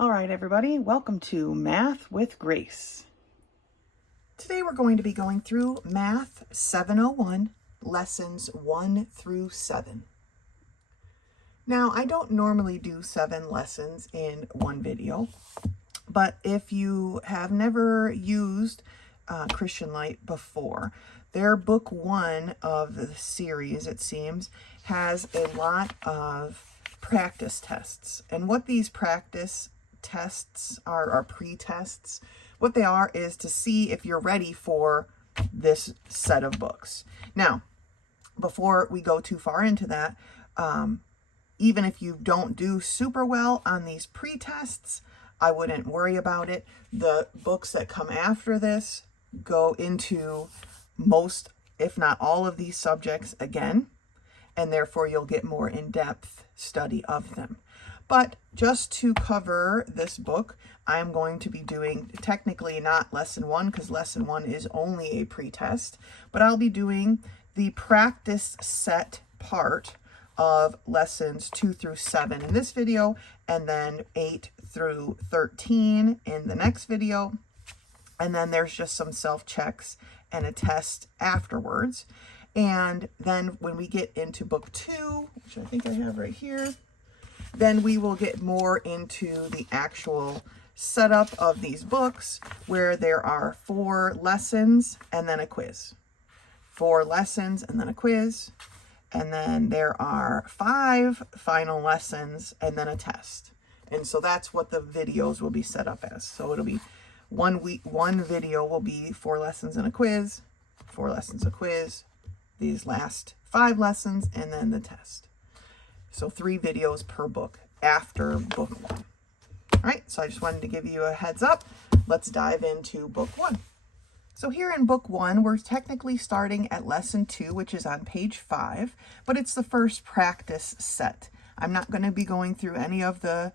All right, everybody, welcome to Math with Grace. Today we're going to be going through Math 701, lessons 1 through 7. Now, I don't normally do 7 lessons in one video, but if you have never used Christian Light before, their book 1 of the series, it seems, has a lot of practice tests. And what these practice tests are pre-tests. What they are is to see if you're ready for this set of books. Now, before we go too far into that, even if you don't do super well on these pre-tests, I wouldn't worry about it. The books that come after this go into most, if not all, of these subjects again, and therefore you'll get more in-depth study of them. But just to cover this book, I'm going to be doing technically not lesson 1, because lesson 1 is only a pre-test, but I'll be doing the practice set part of lessons 2 through 7 in this video, and then 8 through 13 in the next video. And then there's just some self-checks and a test afterwards. And then when we get into book 2, which I think I have right here, then we will get more into the actual setup of these books, where there are 4 lessons and then a quiz. 4 lessons and then a quiz. And then there are 5 final lessons and then a test. And so that's what the videos will be set up as. So it'll be one video will be 4 lessons and a quiz, 4 lessons, a quiz, these last 5 lessons, and then the test. So 3 videos per book after book 1. All right, so I just wanted to give you a heads up. Let's dive into book 1. So here in book 1, we're technically starting at lesson 2, which is on page 5, but it's the first practice set. I'm not going to be going through any of the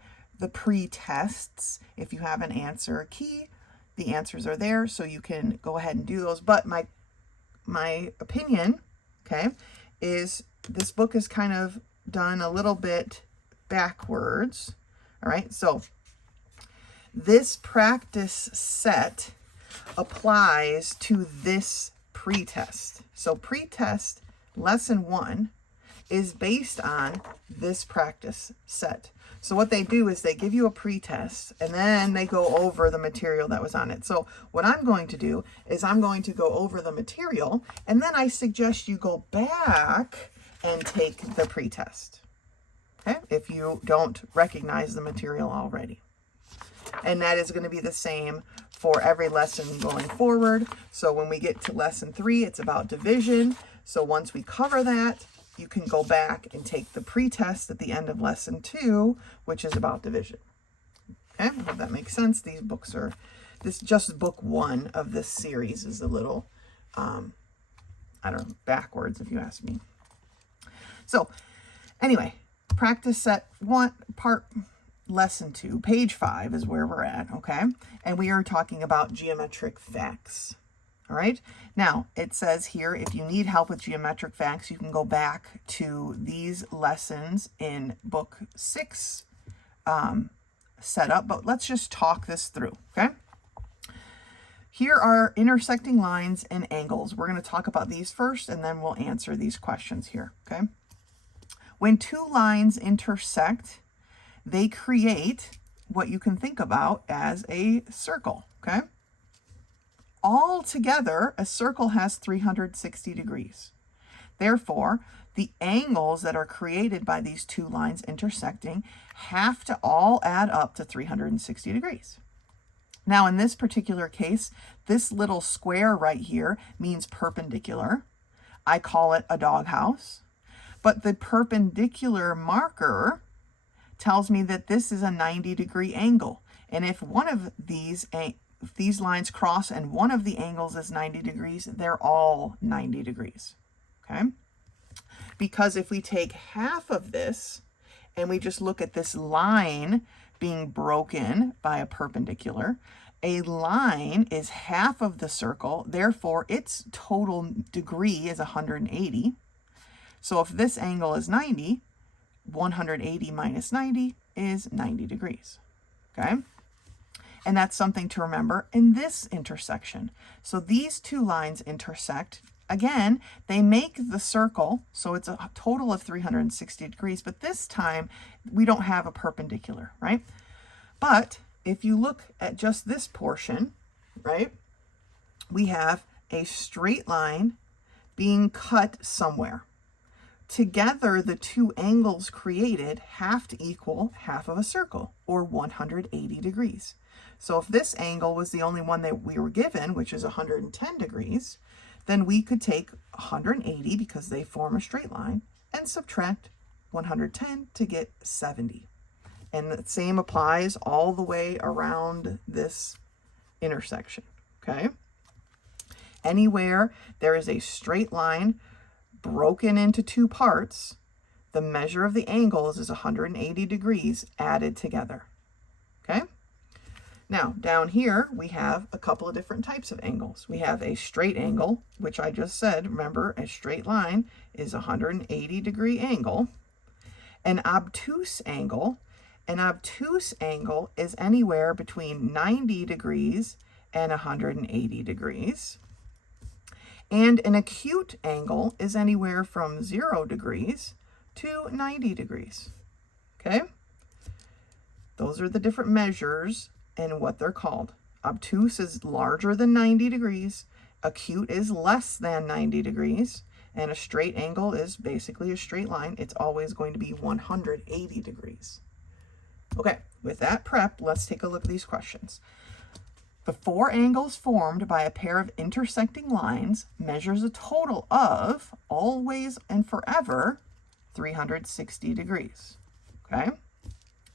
pre-tests. If you have an answer key, the answers are there, so you can go ahead and do those. But my opinion, okay, is this book is kind of done a little bit backwards. All right, so this practice set applies to this pretest. So pretest lesson 1 is based on this practice set. So what they do is they give you a pretest and then they go over the material that was on it. So what I'm going to do is I'm going to go over the material, and then I suggest you go back and take the pretest, okay, if you don't recognize the material already. And that is going to be the same for every lesson going forward. So when we get to lesson 3, it's about division. So once we cover that, you can go back and take the pretest at the end of lesson 2, which is about division. Okay, I hope that makes sense. These books are, this just book 1 of this series is a little, I don't know, backwards if you ask me. So anyway, practice set 1, part lesson 2, page 5 is where we're at, okay? And we are talking about geometric facts, all right? Now, it says here, if you need help with geometric facts, you can go back to these lessons in book 6 setup, but let's just talk this through, okay? Here are intersecting lines and angles. We're going to talk about these first, and then we'll answer these questions here, okay? When 2 lines intersect, they create what you can think about as a circle, okay? All together, a circle has 360 degrees. Therefore, the angles that are created by these 2 lines intersecting have to all add up to 360 degrees. Now, in this particular case, this little square right here means perpendicular. I call it a doghouse. But the perpendicular marker tells me that this is a 90-degree angle. And if one of these lines cross and one of the angles is 90 degrees, they're all 90 degrees, okay? Because if we take half of this and we just look at this line being broken by a perpendicular, a line is half of the circle, therefore its total degree is 180. So if this angle is 90, 180 minus 90 is 90 degrees. okay? And that's something to remember in this intersection. So these two lines intersect. Again, they make the circle, so it's a total of 360 degrees, but this time we don't have a perpendicular, right? But if you look at just this portion, right, we have a straight line being cut somewhere. Together, the two angles created have to equal half of a circle, or 180 degrees. So if this angle was the only one that we were given, which is 110 degrees, then we could take 180 because they form a straight line and subtract 110 to get 70. And the same applies all the way around this intersection, okay? Anywhere there is a straight line broken into two parts, the measure of the angles is 180 degrees added together, okay? Now, down here, we have a couple of different types of angles. We have a straight angle, which I just said, remember, a straight line is a 180 degree angle. An obtuse angle is anywhere between 90 degrees and 180 degrees. And an acute angle is anywhere from 0 degrees to 90 degrees, okay? Those are the different measures and what they're called. Obtuse is larger than 90 degrees, acute is less than 90 degrees, and a straight angle is basically a straight line. It's always going to be 180 degrees. Okay, with that prep, let's take a look at these questions. The four angles formed by a pair of intersecting lines measures a total of, always and forever, 360 degrees, okay?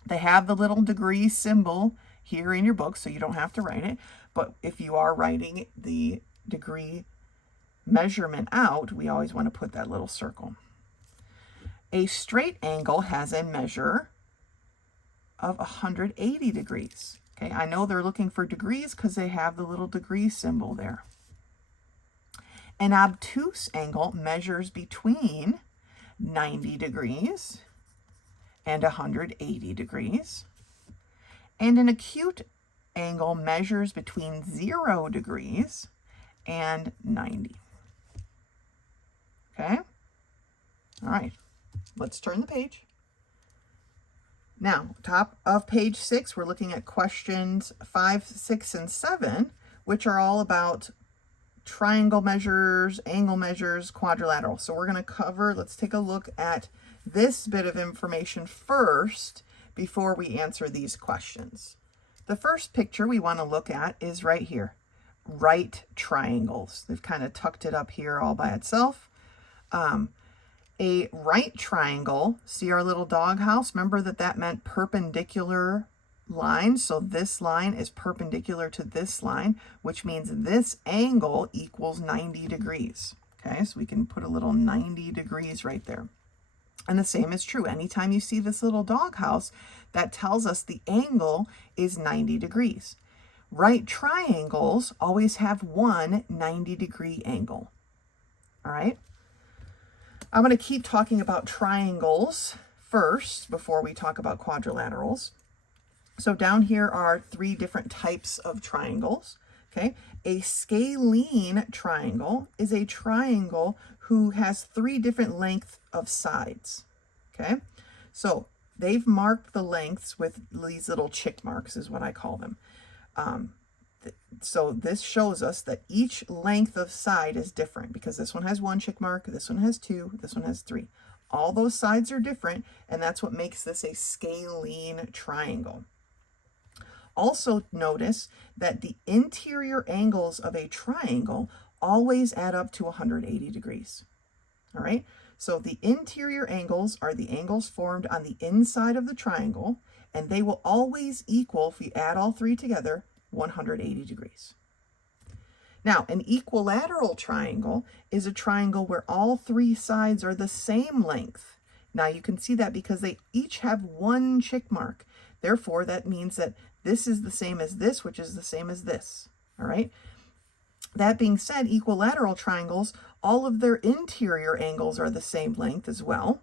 They have the little degree symbol here in your book, so you don't have to write it. But if you are writing the degree measurement out, we always want to put that little circle. A straight angle has a measure of 180 degrees. Okay, I know they're looking for degrees because they have the little degree symbol there. An obtuse angle measures between 90 degrees and 180 degrees. And an acute angle measures between 0 degrees and 90. Okay? All right, let's turn the page. Now, top of page 6, we're looking at questions 5, 6, and 7, which are all about triangle measures, angle measures, quadrilateral. So we're going to cover, let's take a look at this bit of information first before we answer these questions. The first picture we want to look at is right here, right triangles. They've kind of tucked it up here all by itself. A right triangle, see our little doghouse? Remember that meant perpendicular lines. So this line is perpendicular to this line, which means this angle equals 90 degrees. Okay, so we can put a little 90 degrees right there. And the same is true. Anytime you see this little doghouse, that tells us the angle is 90 degrees. Right triangles always have one 90-degree angle. All right? I'm going to keep talking about triangles first before we talk about quadrilaterals. So down here are 3 different types of triangles. Okay? A scalene triangle is a triangle who has 3 different lengths of sides. Okay? So they've marked the lengths with these little check marks is what I call them. So this shows us that each length of side is different because this one has 1 check mark, this one has 2, this one has 3. All those sides are different, and that's what makes this a scalene triangle. Also notice that the interior angles of a triangle always add up to 180 degrees. All right, so the interior angles are the angles formed on the inside of the triangle, and they will always equal, if we add all 3 together, 180 degrees. Now, an equilateral triangle is a triangle where all 3 sides are the same length. Now, you can see that because they each have 1 check mark. Therefore, that means that this is the same as this, which is the same as this. All right? That being said, equilateral triangles, all of their interior angles are the same length as well,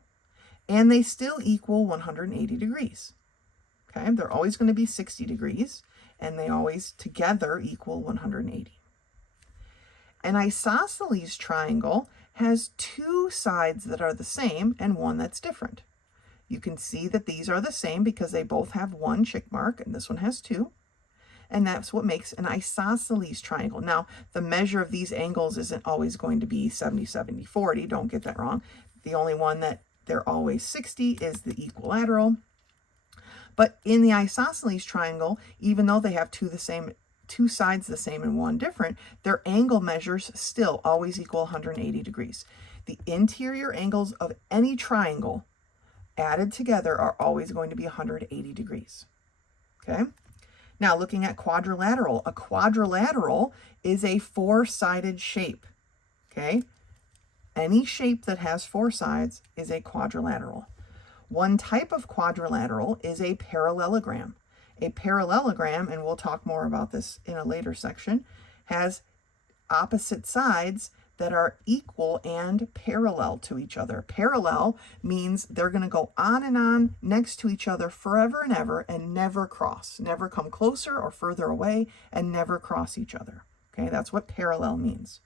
and they still equal 180 degrees. Okay, they're always going to be 60 degrees, and they always together equal 180. An isosceles triangle has two sides that are the same and one that's different. You can see that these are the same because they both have one check mark, and this one has two. And that's what makes an isosceles triangle. Now, the measure of these angles isn't always going to be 70, 70, 40. Don't get that wrong. The only one that they're always 60 is the equilateral. But in the isosceles triangle, even though they have two sides the same and one different, their angle measures still always equal 180 degrees. The interior angles of any triangle added together are always going to be 180 degrees. Okay? Now, looking at quadrilateral. A quadrilateral is a four-sided shape. Okay? Any shape that has four sides is a quadrilateral. One type of quadrilateral is a parallelogram. A parallelogram, and we'll talk more about this in a later section, has opposite sides that are equal and parallel to each other. Parallel means they're going to go on next to each other forever and ever and never cross, never come closer or further away and never cross each other. Okay, that's what parallel means.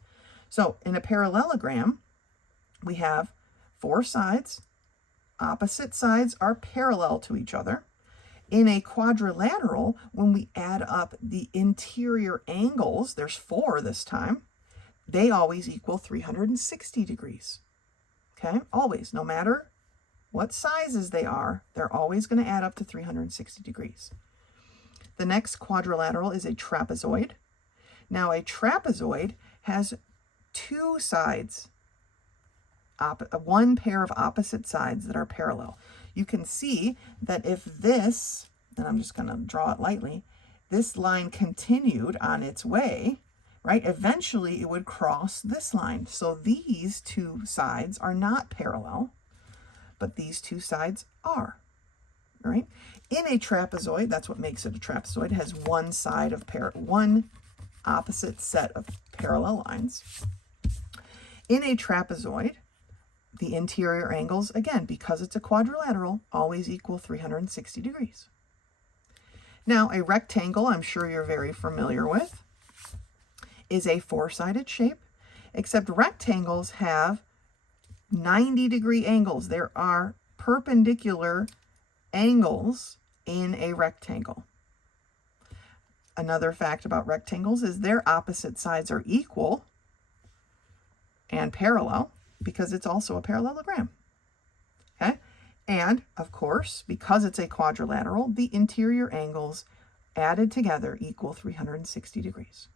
So in a parallelogram, we have four sides. Opposite sides are parallel to each other. In a quadrilateral, when we add up the interior angles, there's four this time, they always equal 360 degrees. Okay, always, no matter what sizes they are, they're always going to add up to 360 degrees. The next quadrilateral is a trapezoid. Now, a trapezoid has two sides, one pair of opposite sides that are parallel. You can see that if this, and I'm just going to draw it lightly, this line continued on its way, right? Eventually it would cross this line. So these two sides are not parallel, but these two sides are, right? In a trapezoid, that's what makes it a trapezoid. It has one side of one opposite set of parallel lines. In a trapezoid, the interior angles, again, because it's a quadrilateral, always equal 360 degrees. Now, a rectangle, I'm sure you're very familiar with, is a four-sided shape, except rectangles have 90-degree angles. There are perpendicular angles in a rectangle. Another fact about rectangles is their opposite sides are equal and parallel, because it's also a parallelogram. Okay? And, of course, because it's a quadrilateral, the interior angles added together equal 360 degrees.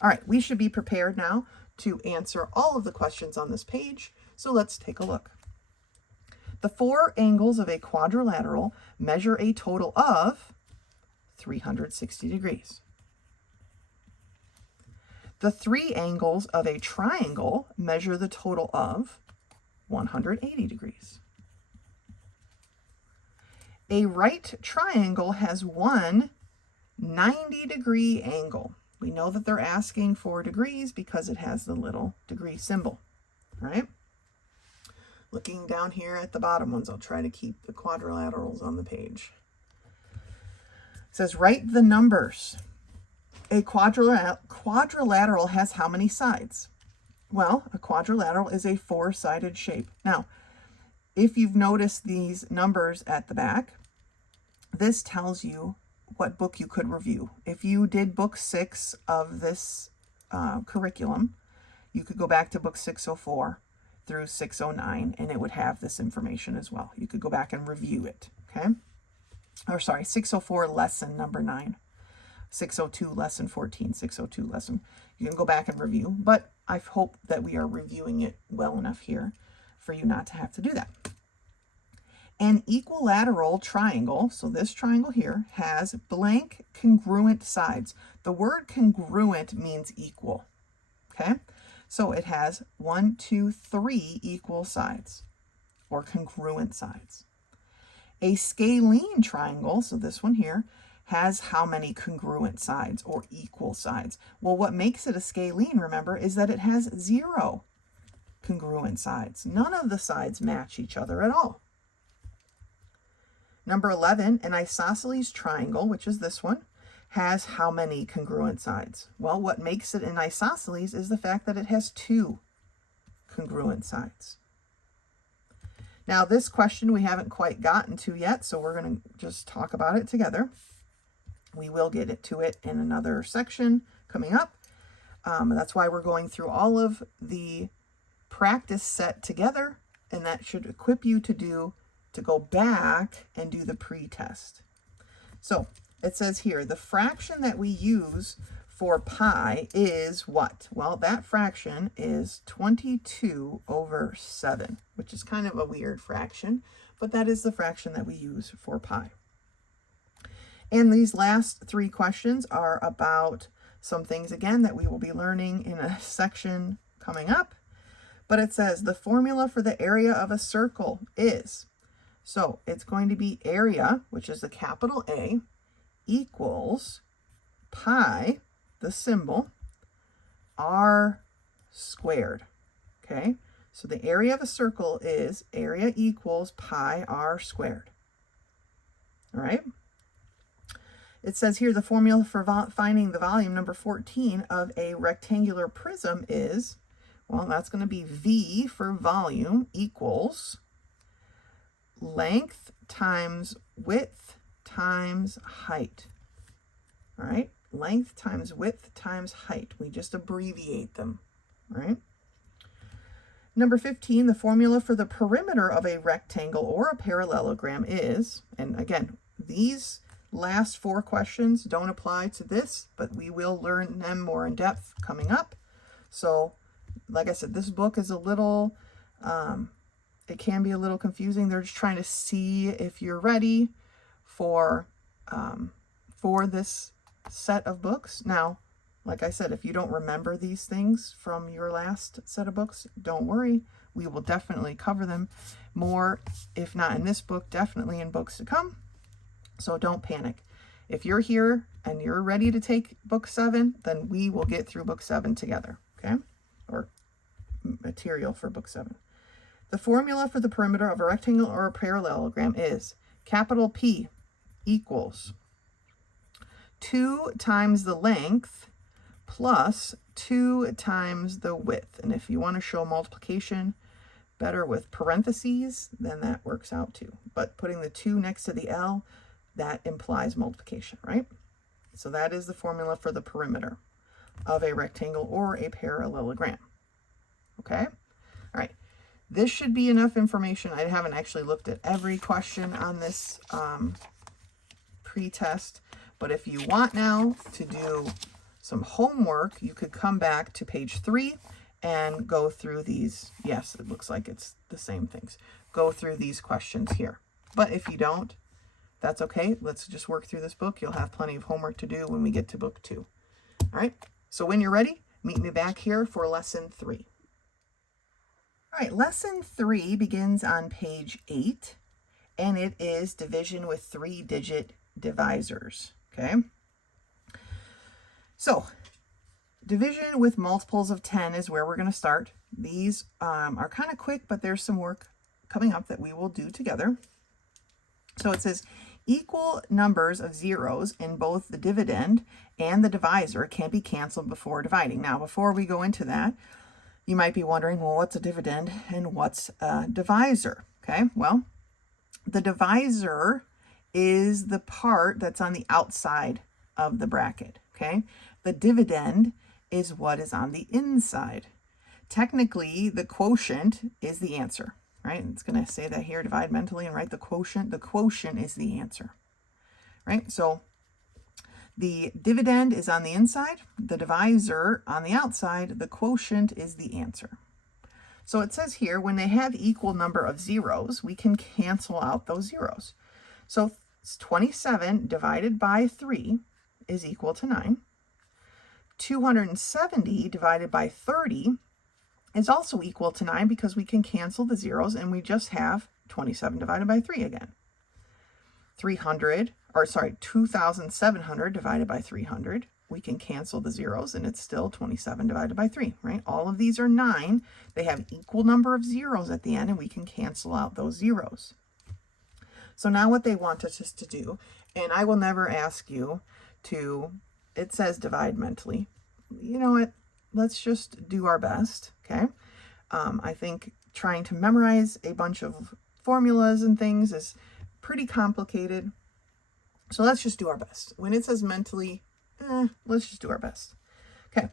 All right, we should be prepared now to answer all of the questions on this page, so let's take a look. The four angles of a quadrilateral measure a total of 360 degrees. The three angles of a triangle measure the total of 180 degrees. A right triangle has one 90-degree angle. We know that they're asking for degrees because it has the little degree symbol, right? Looking down here at the bottom ones, I'll try to keep the quadrilaterals on the page. It says, write the numbers. A quadrilateral has how many sides? Well, a quadrilateral is a four-sided shape. Now, if you've noticed these numbers at the back, this tells you what book you could review. If you did book 6 of this curriculum, you could go back to book 604 through 609, and it would have this information as well. You could go back and review it, okay? Or sorry, 604 lesson number 9. 602 lesson 14, 602 lesson. You can go back and review, but I hope that we are reviewing it well enough here for you not to have to do that. An equilateral triangle, so this triangle here, has blank congruent sides. The word congruent means equal, okay? So it has 1, 2, 3 equal sides, or congruent sides. A scalene triangle, so this one here, has how many congruent sides or equal sides? Well, what makes it a scalene, remember, is that it has 0 congruent sides. None of the sides match each other at all. Number 11, an isosceles triangle, which is this one, has how many congruent sides? Well, what makes it an isosceles is the fact that it has 2 congruent sides. Now, this question we haven't quite gotten to yet, so we're going to just talk about it together. We will get to it in another section coming up. That's why we're going through all of the practice set together, and that should equip you to go back and do the pre-test. So it says here, the fraction that we use for pi is what? Well, that fraction is 22/7, which is kind of a weird fraction, but that is the fraction that we use for pi. And these last 3 questions are about some things, again, that we will be learning in a section coming up. But it says the formula for the area of a circle is, so it's going to be area, which is the capital A, equals pi, the symbol, r squared. Okay, so the area of a circle is area equals pi r squared. All right. It says here the formula for finding the volume, number 14, of a rectangular prism is, well, that's going to be V for volume equals length times width times height. All right, length times width times height. We just abbreviate them, all right? Number 15, the formula for the perimeter of a rectangle or a parallelogram is, and again, these last 4 questions don't apply to this, but we will learn them more in depth coming up. So, like I said, this book is a little, it can be a little confusing. They're just trying to see if you're ready for this set of books. Now, like I said, if you don't remember these things from your last set of books, don't worry. We will definitely cover them more, if not in this book, definitely in books to come. So don't panic. If you're here and you're ready to take book 7, then we will get through book 7 together, okay? Or material for book 7. The formula for the perimeter of a rectangle or a parallelogram is capital P equals 2 times the length plus 2 times the width. And if you want to show multiplication better with parentheses, then that works out too. But putting the 2 next to the L, that implies multiplication, right? So that is the formula for the perimeter of a rectangle or a parallelogram. Okay? All right. This should be enough information. I haven't actually looked at every question on this pre-test, but if you want now to do some homework, you could come back to page 3 and go through these. Yes, it looks like it's the same things. Go through these questions here. But if you don't, that's okay. Let's just work through this book. You'll have plenty of homework to do when we get to book 2. All right. So when you're ready, meet me back here for lesson 3. All right. Lesson 3 begins on page 8, and it is division with 3-digit divisors. Okay. So division with multiples of 10 is where we're going to start. These are kind of quick, but there's some work coming up that we will do together. So it says equal numbers of zeros in both the dividend and the divisor can be canceled before dividing. Now, before we go into that, you might be wondering, well, what's a dividend and what's a divisor? Okay, well, the divisor is the part that's on the outside of the bracket, okay? The dividend is what is on the inside. Technically, the quotient is the answer. Right? It's going to say that here, divide mentally and write the quotient. The quotient is the answer, right? So the dividend is on the inside, the divisor on the outside, the quotient is the answer. So it says here, when they have equal number of zeros, we can cancel out those zeros. So 27 divided by 3 is equal to 9. 270 divided by 30 is also equal to 9 because we can cancel the zeros and we just have 27 divided by 3 again. 2,700 divided by 300, we can cancel the zeros and it's still 27 divided by 3, right? All of these are 9. They have equal number of zeros at the end and we can cancel out those zeros. So now what they want us to do, and I will never ask you to, it says divide mentally. You know what? Let's just do our best, okay? I think trying to memorize a bunch of formulas and things is pretty complicated. So let's just do our best. When it says mentally, let's just do our best. Okay,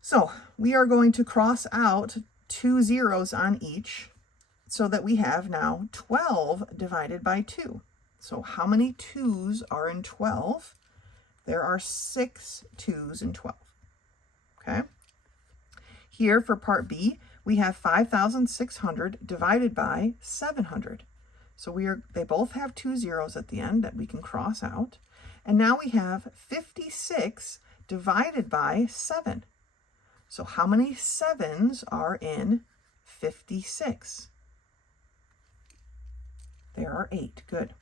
so we are going to cross out 2 zeros on each so that we have now 12 divided by 2. So how many 2's are in 12? There are 6 2's in 12. Okay. Here for part B, we have 5,600 divided by 700. So they both have 2 zeros at the end that we can cross out. And now we have 56 divided by 7. So how many 7's are in 56? There are 8. Good.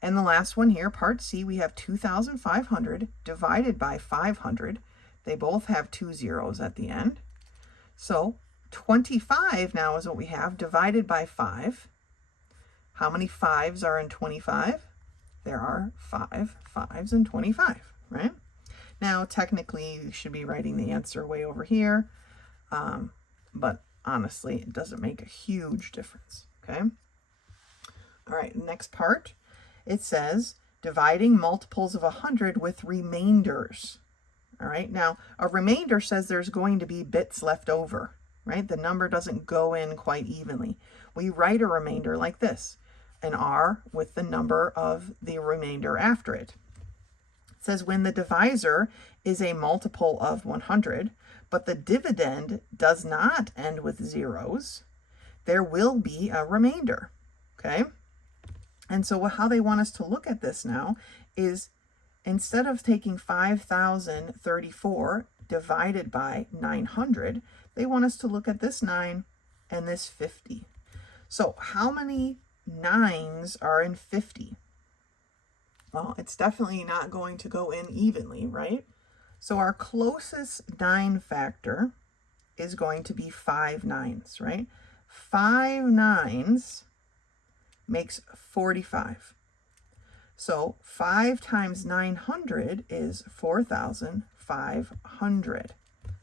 And the last one here, part C, we have 2,500 divided by 500. They both have 2 zeros at the end. So 25 now is what we have divided by 5. How many 5's are in 25? There are 5 5's in 25, right? Now, technically, you should be writing the answer way over here. But honestly, it doesn't make a huge difference, okay? All right, next part. It says dividing multiples of 100 with remainders. All right, now a remainder says there's going to be bits left over, right? The number doesn't go in quite evenly. We write a remainder like this, an R with the number of the remainder after it. It says when the divisor is a multiple of 100, but the dividend does not end with zeros, there will be a remainder, okay? And so how they want us to look at this now is instead of taking 5,034 divided by 900, they want us to look at this 9 and this 50. So how many 9's are in 50? Well, it's definitely not going to go in evenly, right? So our closest 9 factor is going to be 5 9's, right? 5 9's makes 45. So 5 times 900 is 4,500,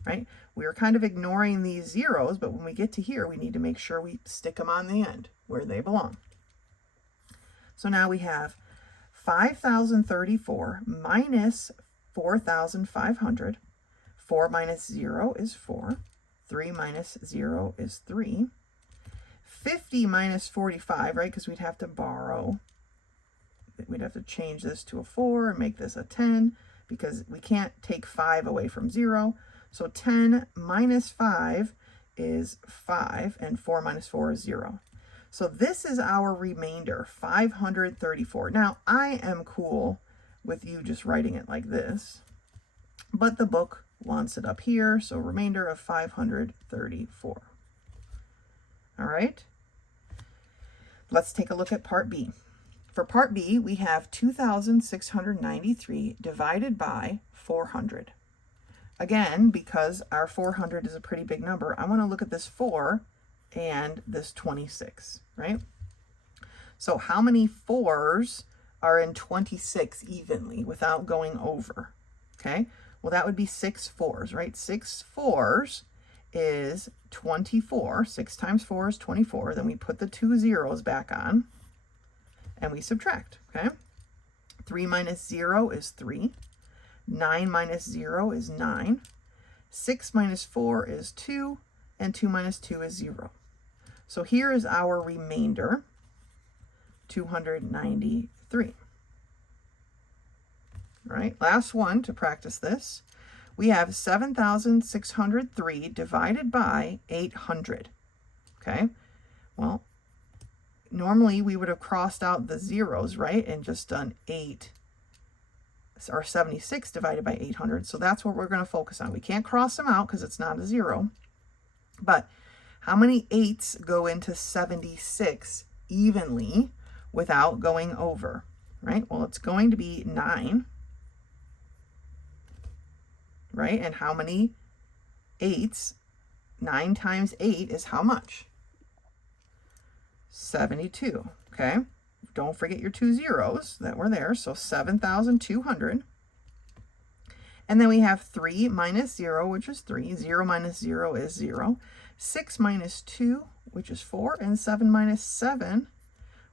right? We are kind of ignoring these zeros, but when we get to here, we need to make sure we stick them on the end where they belong. So now we have 5,034 minus 4,500. 4 minus 0 is 4. 3 minus 0 is 3. 50 minus 45, right? Because we'd have to borrow. We'd have to change this to a 4 and make this a 10 because we can't take 5 away from 0. So 10 minus 5 is 5, and 4 minus 4 is 0. So this is our remainder, 534. Now, I am cool with you just writing it like this, but the book wants it up here, so remainder of 534. All right, let's take a look at part B. For part B, we have 2,693 divided by 400. Again, because our 400 is a pretty big number, I want to look at this 4 and this 26, right? So how many 4's are in 26 evenly without going over? Okay, well, that would be 6 4's, right? 6 4's is 24. 6 times 4 is 24. Then we put the 2 zeros back on and we subtract, okay? 3 minus 0 is 3. 9 minus 0 is 9. 6 minus 4 is 2. And 2 minus 2 is 0. So here is our remainder, 293. All right, last one to practice this. We have 7,603 divided by 800. Okay, well, normally we would have crossed out the zeros, right, and just done 8 or 76 divided by 800. So that's what we're going to focus on. We can't cross them out because it's not a 0. But how many 8's go into 76 evenly without going over, right? Well, it's going to be 9, right? And how many 8's? 9 times 8 is how much? 72, Okay, don't forget your 2 zeros that were there, so 7,200. And then we have 3 minus 0, which is 3. 0 minus 0 is 0. 6 minus 2, which is 4. And 7 minus 7,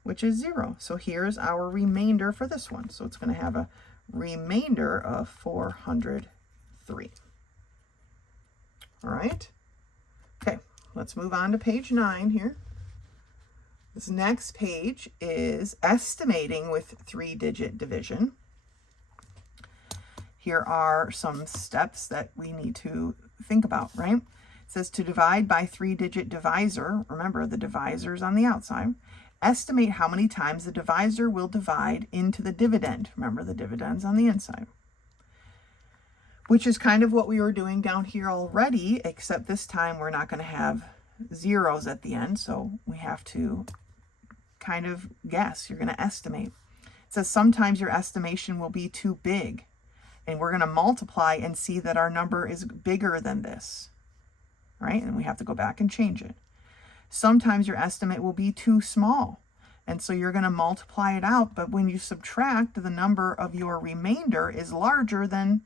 which is 0. So here's our remainder for this one. So it's going to have a remainder of 403. All right. Okay, let's move on to page 9 here. This next page is estimating with 3-digit division. Here are some steps that we need to think about, right? It says to divide by 3-digit divisor. Remember, the divisor's on the outside. Estimate how many times the divisor will divide into the dividend. Remember, the dividend's on the inside. Which is kind of what we were doing down here already, except this time we're not going to have zeros at the end, so we have to kind of guess. You're going to estimate. It says sometimes your estimation will be too big. And we're going to multiply and see that our number is bigger than this, right? And we have to go back and change it. Sometimes your estimate will be too small. And so you're going to multiply it out. But when you subtract, the number of your remainder is larger than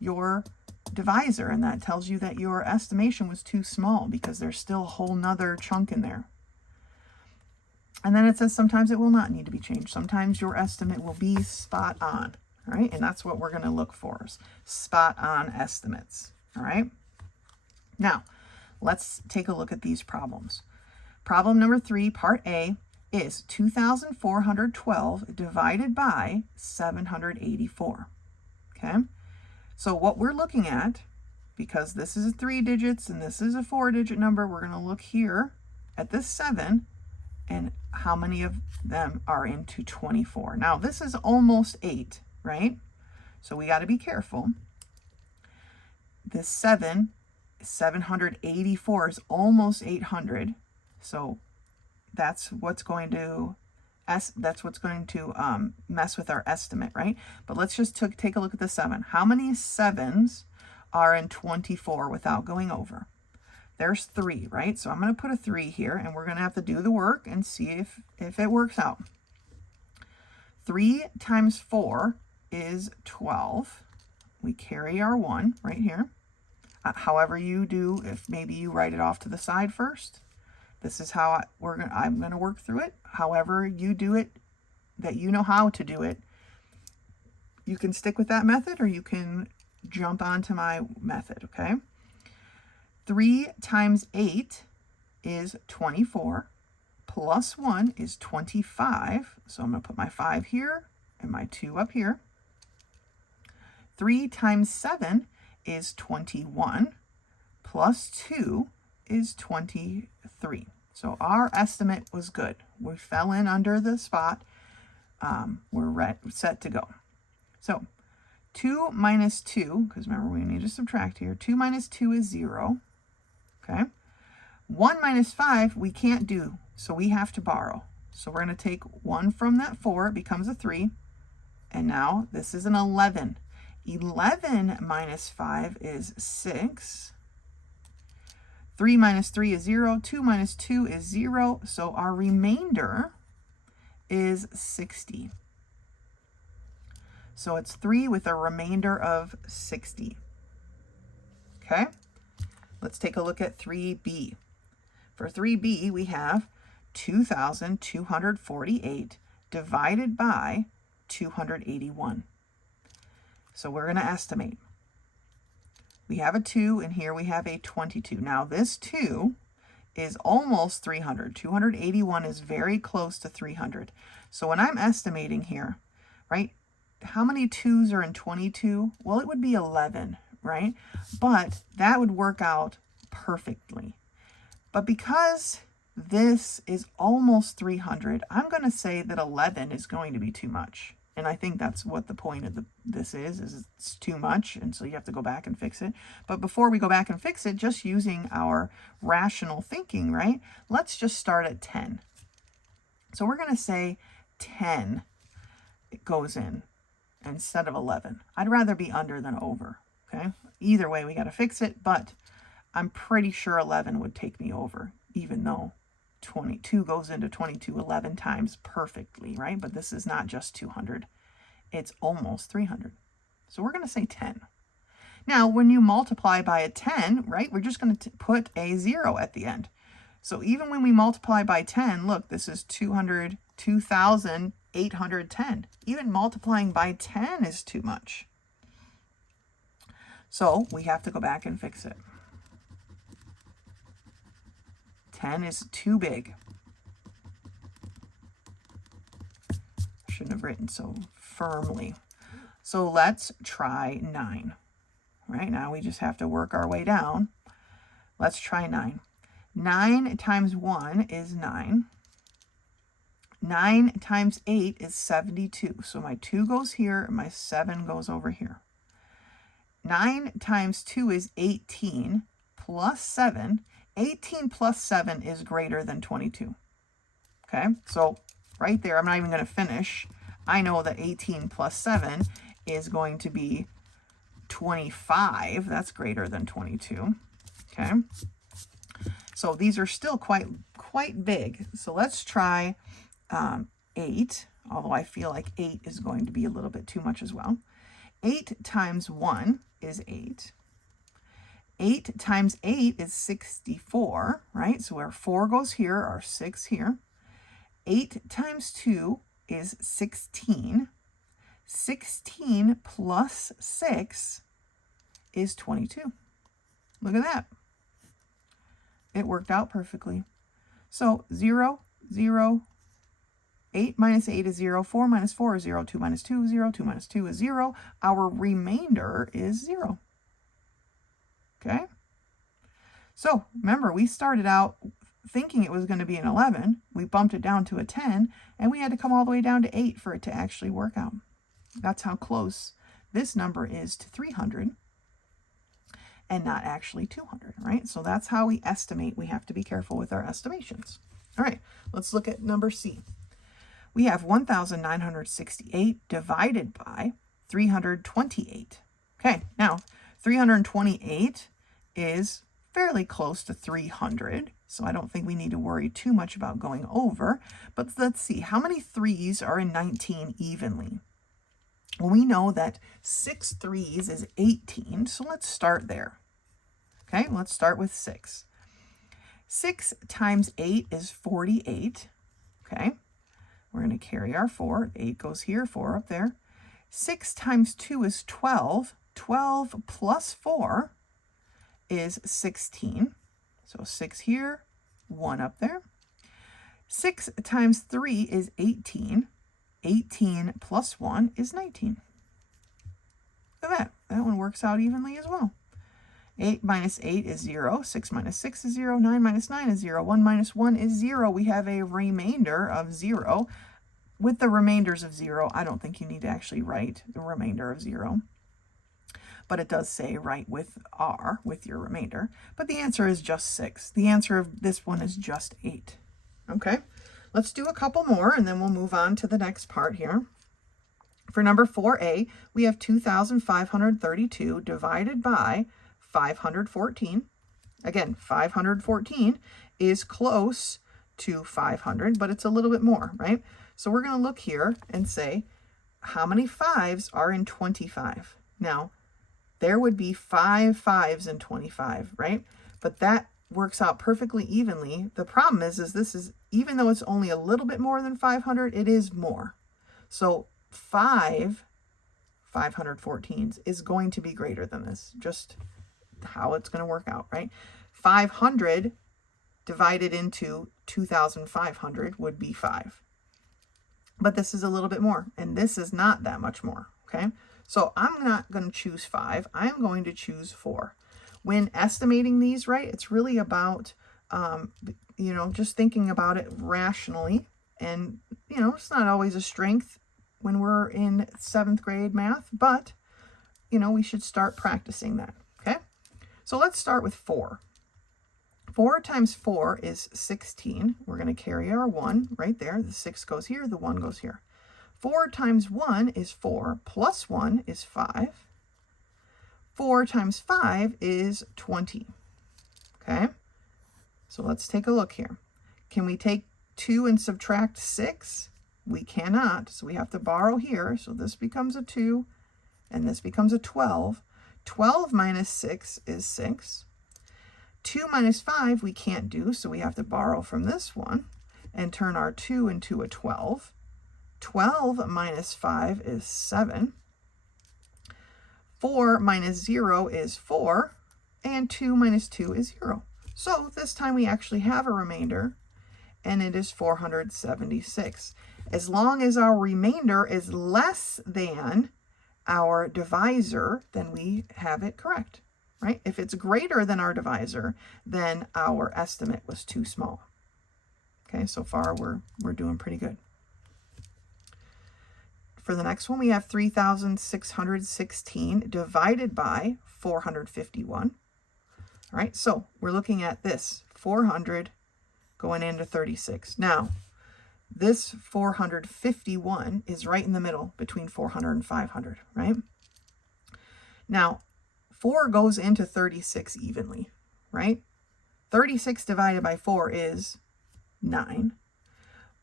your divisor. And that tells you that your estimation was too small because there's still a whole nother chunk in there. And then it says sometimes it will not need to be changed. Sometimes your estimate will be spot on. All right, and that's what we're going to look for, is spot on estimates. All right, now let's take a look at these problems. Problem number 3, part A, is 2,412 divided by 784. Okay, so what we're looking at, because this is 3 digits and this is a 4-digit number, we're going to look here at this 7 and how many of them are into 24. Now, this is almost 8. Right? So we got to be careful. This 784 is almost 800. So that's what's going to mess with our estimate, right? But let's just take a look at the 7. How many 7s are in 24 without going over? There's 3, right? So I'm going to put a 3 here, and we're going to have to do the work and see if it works out. 3 times 4 is 12. We carry our 1 right here. However you do, if maybe you write it off to the side first. This is how I'm going to work through it. However you do it, that you know how to do it, you can stick with that method or you can jump onto my method, okay? 3 times 8 is 24. Plus 1 is 25. So I'm going to put my 5 here and my 2 up here. 3 times 7 is 21, plus 2 is 23. So our estimate was good. We fell in under the spot. We're set to go. So 2 minus 2, because remember we need to subtract here. 2 minus 2 is 0. Okay. 1 minus 5 we can't do, so we have to borrow. So we're going to take 1 from that 4, it becomes a 3. And now this is an 11. 11 minus 5 is 6. 3 minus 3 is 0. 2 minus 2 is 0. So our remainder is 60. So it's 3 with a remainder of 60. Okay? Let's take a look at 3B. For 3B, we have 2,248 divided by 281. So we're going to estimate. We have a 2, and here we have a 22. Now this 2 is almost 300. 281 is very close to 300. So when I'm estimating here, right, how many 2s are in 22? Well, it would be 11, right? But that would work out perfectly. But because this is almost 300, I'm going to say that 11 is going to be too much. And I think that's what the point of this is it's too much, and so you have to go back and fix it. But before we go back and fix it, just using our rational thinking, right? Let's just start at 10. So we're going to say 10 goes in instead of 11. I'd rather be under than over, okay? Either way, we got to fix it, but I'm pretty sure 11 would take me over, even though 22 goes into 22 11 times perfectly, right? But this is not just 200. It's almost 300. So we're going to say 10. Now, when you multiply by a 10, right, we're just going to put a 0 at the end. So even when we multiply by 10, look, this is 2,810. Even multiplying by 10 is too much. So we have to go back and fix it. 10 is too big. Shouldn't have written so firmly. So let's try 9. Right now we just have to work our way down. Let's try 9. 9 times 1 is 9. 9 times 8 is 72. So my 2 goes here and my 7 goes over here. 9 times 2 is 18 plus 7. 18 plus 7 is greater than 22. Okay, so right there, I'm not even going to finish. I know that 18 plus 7 is going to be 25. That's greater than 22. Okay, so these are still quite big. So let's try 8, although I feel like 8 is going to be a little bit too much as well. 8 times 1 is 8. 8 times 8 is 64, right? So our 4 goes here, our 6 here. 8 times 2 is 16. 16 plus 6 is 22. Look at that. It worked out perfectly. So 0, 0, 8 minus 8 is 0, 4 minus 4 is 0, 2 minus 2 is 0, 2 minus 2 is 0. Our remainder is 0. Okay? So remember, we started out thinking it was going to be an 11. We bumped it down to a 10, and we had to come all the way down to 8 for it to actually work out. That's how close this number is to 300 and not actually 200, right? So that's how we estimate. We have to be careful with our estimations. All right, let's look at number C. We have 1,968 divided by 328. Okay, now 328 is fairly close to 300, so I don't think we need to worry too much about going over. But let's see, how many 3s are in 19 evenly? Well, we know that 6 3s is 18, so let's start there. Okay, let's start with 6. 6 times 8 is 48. Okay, we're going to carry our 4. 8 goes here, 4 up there. 6 times 2 is 12. 12 plus 4 is 16. So 6 here, 1 up there. 6 times 3 is 18. 18 plus 1 is 19. Look at that. That one works out evenly as well. 8 minus 8 is 0. 6 minus 6 is 0. 9 minus 9 is 0. 1 minus 1 is 0. We have a remainder of 0. With the remainders of 0, I don't think you need to actually write the remainder of 0. But it does say write with R, with your remainder. But the answer is just 6. The answer of this one is just 8. Okay, let's do a couple more, and then we'll move on to the next part here. For number 4A, we have 2,532 divided by 514. Again, 514 is close to 500, but it's a little bit more, right? So we're going to look here and say, how many 5s are in 25? Now, there would be 5 5s in 25, right? But that works out perfectly evenly. The problem is this is, even though it's only a little bit more than 500, it is more. So 5 514s is going to be greater than this. Just how it's going to work out, right? 500 divided into 2,500 would be 5. But this is a little bit more, and this is not that much more, okay? So I'm not going to choose 5. I'm going to choose 4. When estimating these, right, it's really about, just thinking about it rationally. And, it's not always a strength when we're in 7th grade math, but, we should start practicing that, okay? So let's start with 4. 4 times 4 is 16. We're going to carry our 1 right there. The 6 goes here, the 1 goes here. 4 times 1 is 4, plus 1 is 5. 4 times 5 is 20. Okay, so let's take a look here. Can we take 2 and subtract 6? We cannot, so we have to borrow here. So this becomes a 2, and this becomes a 12. 12 minus 6 is 6. 2 minus 5 we can't do, so we have to borrow from this one and turn our 2 into a 12. 12 minus 5 is 7. 4 minus 0 is 4, and 2 minus 2 is 0. So this time we actually have a remainder, and it is 476. As long as our remainder is less than our divisor, then we have it correct, right? If it's greater than our divisor, then our estimate was too small. Okay, so far we're doing pretty good. For the next one, we have 3,616 divided by 451. All right, so we're looking at this 400 going into 36. Now, this 451 is right in the middle between 400 and 500, right? Now, 4 goes into 36 evenly, right? 36 divided by 4 is 9.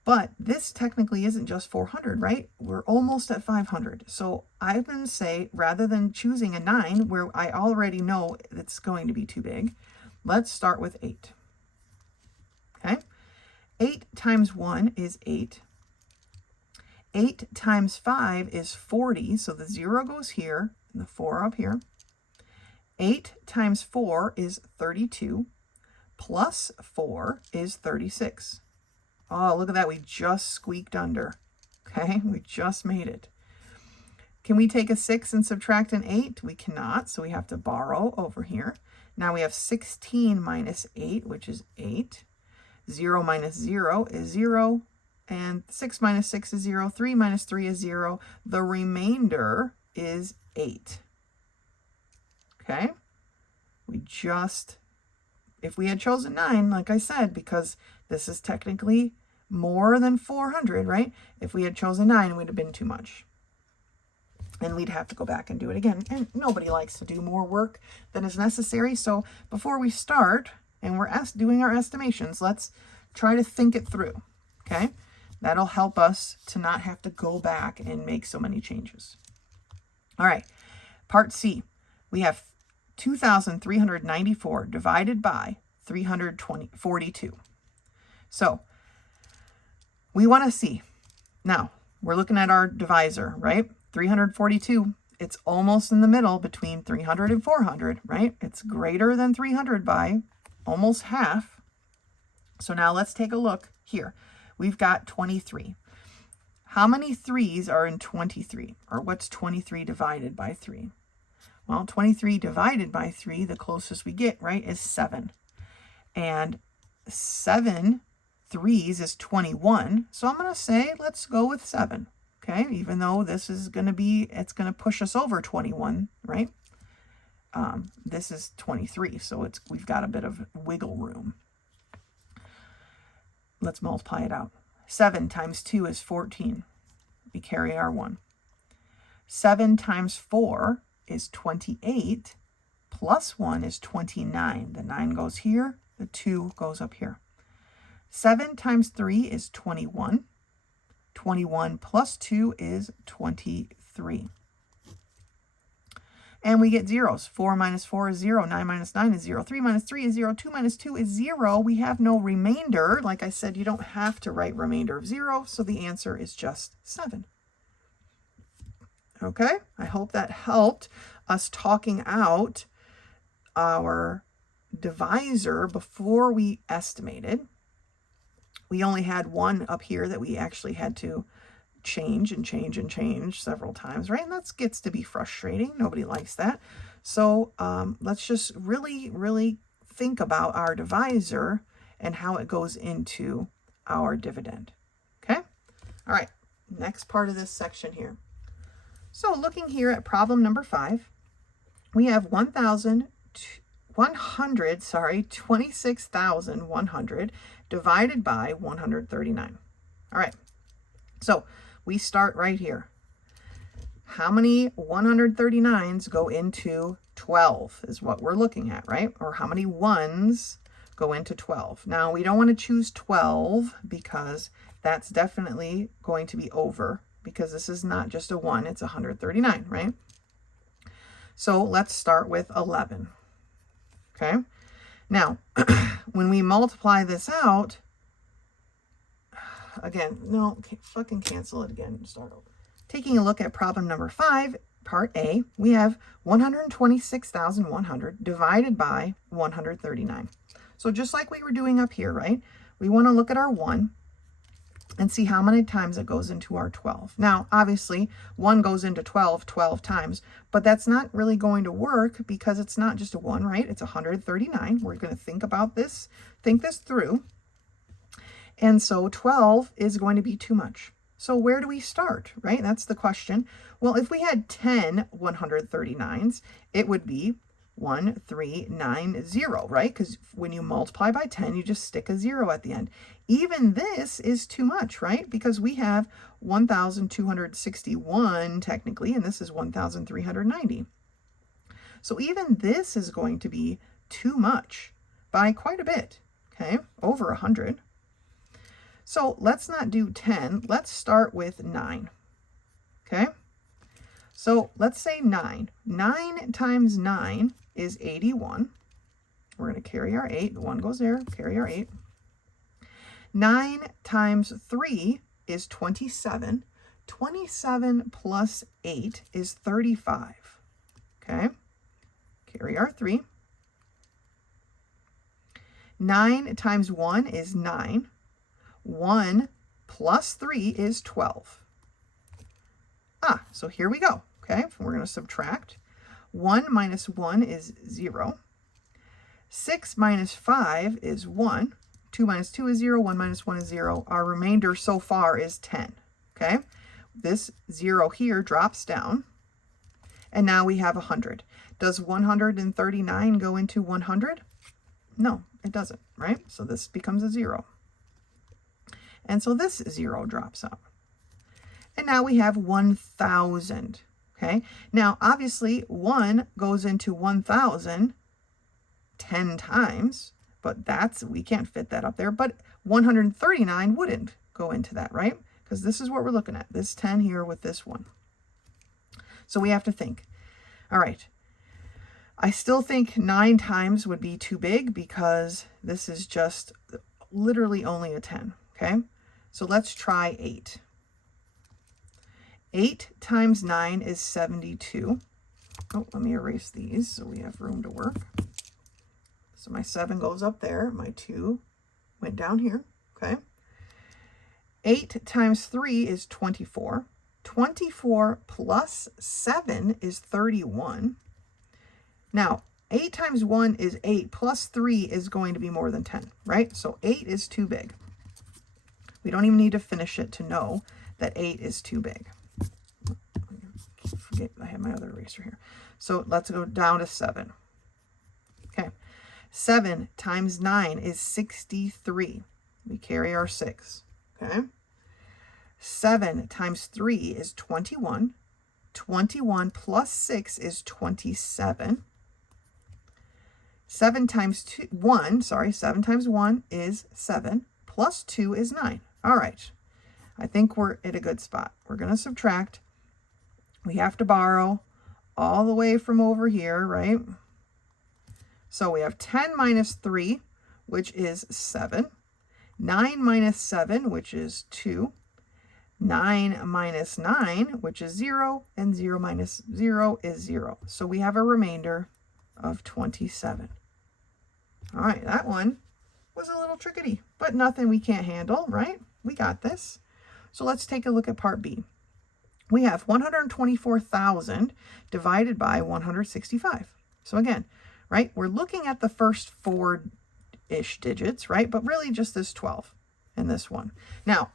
But this technically isn't just 400, right? We're almost at 500. So I'm going to say, rather than choosing a 9, where I already know it's going to be too big, let's start with 8. Okay? 8 times 1 is 8. 8 times 5 is 40, so the 0 goes here, and the 4 up here. 8 times 4 is 32, plus 4 is 36. Oh, look at that. We just squeaked under. Okay, we just made it. Can we take a 6 and subtract an 8? We cannot, so we have to borrow over here. Now we have 16 minus 8, which is 8. 0 minus 0 is 0. And 6 minus 6 is 0. 3 minus 3 is 0. The remainder is 8. Okay? We just, if we had chosen 9, like I said, because this is technically more than 400, right? If we had chosen 9, it would have been too much. And we'd have to go back and do it again. And nobody likes to do more work than is necessary. So before we start, and we're doing our estimations, let's try to think it through, okay? That'll help us to not have to go back and make so many changes. All right, part C. We have 2,394 divided by 342. So we want to see. Now, we're looking at our divisor, right? 342, it's almost in the middle between 300 and 400, right? It's greater than 300 by almost half. So now let's take a look here. We've got 23. How many 3's are in 23? Or what's 23 divided by 3? Well, 23 divided by 3, the closest we get, right, is 7. And 7 3's is 21. So I'm going to say, let's go with 7. Okay, even though this is going to be, it's going to push us over 21, right? This is 23, so we've got a bit of wiggle room. Let's multiply it out. 7 times 2 is 14. We carry our 1. 7 times 4 is 28, plus 1 is 29. The 9 goes here, the 2 goes up here. 7 times 3 is 21. 21 plus 2 is 23. And we get zeros. 4 minus 4 is 0. 9 minus 9 is 0. 3 minus 3 is 0. 2 minus 2 is 0. We have no remainder. Like I said, you don't have to write remainder of 0, so the answer is just 7. Okay, I hope that helped us talking out our divisor before we estimated. We only had one up here that we actually had to change and change and change several times, right? And that gets to be frustrating. Nobody likes that. So let's just really, really think about our divisor and how it goes into our dividend. Okay? All right, next part of this section here. So looking here at problem number 5, we have 26,100 divided by 139. All right, so we start right here. How many 139s go into 12 is what we're looking at, right? Or how many 1s go into 12. Now, we don't want to choose 12 because that's definitely going to be over, because this is not just a 1, it's 139, right? So let's start with 11. Okay. Now, when we multiply this out, again, no, fucking cancel it again and start over. Taking a look at problem number 5, part A, we have 126,100 divided by 139. So just like we were doing up here, right? We want to look at our 1 and see how many times it goes into our 12. Now, obviously, 1 goes into 12 times, but that's not really going to work because it's not just a 1, right? It's 139. We're going to think about this, think this through. And so 12 is going to be too much. So where do we start, right? That's the question. Well, if we had 10 139s, it would be 1390, right? Because when you multiply by 10, you just stick a 0 at the end. Even this is too much, right? Because we have 1,261 technically, and this is 1,390. So even this is going to be too much by quite a bit, okay? Over 100. So let's not do 10. Let's start with 9, okay? So let's say 9. 9 times 9 is 81. We're going to carry our 8. The 1 goes there. Carry our 8. 9 times 3 is 27. 27 plus 8 is 35. Okay. Carry our 3. 9 times 1 is 9. 1 plus 3 is 12. So here we go. Okay, we're going to subtract. 1 minus 1 is 0. 6 minus 5 is 1. 2 minus 2 is 0. 1 minus 1 is 0. Our remainder so far is 10. Okay, this 0 here drops down. And now we have 100. Does 139 go into 100? No, it doesn't, right? So this becomes a 0. And so this 0 drops out. And now we have 1,000. Okay, now obviously 1 goes into 1,000 10 times, but we can't fit that up there. But 139 wouldn't go into that, right? Because this is what we're looking at, this 10 here with this 1. So we have to think. All right, I still think 9 times would be too big because this is just literally only a 10, okay? So let's try 8. 8 times 9 is 72. Oh, let me erase these so we have room to work. So my 7 goes up there. My 2 went down here, okay? 8 times 3 is 24. 24 plus 7 is 31. Now, 8 times 1 is 8, plus 3 is going to be more than 10, right? So 8 is too big. We don't even need to finish it to know that 8 is too big. Forget, I have my other eraser here. So let's go down to 7. Okay. 7 times 9 is 63. We carry our 6. Okay. 7 times 3 is 21. 21 plus 6 is 27. 7 times 1 is 7. Plus 2 is 9. All right. I think we're at a good spot. We're going to subtract. We have to borrow all the way from over here, right? So we have 10 minus 3, which is 7. 9 minus 7, which is 2. 9 minus 9, which is 0. And 0 minus 0 is 0. So we have a remainder of 27. All right, that one was a little trickety, but nothing we can't handle, right? We got this. So let's take a look at part B. We have 124,000 divided by 165. So again, right, we're looking at the first 4-ish digits, right? But really just this 12 and this 1. Now,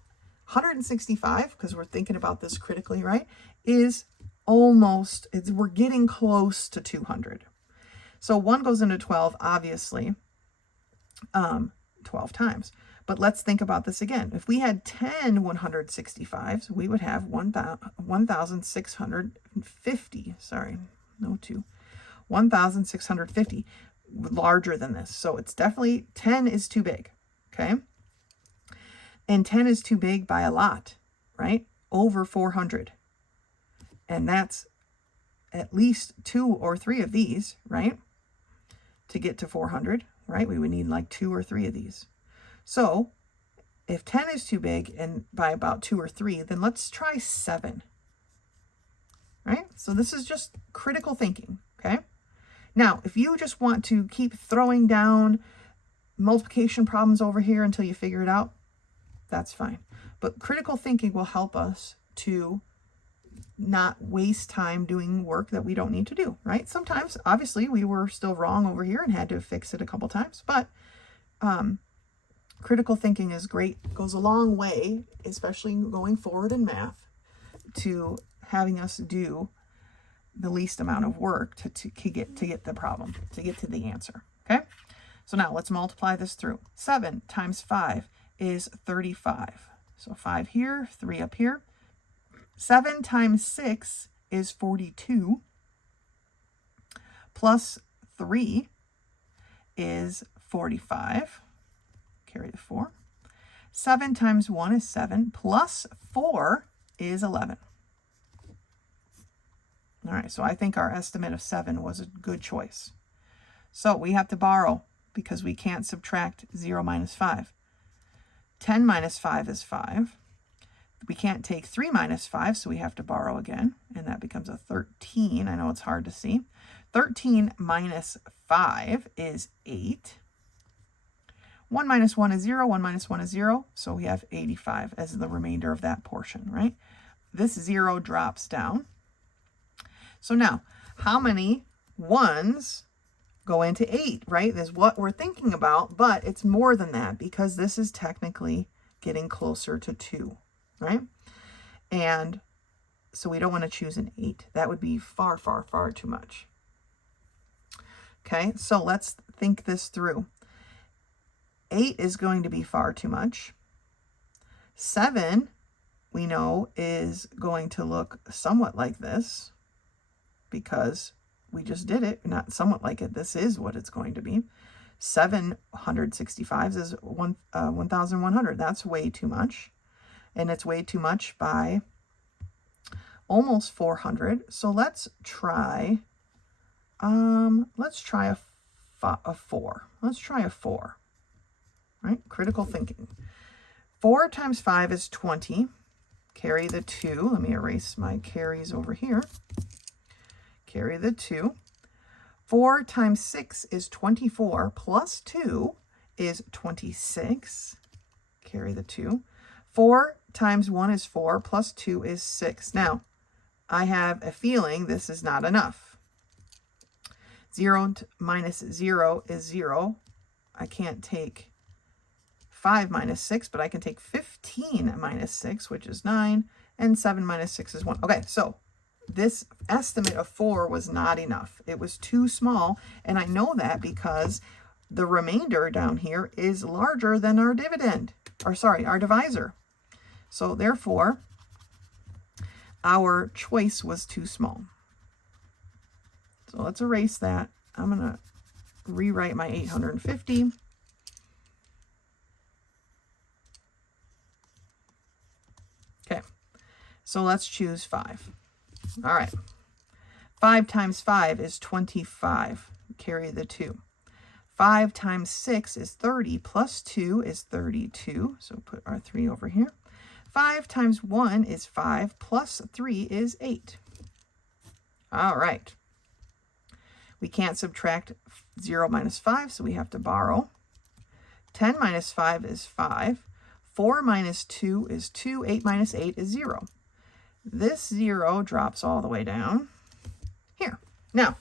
165, because we're thinking about this critically, right, is almost, we're getting close to 200. So 1 goes into 12, obviously, 12 times. But let's think about this again. If we had 10 165s, we would have 1,650. Sorry, no 2. 1,650. larger than this. So it's definitely 10 is too big, okay? And 10 is too big by a lot, right? Over 400. And that's at least 2 or 3 of these, right? To get to 400, right? We would need like 2 or 3 of these. So if 10 is too big and by about 2 or 3, then let's try 7, right? So this is just critical thinking, okay? Now, if you just want to keep throwing down multiplication problems over here until you figure it out, that's fine. But critical thinking will help us to not waste time doing work that we don't need to do, right? Sometimes, obviously, we were still wrong over here and had to fix it a couple times, but critical thinking is great, goes a long way, especially going forward in math, to having us do the least amount of work to get the problem, to get to the answer, okay? So now let's multiply this through. 7 times 5 is 35. So 5 here, 3 up here. 7 times 6 is 42. Plus 3 is 45. Carry the 4. 7 times 1 is 7. Plus 4 is 11. All right, so I think our estimate of 7 was a good choice. So we have to borrow because we can't subtract 0 minus 5. 10 minus 5 is 5. We can't take 3 minus 5, so we have to borrow again, and that becomes a 13. I know it's hard to see. 13 minus 5 is 8. 1 minus 1 is 0. 1 minus 1 is 0, so we have 85 as the remainder of that portion, right? This 0 drops down. So now, how many 1s go into 8, right? Is what we're thinking about, but it's more than that because this is technically getting closer to 2, right? And so we don't want to choose an 8. That would be far, far, far too much. Okay, so let's think this through. 8 is going to be far too much. 7, we know, is going to look somewhat like this because we just did it, not somewhat like it. This is what it's going to be. 765 is 1,100. That's way too much. And it's way too much by almost 400. So let's try a 4. Let's try a 4, right? Critical thinking. 4 times 5 is 20. Carry the 2. Let me erase my carries over here. Carry the 2. 4 times 6 is 24. Plus 2 is 26. Carry the 2. 4 times 1 is 4. Plus 2 is 6. Now, I have a feeling this is not enough. 0 minus 0 is 0. I can't take 5 minus 6, but I can take 15 minus 6, which is 9. And 7 minus 6 is 1. Okay, so this estimate of 4 was not enough. It was too small, and I know that because the remainder down here is larger than our dividend, or sorry, our divisor. So therefore, our choice was too small. So let's erase that. I'm going to rewrite my 850. Okay, so let's choose 5. All right, 5 times 5 is 25. Carry the 2. 5 times 6 is 30, plus 2 is 32. So put our 3 over here. 5 times 1 is 5, plus 3 is 8. All right. We can't subtract 0 minus 5, so we have to borrow. 10 minus 5 is 5. 4 minus 2 is 2. 8 minus 8 is 0. This 0 drops all the way down here. Now,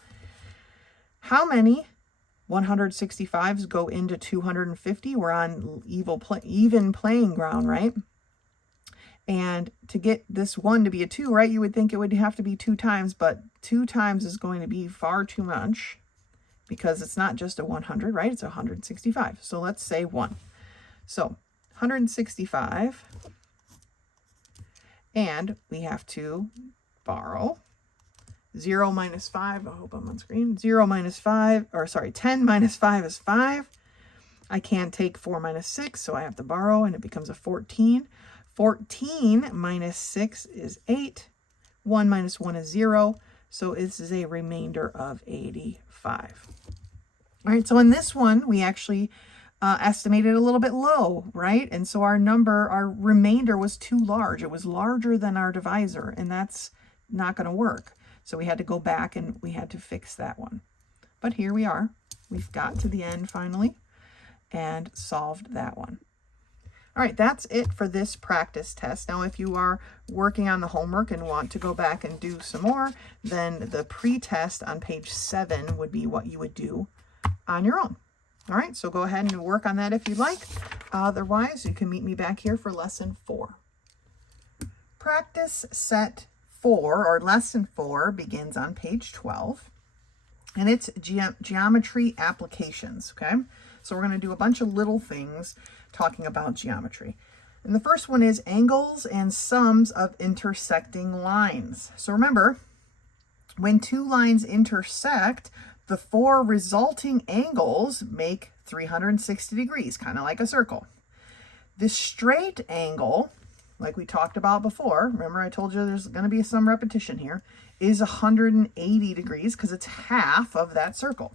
how many 165s go into 250? We're on even playing ground, right? And to get this 1 to be a 2, right, you would think it would have to be 2 times, but 2 times is going to be far too much because it's not just a 100, right? It's 165. So let's say 1. So 165. And we have to borrow 0 minus 5, I hope I'm on screen. 0 minus 5, or sorry, 10 minus 5 is 5. I can't take 4 minus 6, so I have to borrow, and it becomes a 14. 14 minus 6 is 8. 1 minus 1 is 0, so this is a remainder of 85. All right, so in this one, we actually estimated a little bit low, right? And so our remainder was too large. It was larger than our divisor, and that's not going to work. So we had to go back and we had to fix that one. But here we are. We've got to the end finally and solved that one. All right, that's it for this practice test. Now, if you are working on the homework and want to go back and do some more, then the pre-test on page 7 would be what you would do on your own. All right, so go ahead and work on that if you'd like. Otherwise, you can meet me back here for lesson 4. Practice set 4, or lesson 4, begins on page 12, and it's geometry applications, okay? So we're going to do a bunch of little things talking about geometry. And the first one is angles and sums of intersecting lines. So remember, when two lines intersect, the 4 resulting angles make 360 degrees, kind of like a circle. The straight angle, like we talked about before, remember I told you there's going to be some repetition here, is 180 degrees because it's half of that circle.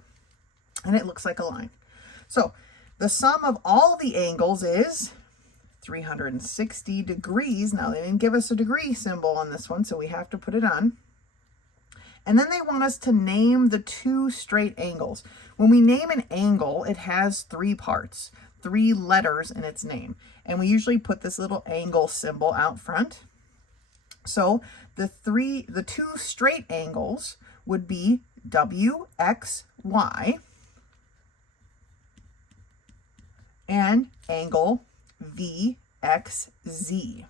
And it looks like a line. So the sum of all the angles is 360 degrees. Now, they didn't give us a degree symbol on this one, so we have to put it on. And then they want us to name the 2 straight angles. When we name an angle, it has 3 parts, 3 letters in its name. And we usually put this little angle symbol out front. So the 2 straight angles would be W, X, Y, and angle VXZ.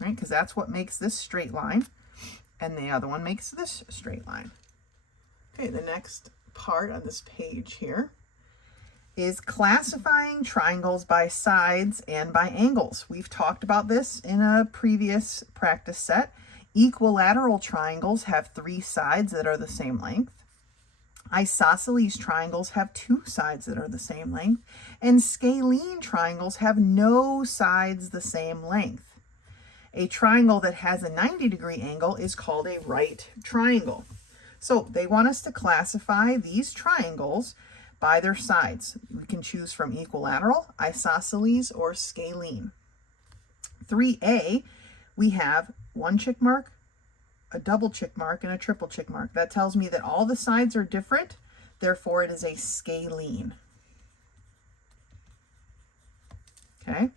Right, because that's what makes this straight line, and the other one makes this straight line. Okay, the next part on this page here is classifying triangles by sides and by angles. We've talked about this in a previous practice set. Equilateral triangles have 3 sides that are the same length. Isosceles triangles have 2 sides that are the same length, and scalene triangles have no sides the same length. A triangle that has a 90-degree angle is called a right triangle. So they want us to classify these triangles by their sides. We can choose from equilateral, isosceles, or scalene. 3A, we have 1 check mark, a double check mark, and a triple check mark. That tells me that all the sides are different, therefore it is a scalene. Okay.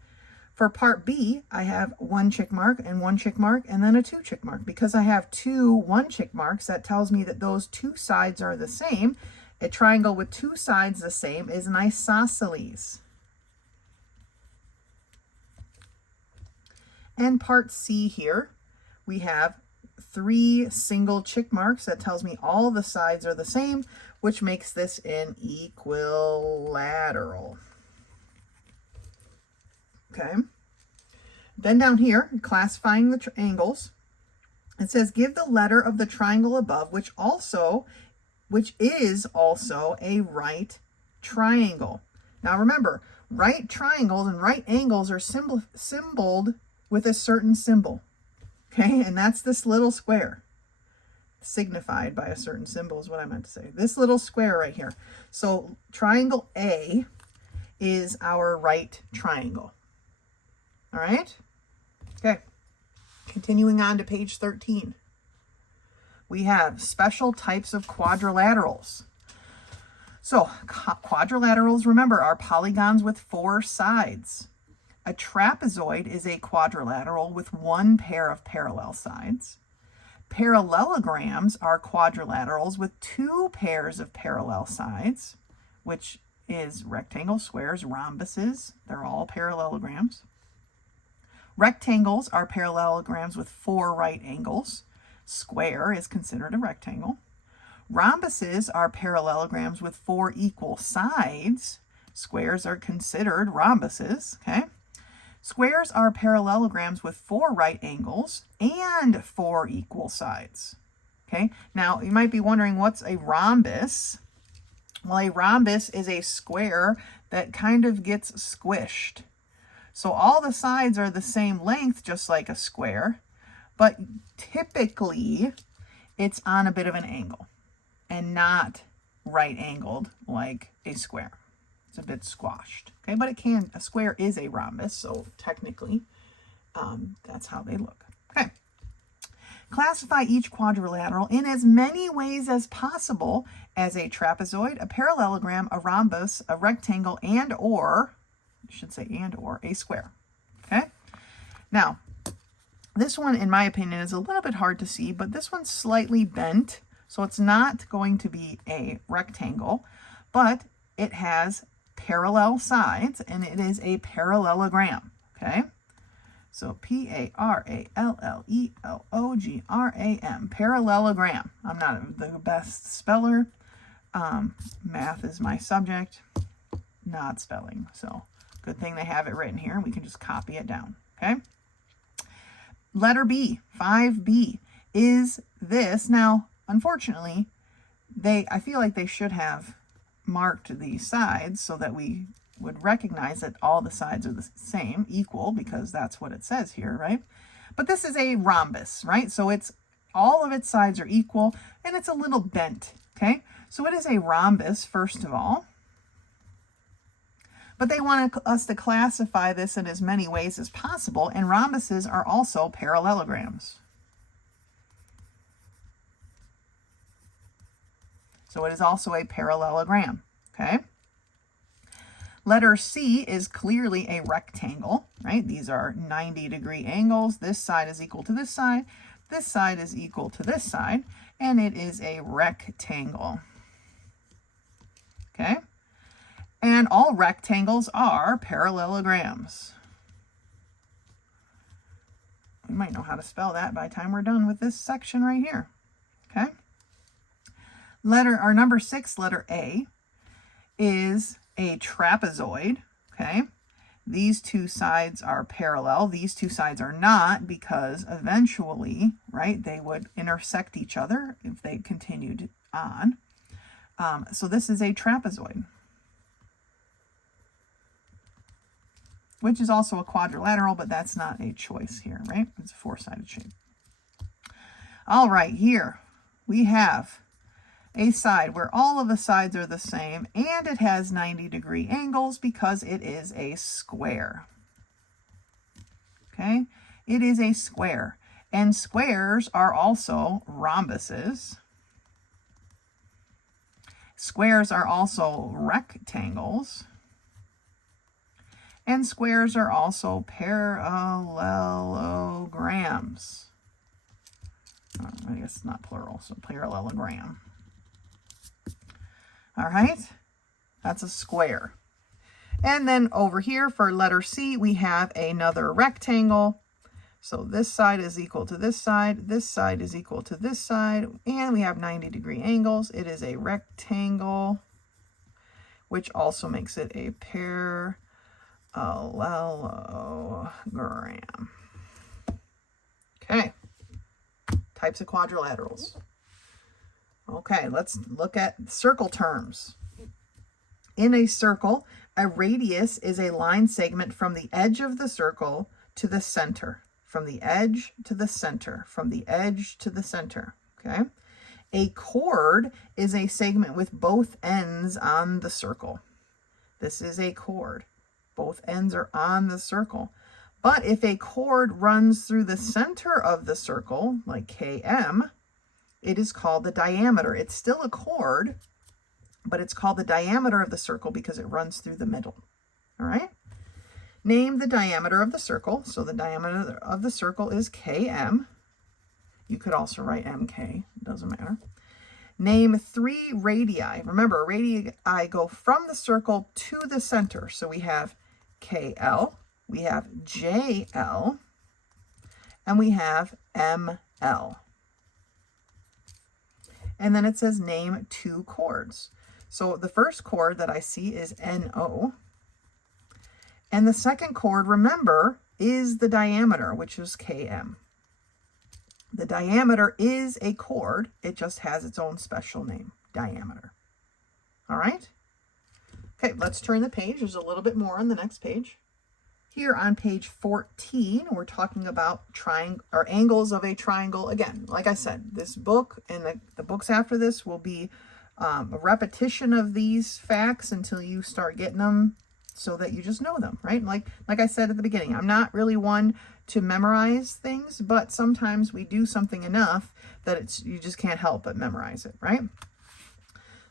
For part B, I have 1 check mark and 1 check mark and then a 2 check mark. Because I have 2 1 check marks, that tells me that those 2 sides are the same. A triangle with 2 sides the same is an isosceles. And part C here, we have 3 single check marks. That tells me all the sides are the same, which makes this an equilateral. Okay. Then down here, classifying the angles, it says give the letter of the triangle above, which is also a right triangle. Now remember, right triangles and right angles are symboled with a certain symbol. Okay, and that's this little square. Signified by a certain symbol is what I meant to say. This little square right here. So triangle A is our right triangle. All right? Okay. Continuing on to page 13. We have special types of quadrilaterals. So quadrilaterals, remember, are polygons with 4 sides. A trapezoid is a quadrilateral with 1 pair of parallel sides. Parallelograms are quadrilaterals with 2 pairs of parallel sides, which is rectangles, squares, rhombuses. They're all parallelograms. Rectangles are parallelograms with 4 right angles. Square is considered a rectangle. Rhombuses are parallelograms with 4 equal sides. Squares are considered rhombuses, okay? Squares are parallelograms with 4 right angles and 4 equal sides. Okay, now you might be wondering, what's a rhombus? Well, a rhombus is a square that kind of gets squished. So all the sides are the same length, just like a square, but typically it's on a bit of an angle and not right angled like a square. It's a bit squashed. Okay, but a square is a rhombus, so technically that's how they look. Okay. Classify each quadrilateral in as many ways as possible as a trapezoid, a parallelogram, a rhombus, a rectangle, and/or a square. Okay? Now, this one, in my opinion, is a little bit hard to see, but this one's slightly bent, so it's not going to be a rectangle, but it has parallel sides, and it is a parallelogram. Okay? So P-A-R-A-L-L-E-L-O-G-R-A-M, parallelogram. I'm not the best speller. Math is my subject, not spelling. So good thing they have it written here. We can just copy it down, okay? Letter B, 5B, is this. Now, unfortunately, I feel like they should have marked the sides so that we would recognize that all the sides are the same, equal, because that's what it says here, right? But this is a rhombus, right? So it's all of its sides are equal, and it's a little bent, okay? So it is a rhombus, first of all. But they want us to classify this in as many ways as possible, and rhombuses are also parallelograms. So it is also a parallelogram, okay? Letter C is clearly a rectangle, right? These are 90-degree angles. This side is equal to this side is equal to this side, and it is a rectangle, okay? And all rectangles are parallelograms. We might know how to spell that by the time we're done with this section right here, okay? Number 6, letter A, is a trapezoid, okay? These two sides are parallel. These two sides are not, because eventually, right, they would intersect each other if they continued on. So this is a trapezoid, which is also a quadrilateral, but that's not a choice here, right? It's a 4-sided shape. All right, here we have a side where all of the sides are the same, and it has 90-degree angles because it is a square. Okay, it is a square, and squares are also rhombuses. Squares are also rectangles, and squares are also parallelograms. I guess it's not plural, so parallelogram. All right, that's a square. And then over here for letter C, we have another rectangle. So this side is equal to this side is equal to this side, and we have 90-degree angles. It is a rectangle, which also makes it a parallelogram. Okay, types of quadrilaterals. Okay, let's look at circle terms. In a circle, a radius is a line segment from the edge of the circle to the center. From the edge to the center. From the edge to the center. Okay? A chord is a segment with both ends on the circle. This is a chord. Both ends are on the circle. But if a chord runs through the center of the circle, like KM, it is called the diameter. It's still a chord, but it's called the diameter of the circle because it runs through the middle. All right? Name the diameter of the circle. So the diameter of the circle is KM. You could also write MK. It doesn't matter. Name 3 radii. Remember, radii go from the circle to the center. So we have KL, we have JL, and we have ML. And then it says name 2 chords. So the first chord that I see is NO. And the second chord, remember, is the diameter, which is km. The diameter is a chord. It just has its own special name, diameter. All right? Okay, let's turn the page. There's a little bit more on the next page. Here on page 14, we're talking about angles of a triangle. Again, like I said, this book and the books after this will be a repetition of these facts until you start getting them so that you just know them, right? Like I said at the beginning, I'm not really one to memorize things, but sometimes we do something enough that you just can't help but memorize it, right?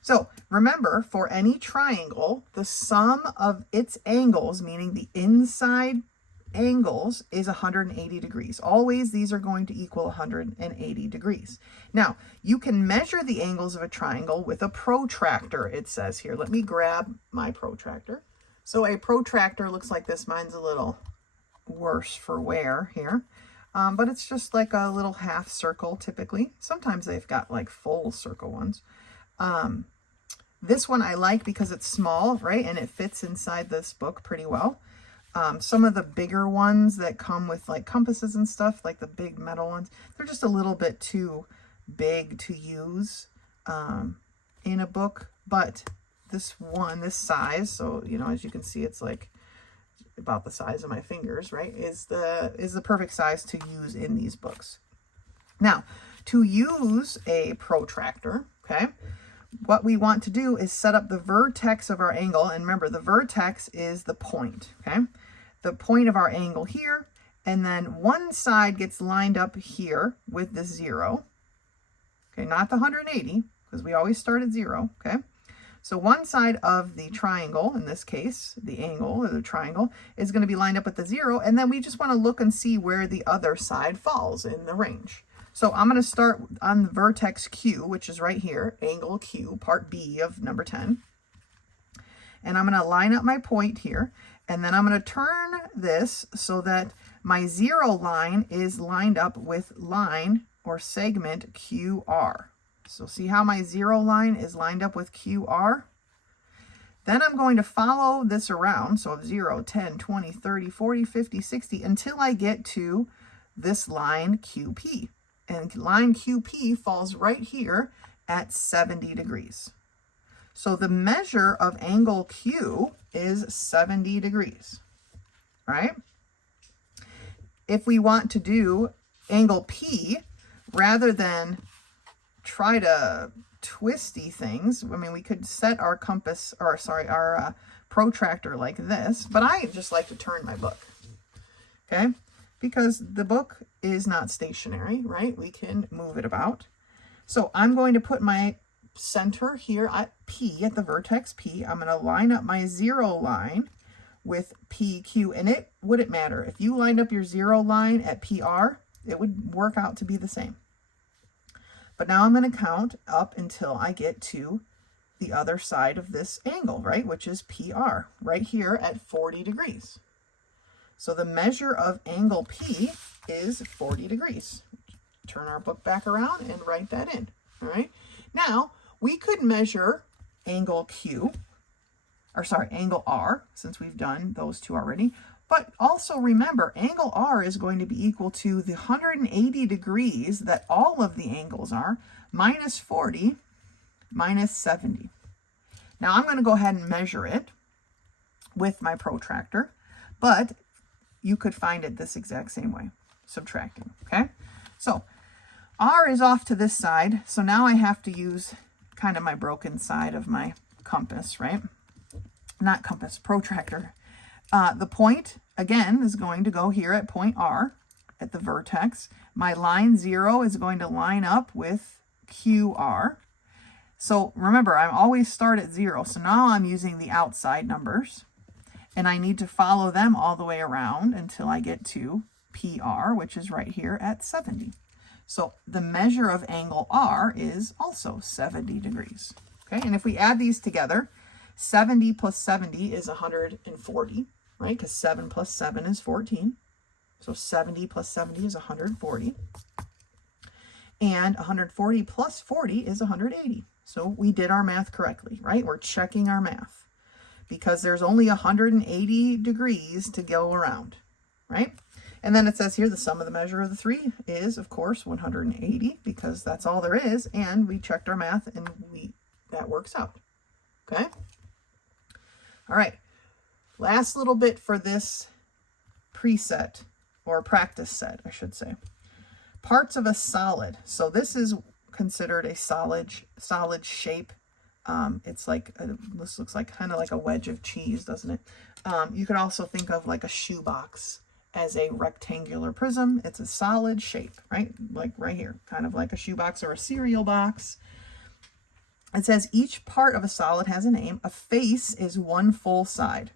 So remember, for any triangle, the sum of its angles, meaning the inside angles, is 180 degrees. Always these are going to equal 180 degrees. Now, you can measure the angles of a triangle with a protractor, it says here. Let me grab my protractor. So a protractor looks like this. Mine's a little worse for wear here. But it's just like a little half circle typically. Sometimes they've got like full circle ones. This one I like because it's small, right? And it fits inside this book pretty well. Some of the bigger ones that come with like compasses and stuff, like the big metal ones, they're just a little bit too big to use in a book. But this size, so, you know, as you can see, it's like about the size of my fingers, right? Is the perfect size to use in these books. Now, to use a protractor, okay, what we want to do is set up the vertex of our angle. And remember, the vertex is the point, okay? The point of our angle here. And then one side gets lined up here with the 0. Okay, not the 180, because we always start at 0, okay? So one side of the triangle, in this case, the angle or the triangle, is going to be lined up with the 0. And then we just want to look and see where the other side falls in the range. So I'm going to start on the vertex Q, which is right here, angle Q, part B of number 10. And I'm going to line up my point here. And then I'm going to turn this so that my 0 line is lined up with line or segment QR. So see how my 0 line is lined up with QR? Then I'm going to follow this around. So 0, 10, 20, 30, 40, 50, 60, until I get to this line QP. And line QP falls right here at 70 degrees. So the measure of angle Q is 70 degrees, right? If we want to do angle P, rather than try to twisty things, I mean, we could set our compass, or sorry, our protractor like this, but I just like to turn my book, okay? Because the book is not stationary, right? We can move it about. So I'm going to put my center here at P, at the vertex P. I'm going to line up my 0 line with PQ, and it wouldn't matter. If you lined up your 0 line at PR, it would work out to be the same. But now I'm going to count up until I get to the other side of this angle, right? Which is PR, right here at 40 degrees. So the measure of angle P is 40 degrees. Turn our book back around and write that in, all right? Now, we could measure angle Q, or sorry, angle R, since we've done those two already. But also remember, angle R is going to be equal to the 180 degrees that all of the angles are, minus 40, minus 70. Now I'm going to go ahead and measure it with my protractor, but you could find it this exact same way, subtracting, okay? So R is off to this side, so now I have to use kind of my broken side of my compass, right? Not compass, protractor. The point, again, is going to go here at point R, at the vertex. My line 0 is going to line up with QR. So remember, I always start at 0, so now I'm using the outside numbers. And I need to follow them all the way around until I get to PR, which is right here at 70. So the measure of angle R is also 70 degrees. Okay, and if we add these together, 70 plus 70 is 140, right? Because 7 plus 7 is 14. So 70 plus 70 is 140. And 140 plus 40 is 180. So we did our math correctly, right? We're checking our math. because there's only 180 degrees to go around, right? And then it says here the sum of the measure of the three is, of course, 180, because that's all there is, and we checked our math and that works out. Okay? All right. Last little bit for this preset, or practice set, I should say. Parts of a solid. So this is considered a solid shape. It's like, this looks like kind of like a wedge of cheese, doesn't it? You could also think of like a shoebox as a rectangular prism. It's a solid shape, right? Like right here, kind of like a shoebox or a cereal box. It says each part of a solid has a name. A face is one full side.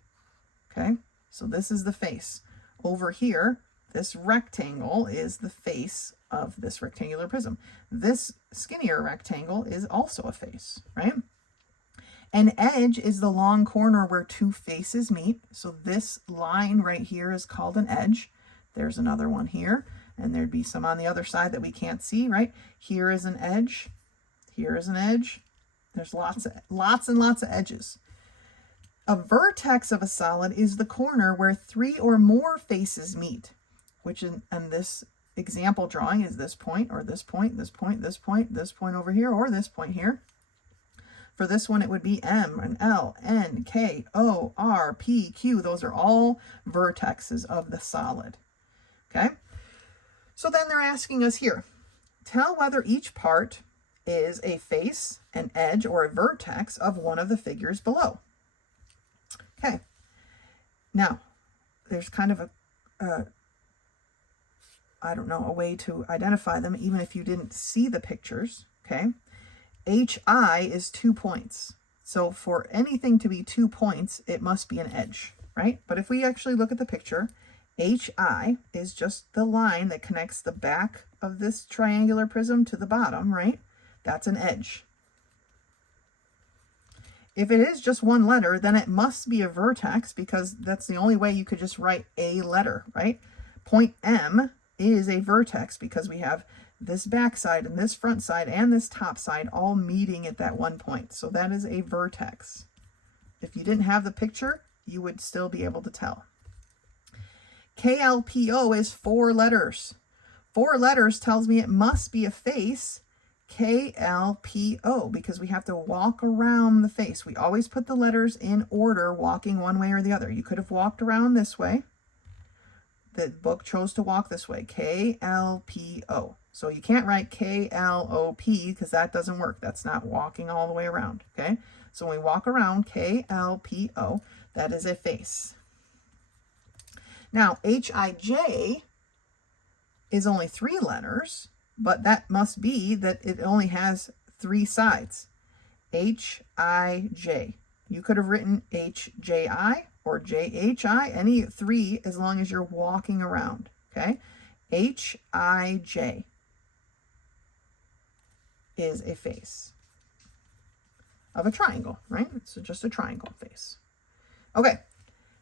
Okay, so this is the face. Over here, this rectangle is the face of this rectangular prism. This skinnier rectangle is also a face, right? An edge is the long corner where two faces meet. So this line right here is called an edge. There's another one here, and there'd be some on the other side that we can't see, right? Here is an edge. Here is an edge. There's lots and lots of edges. A vertex of a solid is the corner where three or more faces meet, which in this example drawing is this point, or this point, this point, this point, this point over here, or this point here. For this one, it would be M and L, N, K, O, R, P, Q. Those are all vertexes of the solid. Okay? So then they're asking us here, tell whether each part is a face, an edge, or a vertex of one of the figures below. Okay. Now, there's kind of a way to identify them even if you didn't see the pictures. Okay. HI is 2 points. So for anything to be 2 points, it must be an edge, right? But if we actually look at the picture, HI is just the line that connects the back of this triangular prism to the bottom, right? That's an edge. If it is just one letter, then it must be a vertex, because that's the only way you could just write a letter, right? Point M is a vertex because we have this back side and this front side and this top side all meeting at that one point. So that is a vertex. If you didn't have the picture, you would still be able to tell. KLPO is 4 letters. 4 letters tells me it must be a face, KLPO, because we have to walk around the face. We always put the letters in order, walking one way or the other. You could have walked around this way. The book chose to walk this way, KLPO. So you can't write KLOP because that doesn't work. That's not walking all the way around, okay? So when we walk around, KLPO, that is a face. Now, HIJ is only 3 letters, but that must be that it only has 3 sides. HIJ. You could have written HJI or JHI, any 3 as long as you're walking around, okay? HIJ is a face of a triangle, right? It's just a triangle face. Okay,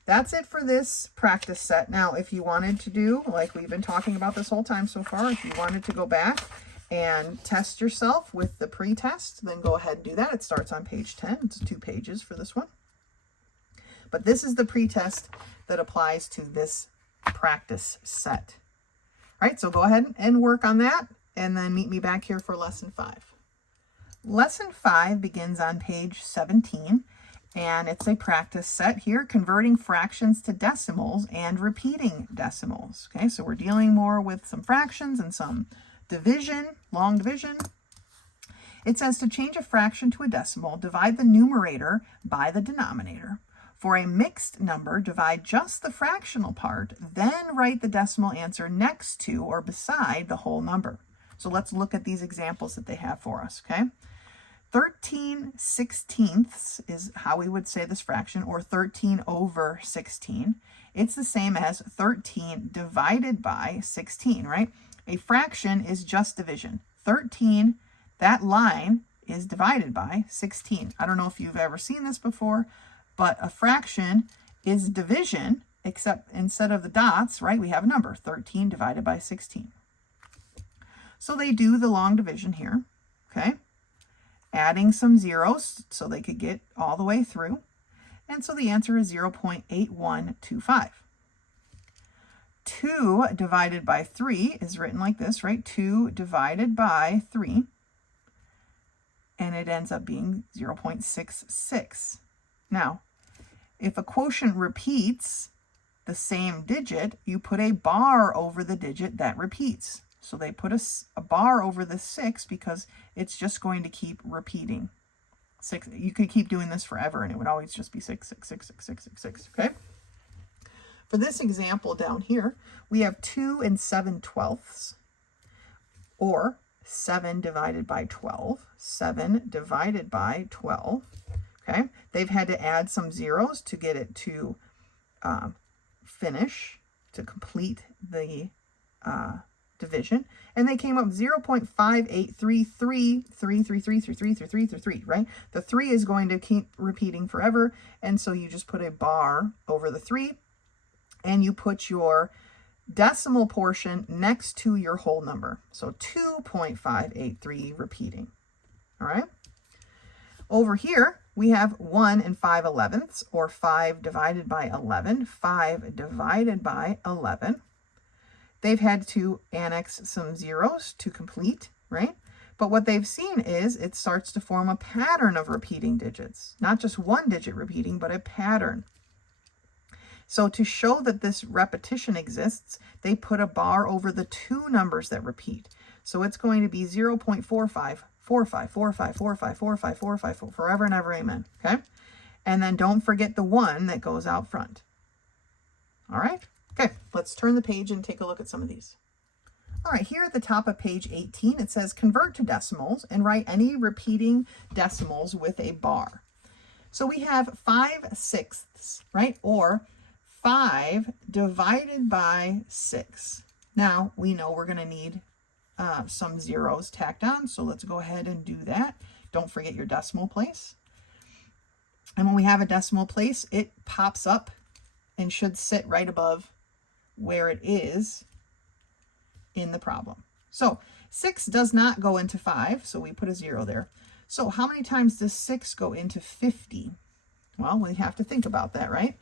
that's it for this practice set. Now, if you wanted to do, like we've been talking about this whole time so far, if you wanted to go back and test yourself with the pre-test, then go ahead and do that. It starts on page 10. It's 2 pages for this one. But this is the pre-test that applies to this practice set. All right, so go ahead and work on that, and then meet me back here for lesson 5. Lesson 5 begins on page 17, and it's a practice set here, converting fractions to decimals and repeating decimals. Okay, so we're dealing more with some fractions and some division, long division. It says to change a fraction to a decimal, divide the numerator by the denominator. For a mixed number, divide just the fractional part, then write the decimal answer next to or beside the whole number. So let's look at these examples that they have for us, okay? 13/16 is how we would say this fraction, or 13/16. It's the same as 13 divided by 16, right? A fraction is just division. 13, that line is divided by 16. I don't know if you've ever seen this before, but a fraction is division, except instead of the dots, right, we have a number, 13 divided by 16. So they do the long division here, okay? Adding some zeros so they could get all the way through. And so the answer is 0.8125. 2 divided by 3 is written like this, right? 2 divided by 3. And it ends up being 0.66. Now, if a quotient repeats the same digit, you put a bar over the digit that repeats. So they put a bar over the 6 because it's just going to keep repeating. 6. You could keep doing this forever and it would always just be 6, 6, 6, 6, 6, 6, 6, okay? For this example down here, we have 2 7/12, or 7 divided by 12. 7 divided by 12, okay? They've had to add some zeros to get it to finish, to complete the division, and they came up 0.5833333333, right? The 3 is going to keep repeating forever, and so you just put a bar over the 3, and you put your decimal portion next to your whole number. So 2.583 repeating, all right? Over here, we have 1 5/11, or 5 divided by 11. 5 divided by 11. They've had to annex some zeros to complete, right? But what they've seen is it starts to form a pattern of repeating digits. Not just one digit repeating, but a pattern. So to show that this repetition exists, they put a bar over the 2 numbers that repeat. So it's going to be 0.45, 45, 45, 45, 45, 45, forever and ever, amen, okay? And then don't forget the 1 that goes out front. All right? Okay, let's turn the page and take a look at some of these. All right, here at the top of page 18, it says convert to decimals and write any repeating decimals with a bar. So we have 5/6, right? Or 5 divided by 6. Now, we know we're going to need some zeros tacked on, so let's go ahead and do that. Don't forget your decimal place. And when we have a decimal place, it pops up and should sit right above where it is in the problem. So 6 does not go into 5, so we put a 0 there. So how many times does 6 go into 50? Well, we have to think about that, right?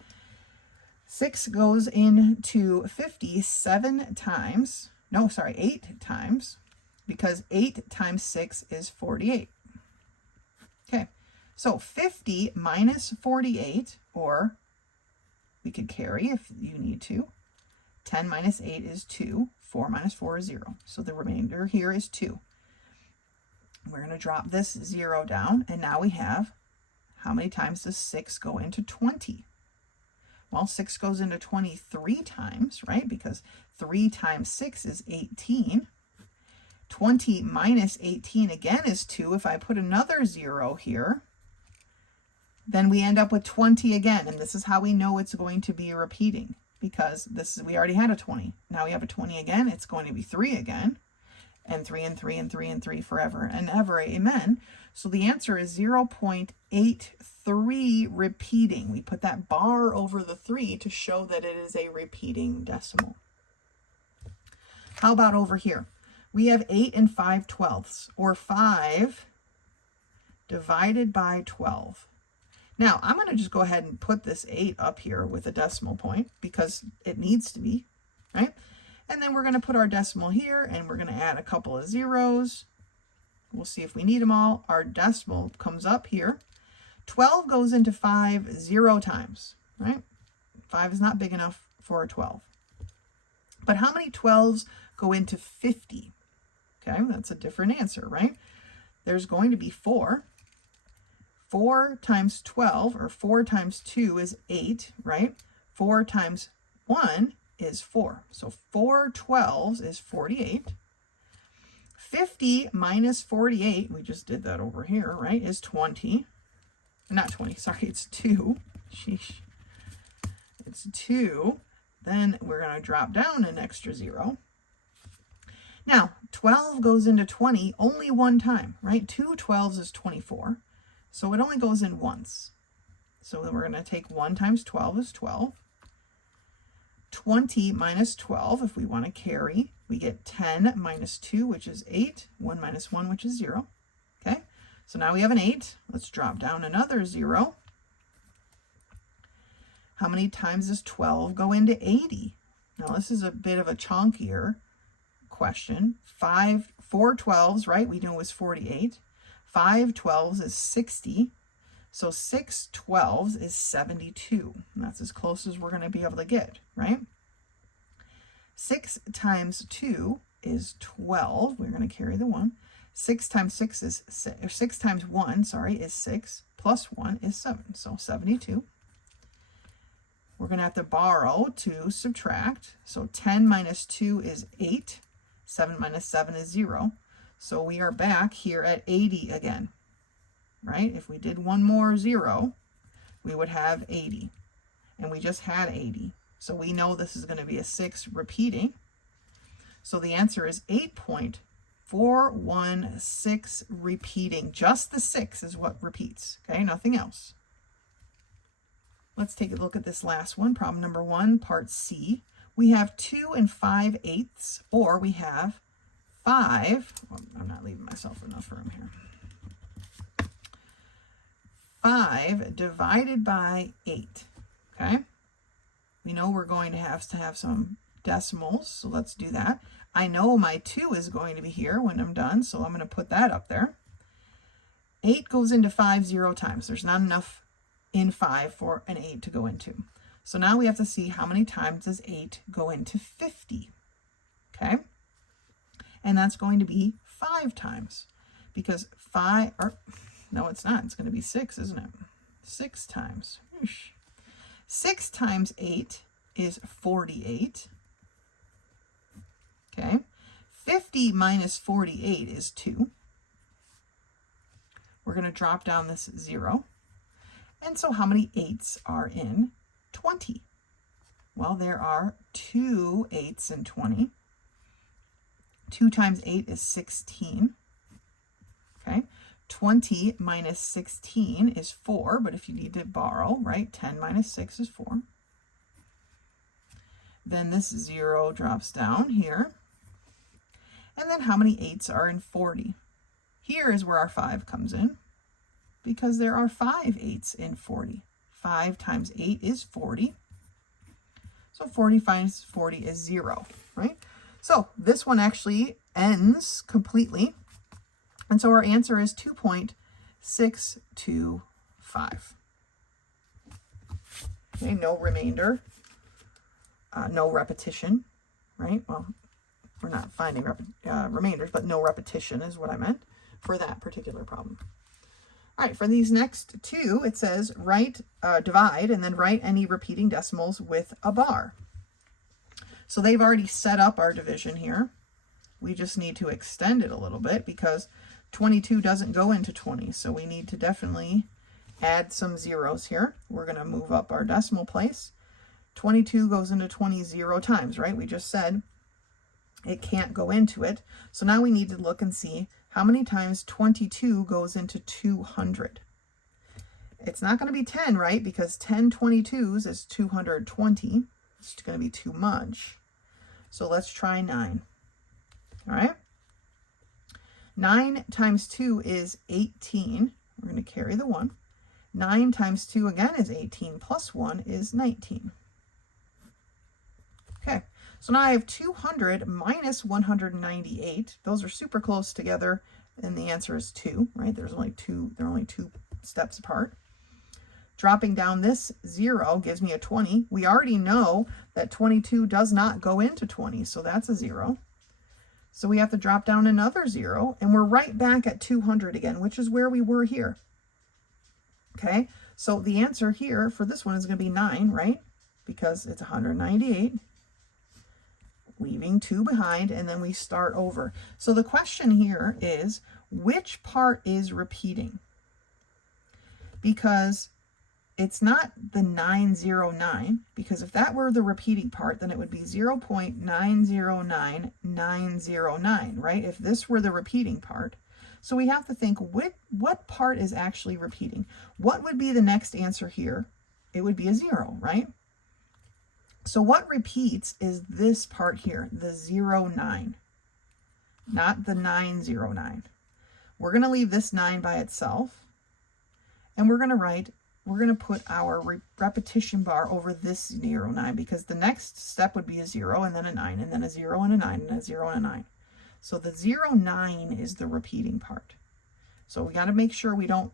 6 goes into 50 7 times. No, sorry, 8 times, because 8 times 6 is 48. Okay, so 50 minus 48, or we could carry if you need to. 10 minus 8 is 2. 4 minus 4 is 0. So the remainder here is 2. We're going to drop this 0 down, and now we have, how many times does 6 go into 20? Well, 6 goes into 23 times, right? Because 3 times 6 is 18. 20 minus 18 again is 2. If I put another 0 here, then we end up with 20 again. And this is how we know it's going to be repeating, because we already had a 20. Now we have a 20 again. It's going to be 3 again, and 3 and 3 and 3 and 3 forever and ever, amen. So the answer is 0.83 repeating. We put that bar over the 3 to show that it is a repeating decimal. How about over here? We have 8 5/12, or 5 divided by 12. Now, I'm going to just go ahead and put this 8 up here with a decimal point because it needs to be, right? And then we're going to put our decimal here, and we're going to add a couple of zeros. We'll see if we need them all. Our decimal comes up here. 12 goes into 5 0 times, right? 5 is not big enough for a 12. But how many 12s go into 50? Okay, that's a different answer, right? There's going to be 4. 4 times 12, or 4 times 2 is 8, right? 4 times 1 is 4. So 4 12s is 48. 50 minus 48, we just did that over here, right, is 20. Not 20, sorry, it's 2. Sheesh. It's 2. Then we're going to drop down an extra 0. Now, 12 goes into 20 only one time, right? 2 12s is 24. So it only goes in once. So then we're going to take 1 times 12 is 12. 20 minus 12, if we want to carry, we get 10 minus 2, which is 8. 1 minus 1, which is 0. Okay, so now we have an 8. Let's drop down another 0. How many times does 12 go into 80? Now this is a bit of a chunkier question. 4 12s, right? We know is 48. 5 12s is 60. So 6 12s is 72. And that's as close as we're going to be able to get, right? 6 times 2 is 12. We're going to carry the 1. 6 times 6 is 6, or 6 times 1, sorry, is 6. Plus 1 is 7. So 72. We're going to have to borrow to subtract. So 10 minus 2 is 8. 7 minus 7 is 0. So we are back here at 80 again, right? If we did one more 0, we would have 80. And we just had 80. So we know this is going to be a 6 repeating. So the answer is 8.416 repeating. Just the 6 is what repeats, okay? Nothing else. Let's take a look at this last one, problem number 1, part C. We have 2 5/8, or we have 5, well, I'm not leaving myself enough room here. 5 divided by 8, okay? We know we're going to have some decimals, so let's do that. I know my 2 is going to be here when I'm done, so I'm going to put that up there. 8 goes into 5 0 times. There's not enough in 5 for an 8 to go into. So now we have to see how many times does 8 go into 50, okay? And that's going to be 5 times, because 5, or no, it's not. It's going to be 6, isn't it? 6 times. 6 times 8 is 48, okay? 50 minus 48 is 2. We're going to drop down this 0. And so how many 8s are in 20? Well, there are 2 8s in 20. 2 times 8 is 16. Okay. 20 minus 16 is 4, but if you need to borrow, right, 10 minus 6 is 4. Then this 0 drops down here. And then how many 8s are in 40? Here is where our 5 comes in, because there are 5 8s in 40. 5 times 8 is 40. So 40 minus 40 is 0, right? So this one actually ends completely. And so our answer is 2.625. Okay, no remainder, no repetition, right? Well, we're not finding remainders, but no repetition is what I meant for that particular problem. All right, for these next two, it says divide and then write any repeating decimals with a bar. So they've already set up our division here. We just need to extend it a little bit because 22 doesn't go into 20. So we need to definitely add some zeros here. We're going to move up our decimal place. 22 goes into 20 0 times, right? We just said it can't go into it. So now we need to look and see how many times 22 goes into 200. It's not going to be 10, right? Because 10 22s is 220. It's going to be too much. So let's try 9. All right. 9 times 2 is 18. We're going to carry the 1. 9 times 2 again is 18, plus 1 is 19. Okay, so now I have 200 minus 198. Those are super close together, and the answer is 2, right? They're only two steps apart. Dropping down this 0 gives me a 20. We already know that 22 does not go into 20, so that's a 0. So we have to drop down another 0, and we're right back at 200 again, which is where we were here. Okay, so the answer here for this one is going to be 9, right? Because it's 198, leaving 2 behind, and then we start over. So the question here is, which part is repeating? Because it's not the 909, because if that were the repeating part, then it would be 0.909909, right? If this were the repeating part. So we have to think, what part is actually repeating? What would be the next answer here? It would be a 0, right? So what repeats is this part here, the 09, not the 909. We're going to leave this 9 by itself, and we're going to write we're going to put our repetition bar over this 0, 9, because the next step would be a 0 and then a 9 and then a 0 and a 9 and a 0 and a 9. So the 0, 9 is the repeating part. So we got to make sure we don't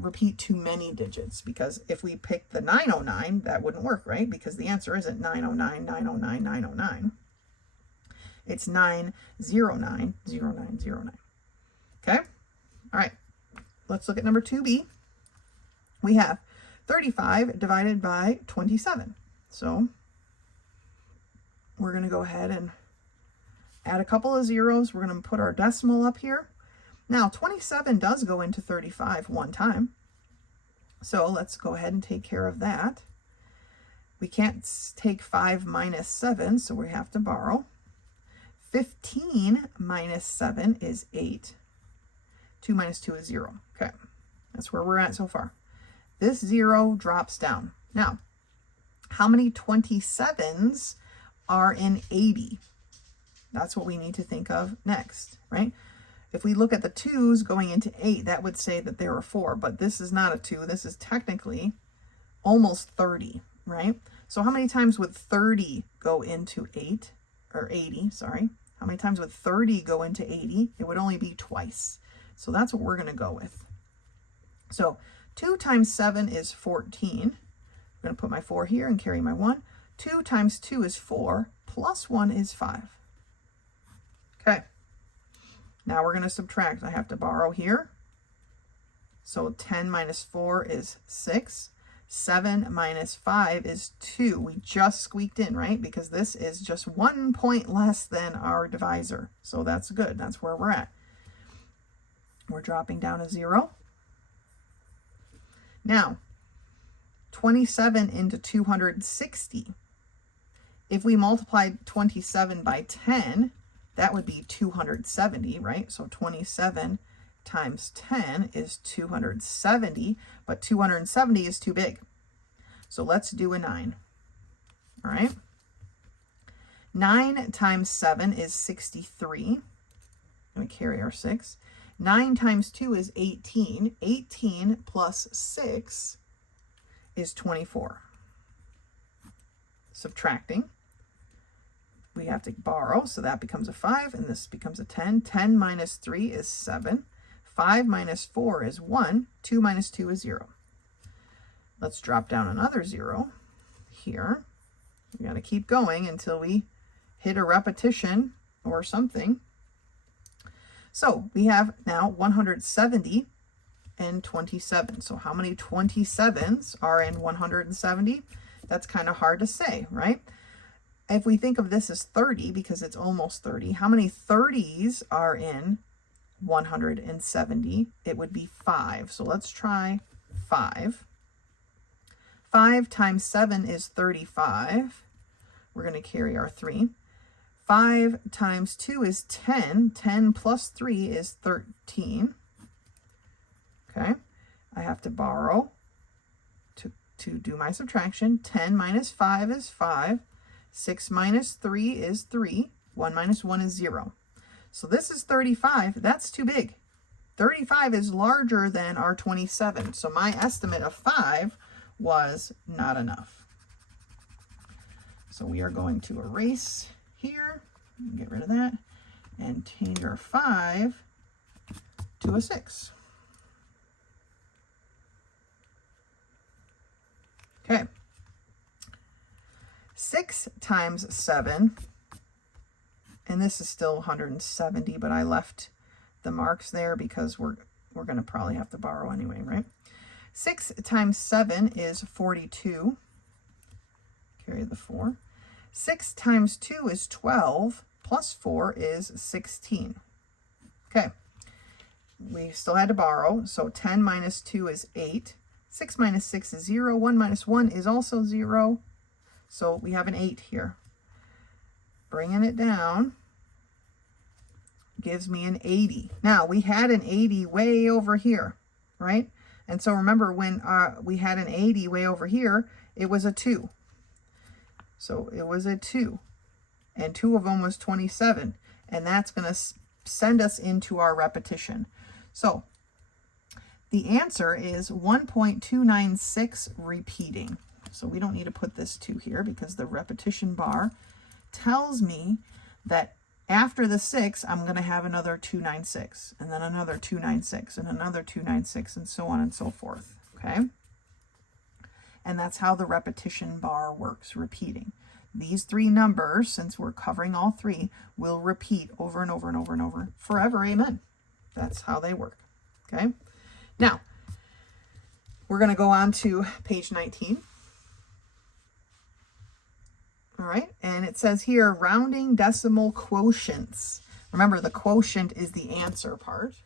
repeat too many digits, because if we pick the 909, that wouldn't work, right? Because the answer isn't 909, 909, 909. It's 909, 0909. Okay? All right. Let's look at number 2B. We have 35 divided by 27. So we're going to go ahead and add a couple of zeros. We're going to put our decimal up here. Now, 27 does go into 35 one time. So let's go ahead and take care of that. We can't take 5 minus 7, so we have to borrow. 15 minus 7 is 8. 2 minus 2 is 0. Okay, that's where we're at so far. This 0 drops down. Now, how many 27s are in 80? That's what we need to think of next, right? If we look at the 2's going into 8, that would say that there are 4, but this is not a 2. This is technically almost 30, right? So how many times would 30 go into 8, or 80, sorry? How many times would 30 go into 80? It would only be twice. So that's what we're going to go with. So 2 times 7 is 14. I'm going to put my 4 here and carry my 1. 2 times 2 is 4, plus 1 is 5. Okay. Now we're going to subtract. I have to borrow here. So 10 minus 4 is 6. 7 minus 5 is 2. We just squeaked in, right? Because this is just 1 point less than our divisor. So that's good. That's where we're at. We're dropping down a 0. Now, 27 into 260. If we multiplied 27 by 10, that would be 270, right? So 27 times 10 is 270, but 270 is too big. So let's do a 9, all right? 9 times 7 is 63. We carry our 6. 9 times 2 is 18. 18 plus 6 is 24. Subtracting. We have to borrow, so that becomes a 5, and this becomes a 10. 10 minus 3 is 7. 5 minus 4 is 1. 2 minus 2 is 0. Let's drop down another 0 here. We got to keep going until we hit a repetition or something. So we have now 170 and 27. So how many 27s are in 170? That's kind of hard to say, right? If we think of this as 30, because it's almost 30, how many 30s are in 170? It would be 5. So let's try 5. 5 times 7 is 35. We're going to carry our 3. 5 times 2 is 10. 10 plus 3 is 13. Okay, I have to borrow to do my subtraction. 10 minus 5 is 5. 6 minus 3 is 3. 1 minus 1 is 0. So this is 35. That's too big. 35 is larger than our 27. So my estimate of 5 was not enough. So we are going to erase here, get rid of that, and change our 5 to a 6. Okay. 6 times 7, and this is still 170, but I left the marks there because we're going to probably have to borrow anyway, right? 6 times 7 is 42. Carry the 4. 6 times 2 is 12, plus 4 is 16. Okay, we still had to borrow, so 10 minus 2 is 8. 6 minus 6 is 0. 1 minus 1 is also 0. So we have an 8 here. Bringing it down gives me an 80. Now, we had an 80 way over here, right? And so remember, when we had an 80 way over here, it was a 2. So it was a 2. And 2 of them was 27. And that's going to send us into our repetition. So the answer is 1.296 repeating. So we don't need to put this 2 here because the repetition bar tells me that after the 6, I'm going to have another 296, and then another 296, and another 296, and so on and so forth, okay? And that's how the repetition bar works, repeating. These 3 numbers, since we're covering all 3, will repeat over and over and over and over forever, amen. That's how they work, okay? Now, we're going to go on to page 19. All right, and it says here, rounding decimal quotients. Remember, the quotient is the answer part.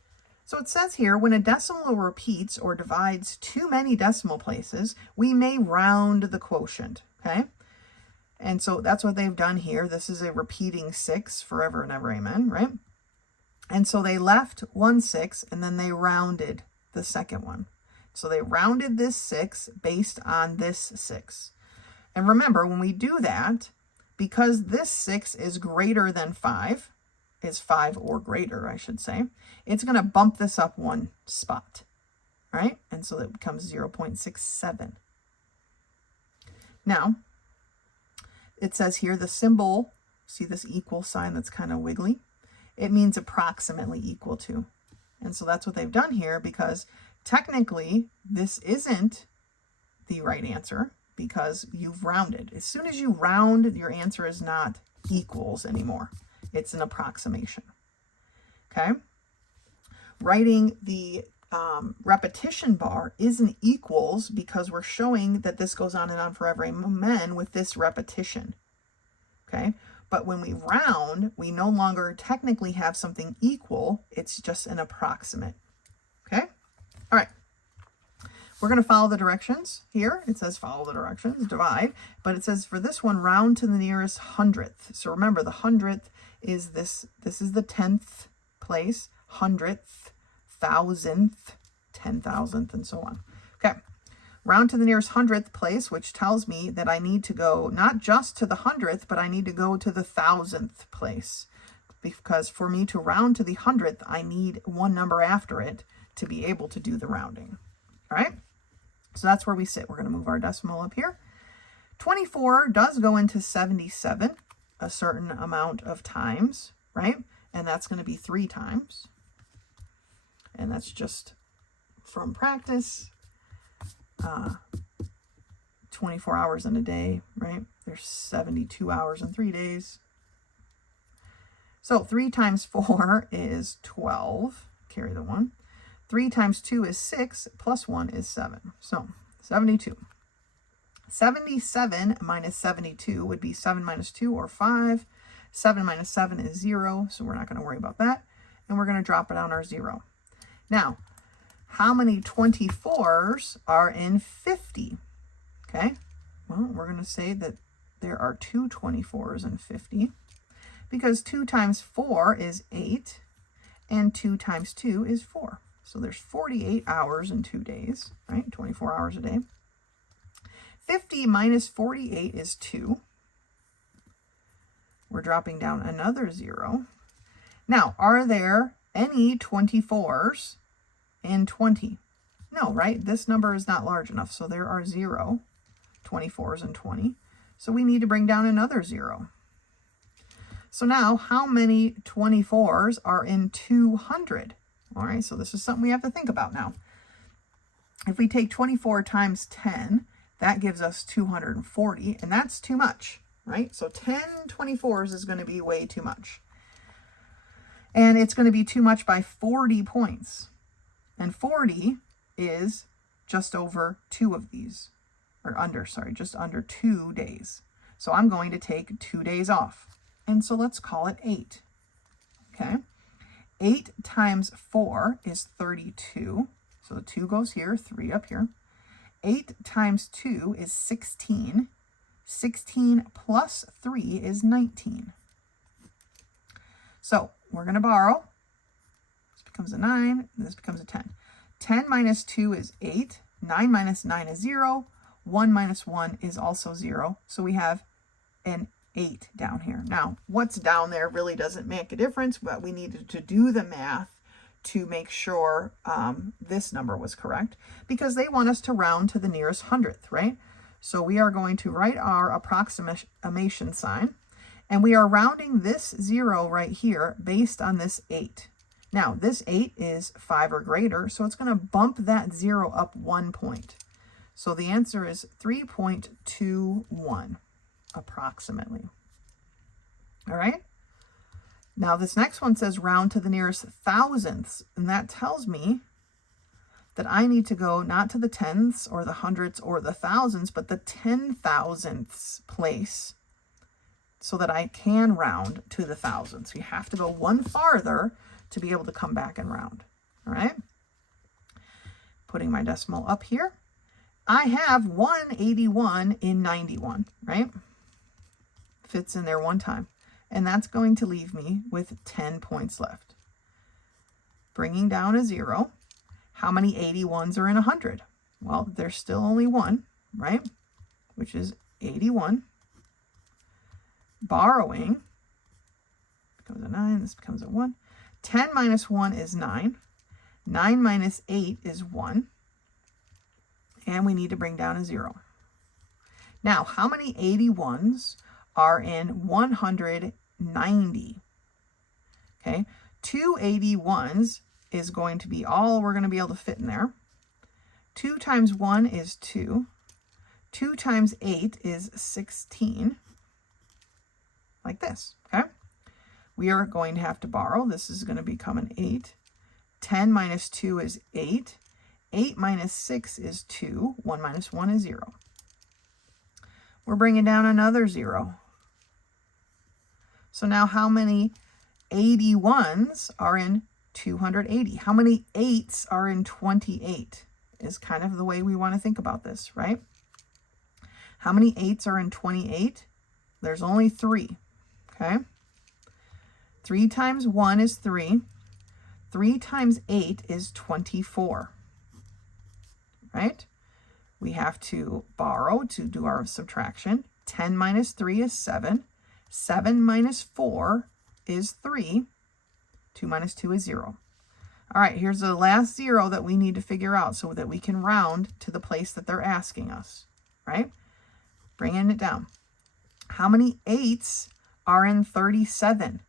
So it says here, when a decimal repeats or divides too many decimal places, we may round the quotient, okay? And so that's what they've done here. This is a repeating 6, forever and ever, amen, right? And so they left 1 6, and then they rounded the second one. So they rounded this 6 based on this 6. And remember, when we do that, because this 6 is greater than 5, is 5 or greater, I should say, it's going to bump this up 1 spot, right? And so that becomes 0.67. Now, it says here the symbol, see this equal sign that's kind of wiggly? It means approximately equal to. And so that's what they've done here, because technically this isn't the right answer because you've rounded. As soon as you round, your answer is not equals anymore. It's an approximation. Okay? Writing the repetition bar isn't equals because we're showing that this goes on and on forever, amen, with this repetition. Okay? But when we round, we no longer technically have something equal. It's just an approximate. Okay? All right. We're going to follow the directions here. It says follow the directions, divide. But it says for this one, round to the nearest hundredth. So remember, the hundredth is this. This is the 10th place, hundredth, thousandth, 10,000th, and so on. Okay. Round to the nearest hundredth place, which tells me that I need to go not just to the hundredth, but I need to go to the thousandth place. Because for me to round to the hundredth, I need one number after it to be able to do the rounding. All right? So that's where we sit. We're going to move our decimal up here. 24 does go into 77 a certain amount of times, right? And that's going to be 3 times. And that's just from practice. 24 hours in a day, right? There's 72 hours in 3 days. So 3 times 4 is 12. Carry the 1. 3 times 2 is 6, plus 1 is 7. So 72. 77 minus 72 would be 7 minus 2, or 5. 7 minus 7 is 0, so we're not going to worry about that. And we're going to drop it down our 0. Now, how many 24s are in 50? Okay, well, we're going to say that there are 2 24s in 50, because 2 times 4 is 8, and 2 times 2 is 4. So there's 48 hours in 2 days, right? 24 hours a day. 50 minus 48 is 2. We're dropping down another 0. Now, are there any 24s in 20? No, right? This number is not large enough, so there are 0 24s in 20. So we need to bring down another 0. So now, how many 24s are in 200? All right, so this is something we have to think about now. If we take 24 times 10, that gives us 240, and that's too much, right? So 10 24s is going to be way too much. And it's going to be too much by 40 points. And 40 is just over 2 of these, or under, sorry, just under 2 days. So I'm going to take 2 days off. And so let's call it 8, okay? 8 times 4 is 32. So the 2 goes here, 3 up here. 8 times 2 is 16. 16 plus 3 is 19. So we're going to borrow. This becomes a 9. This becomes a 10. 10 minus 2 is 8. 9 minus 9 is 0. 1 minus 1 is also 0. So we have an 8 down here. Now, what's down there really doesn't make a difference, but we needed to do the math to make sure this number was correct, because they want us to round to the nearest hundredth, right? So we are going to write our approximation sign, and we are rounding this 0 right here based on this 8. Now, this 8 is 5 or greater, so it's going to bump that 0 up 1 point. So the answer is 3.21, approximately. All right? Now, this next one says round to the nearest thousandths, and that tells me that I need to go not to the tenths or the hundredths or the thousands, but the 10,000ths place so that I can round to the thousands. You have to go one farther to be able to come back and round. All right? Putting my decimal up here. I have 181 in 91, right? Fits in there one time. And that's going to leave me with 10 points left. Bringing down a 0. How many 81s are in 100? Well, there's still only one, right? Which is 81. Borrowing becomes a 9. This becomes a 1. 10 minus 1 is 9. 9 minus 8 is 1. And we need to bring down a 0. Now, how many 81s are in 190? Okay, 2 81s is going to be all we're going to be able to fit in there. 2 times 1 is 2. 2 times 8 is 16. Like this, okay? We are going to have to borrow. This is going to become an 8. 10 minus 2 is 8. 8 minus 6 is 2. 1 minus 1 is 0. We're bringing down another 0. So now how many 81s are in 280? How many 8s are in 28 is kind of the way we want to think about this, right? How many 8s are in 28? There's only 3, okay? 3 times 1 is 3. 3 times 8 is 24, right? We have to borrow to do our subtraction. 10 minus 3 is 7. 7 minus 4 is 3. 2 minus 2 is 0. All right, here's the last 0 that we need to figure out so that we can round to the place that they're asking us, right? Bringing it down. How many 8s are in 37?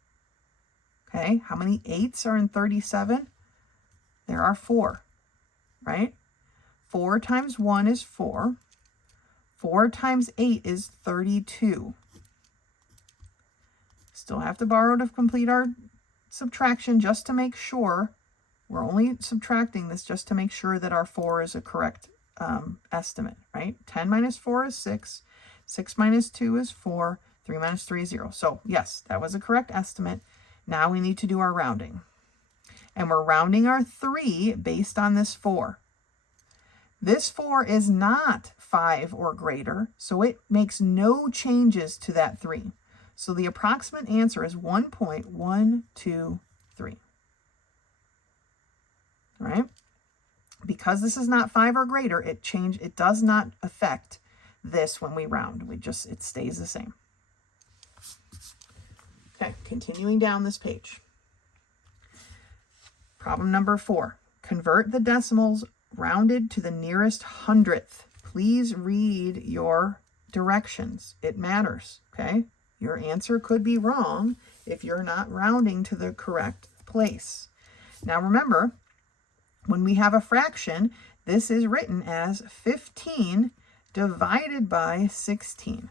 Okay, how many 8s are in 37? There are 4, right? 4 times 1 is 4. 4 times 8 is 32. Still have to borrow to complete our subtraction just to make sure. We're only subtracting this just to make sure that our 4 is a correct estimate, right? 10 minus 4 is 6. 6 minus 2 is 4. 3 minus 3 is 0. So yes, that was a correct estimate. Now we need to do our rounding. And we're rounding our 3 based on this 4. This 4 is not 5 or greater, so it makes no changes to that 3. So the approximate answer is 1.123. All right? Because this is not 5 or greater, it does not affect this when we round. It stays the same. Okay, continuing down this page. Problem number 4. Convert the decimals rounded to the nearest hundredth. Please read your directions. It matters, okay? Your answer could be wrong if you're not rounding to the correct place. Now remember, when we have a fraction, this is written as 15 divided by 16,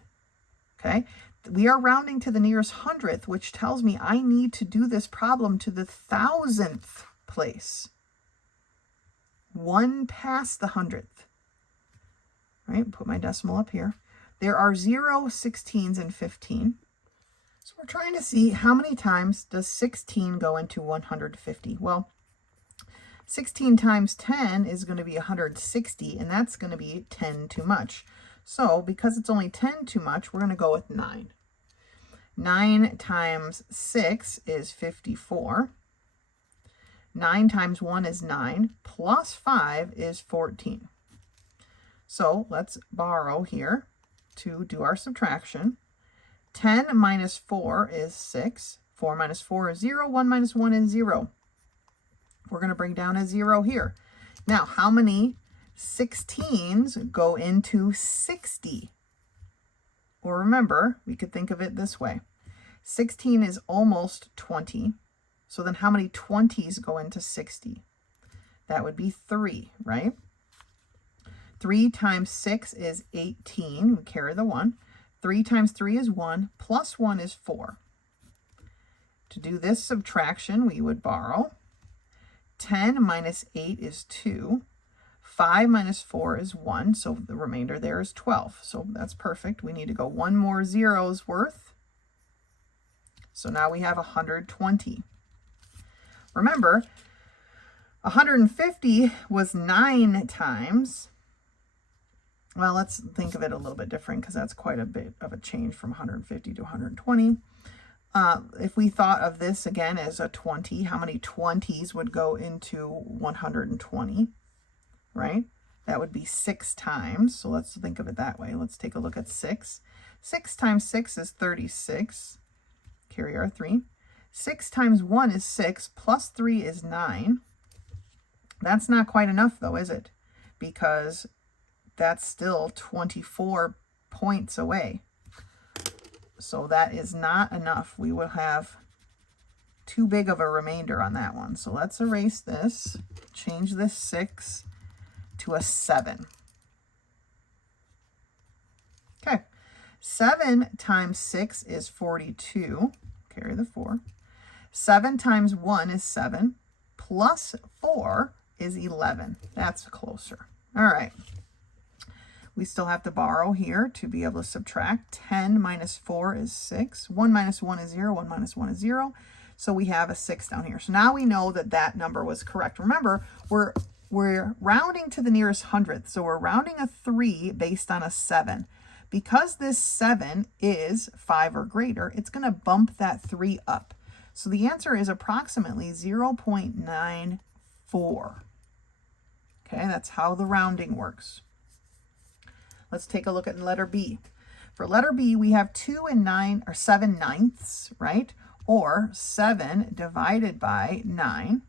okay? We are rounding to the nearest hundredth, which tells me I need to do this problem to the thousandth place. 1 past the hundredth. All right, put my decimal up here. There are 0, 16s, and 15. So we're trying to see how many times does 16 go into 150. Well, 16 times 10 is going to be 160, and that's going to be 10 too much. So because it's only 10 too much, we're going to go with 9. 9 times 6 is 54. 9 times 1 is 9, plus 5 is 14. So let's borrow here to do our subtraction. 10 minus 4 is 6. 4 minus 4 is 0. 1 minus 1 is 0. We're going to bring down a 0 here. Now, how many 16s go into 60? Or remember, we could think of it this way. 16 is almost 20. So then how many 20s go into 60? That would be 3, right? 3 times 6 is 18. We carry the 1. 3 times 3 is 1. Plus 1 is 4. To do this subtraction, we would borrow. 10 minus 8 is 2. 5 minus 4 is 1. So the remainder there is 12. So that's perfect. We need to go one more zero's worth. So now we have 120. Remember, 150 was 9 times. Well, let's think of it a little bit different because that's quite a bit of a change from 150 to 120. If we thought of this again as a 20, how many 20s would go into 120, right? That would be 6 times. So let's think of it that way. Let's take a look at 6. 6 times 6 is 36. Carry our 3. 6 times 1 is 6, plus 3 is 9. That's not quite enough though, is it? Because that's still 24 points away. So that is not enough. We will have too big of a remainder on that one. So let's erase this, change this 6 to a 7. Okay, 7 times 6 is 42. Carry the 4. 7 times 1 is 7. Plus 4 is 11. That's closer. All right. We still have to borrow here to be able to subtract. 10 minus 4 is 6. 1 minus 1 is 0. 1 minus 1 is 0. So we have a 6 down here. So now we know that that number was correct. Remember, we're rounding to the nearest hundredth. So we're rounding a 3 based on a 7. Because this 7 is 5 or greater, it's going to bump that 3 up. So the answer is approximately 0.94. Okay, that's how the rounding works. Let's take a look at letter B. For letter B, we have 2 and 9, or 7 ninths, right? Or 7 divided by 9.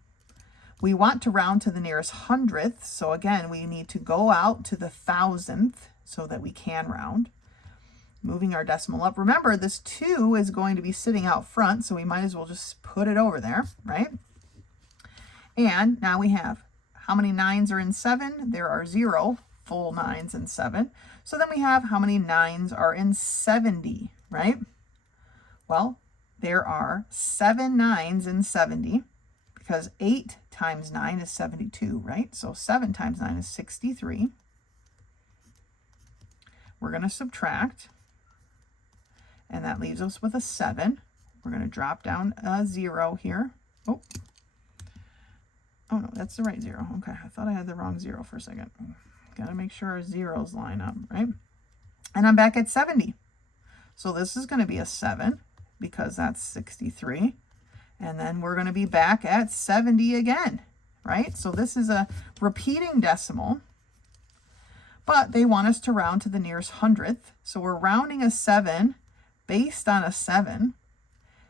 We want to round to the nearest hundredth. So again, we need to go out to the thousandth so that we can round. Moving our decimal up. Remember, this 2 is going to be sitting out front, so we might as well just put it over there, right? And now we have how many 9s are in 7? There are 0 full 9s in 7. So then we have how many 9s are in 70, right? Well, there are 7 9s in 70 because 8 times 9 is 72, right? So 7 times 9 is 63. We're going to subtract, and that leaves us with a 7. We're going to drop down a 0 here. Oh, no, that's the right 0. Okay, I thought I had the wrong 0 for a second. Got to make sure our zeros line up, right? And I'm back at 70. So this is going to be a 7 because that's 63. And then we're going to be back at 70 again, right? So this is a repeating decimal, but they want us to round to the nearest hundredth. So we're rounding a 7 based on a 7.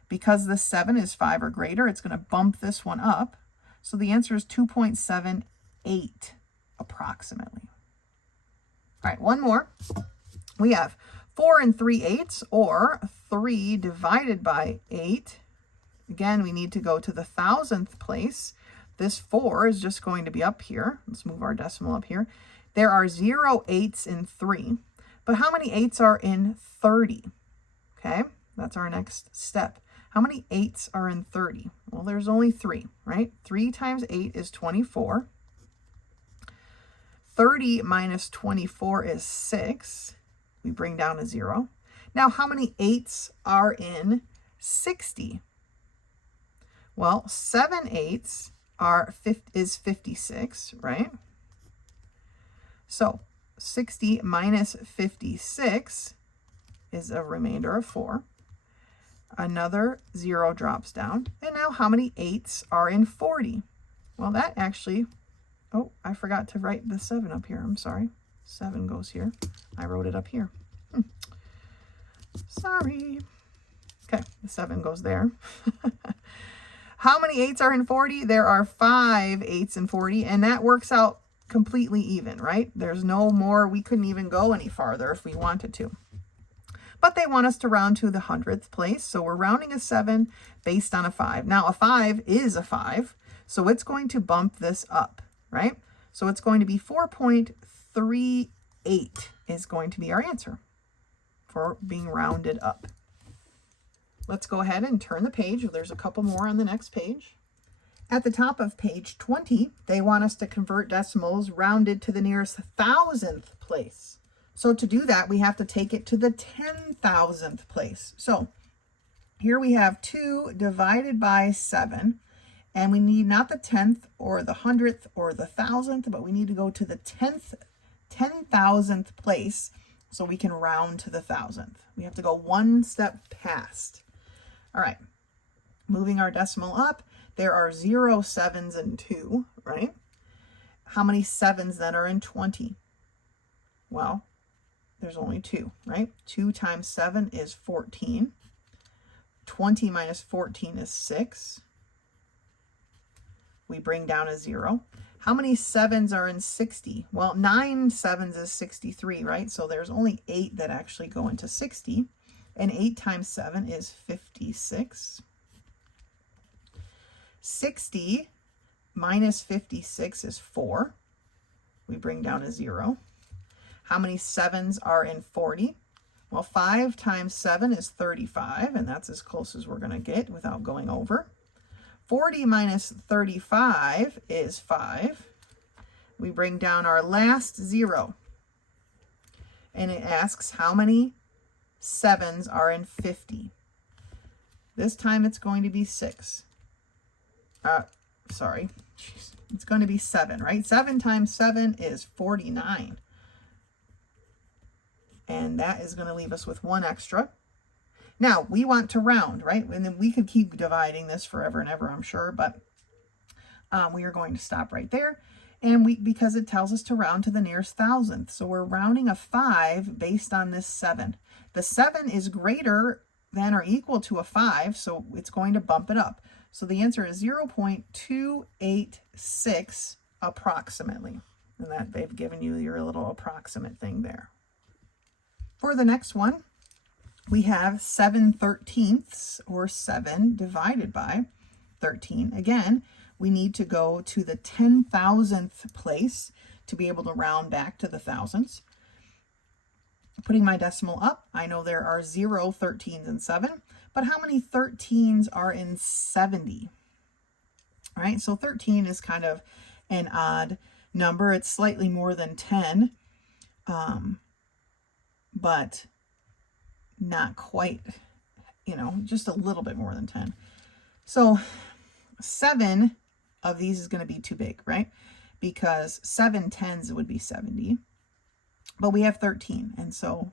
Because the 7 is 5 or greater, it's going to bump this one up. So the answer is 2.78 approximately. All right, one more. We have 4 and 3/8, or 3 divided by 8. Again, we need to go to the thousandth place. This 4 is just going to be up here. Let's move our decimal up here. There are 0 8s in 3, but how many 8s are in 30? Okay, that's our next step. How many 8s are in 30? Well, there's only 3, right? 3 times 8 is 24. 30 minus 24 is 6. We bring down a 0. Now, how many 8s are in 60? Well, 7 8s is 56, right? So 60 minus 56 is a remainder of 4. Another 0 drops down. And now how many 8s are in 40? Well, that actually, oh, I forgot to write the 7 up here. I'm sorry. 7 goes here. I wrote it up here. Sorry. Okay, the 7 goes there. how many 8s are in 40? There are 5 8s in 40, and that works out completely even, right? There's no more. We couldn't even go any farther if we wanted to. But they want us to round to the 100th place, so we're rounding a 7 based on a 5. Now, a 5 is a 5, so it's going to bump this up, right? So it's going to be 4.38 is going to be our answer for being rounded up. Let's go ahead and turn the page. There's a couple more on the next page. At the top of page 20, they want us to convert decimals rounded to the nearest 1,000th place. So to do that, we have to take it to the 10,000th place. So here we have 2 divided by 7, and we need not the 10th or the 100th or the 1,000th, but we need to go to the 10,000th place so we can round to the 1,000th. We have to go one step past. All right, moving our decimal up, there are 0 7s and 2, right? How many 7s then are in 20? Well, there's only 2, right? 2 times 7 is 14. 20 minus 14 is 6. We bring down a 0. How many 7s are in 60? Well, 9 7s is 63, right? So there's only 8 that actually go into 60. And 8 times 7 is 56. 60 minus 56 is 4. We bring down a 0. How many 7s are in 40? Well, 5 times 7 is 35, and that's as close as we're going to get without going over. 40 minus 35 is 5. We bring down our last 0. And it asks how many 7s are in 50. This time it's going to be 6. Sorry. It's going to be 7, right? 7 times 7 is 49. And that is going to leave us with 1 extra. Now, we want to round, right? And then we could keep dividing this forever and ever, I'm sure, but we are going to stop right there. And because it tells us to round to the nearest 1,000th. So we're rounding a 5 based on this 7. The 7 is greater than or equal to a 5, so it's going to bump it up. So the answer is 0.286 approximately. And that they've given you your little approximate thing there. For the next one, we have 7/13, or 7 divided by 13. Again, we need to go to the 10,000th place to be able to round back to the thousands. Putting my decimal up, I know there are 0 13s and 7, but how many 13s are in 70? All right, so 13 is kind of an odd number. It's slightly more than 10, but not quite, just a little bit more than 10. So 7 of these is going to be too big, right? Because 7 10s would be 70, but we have 13, and so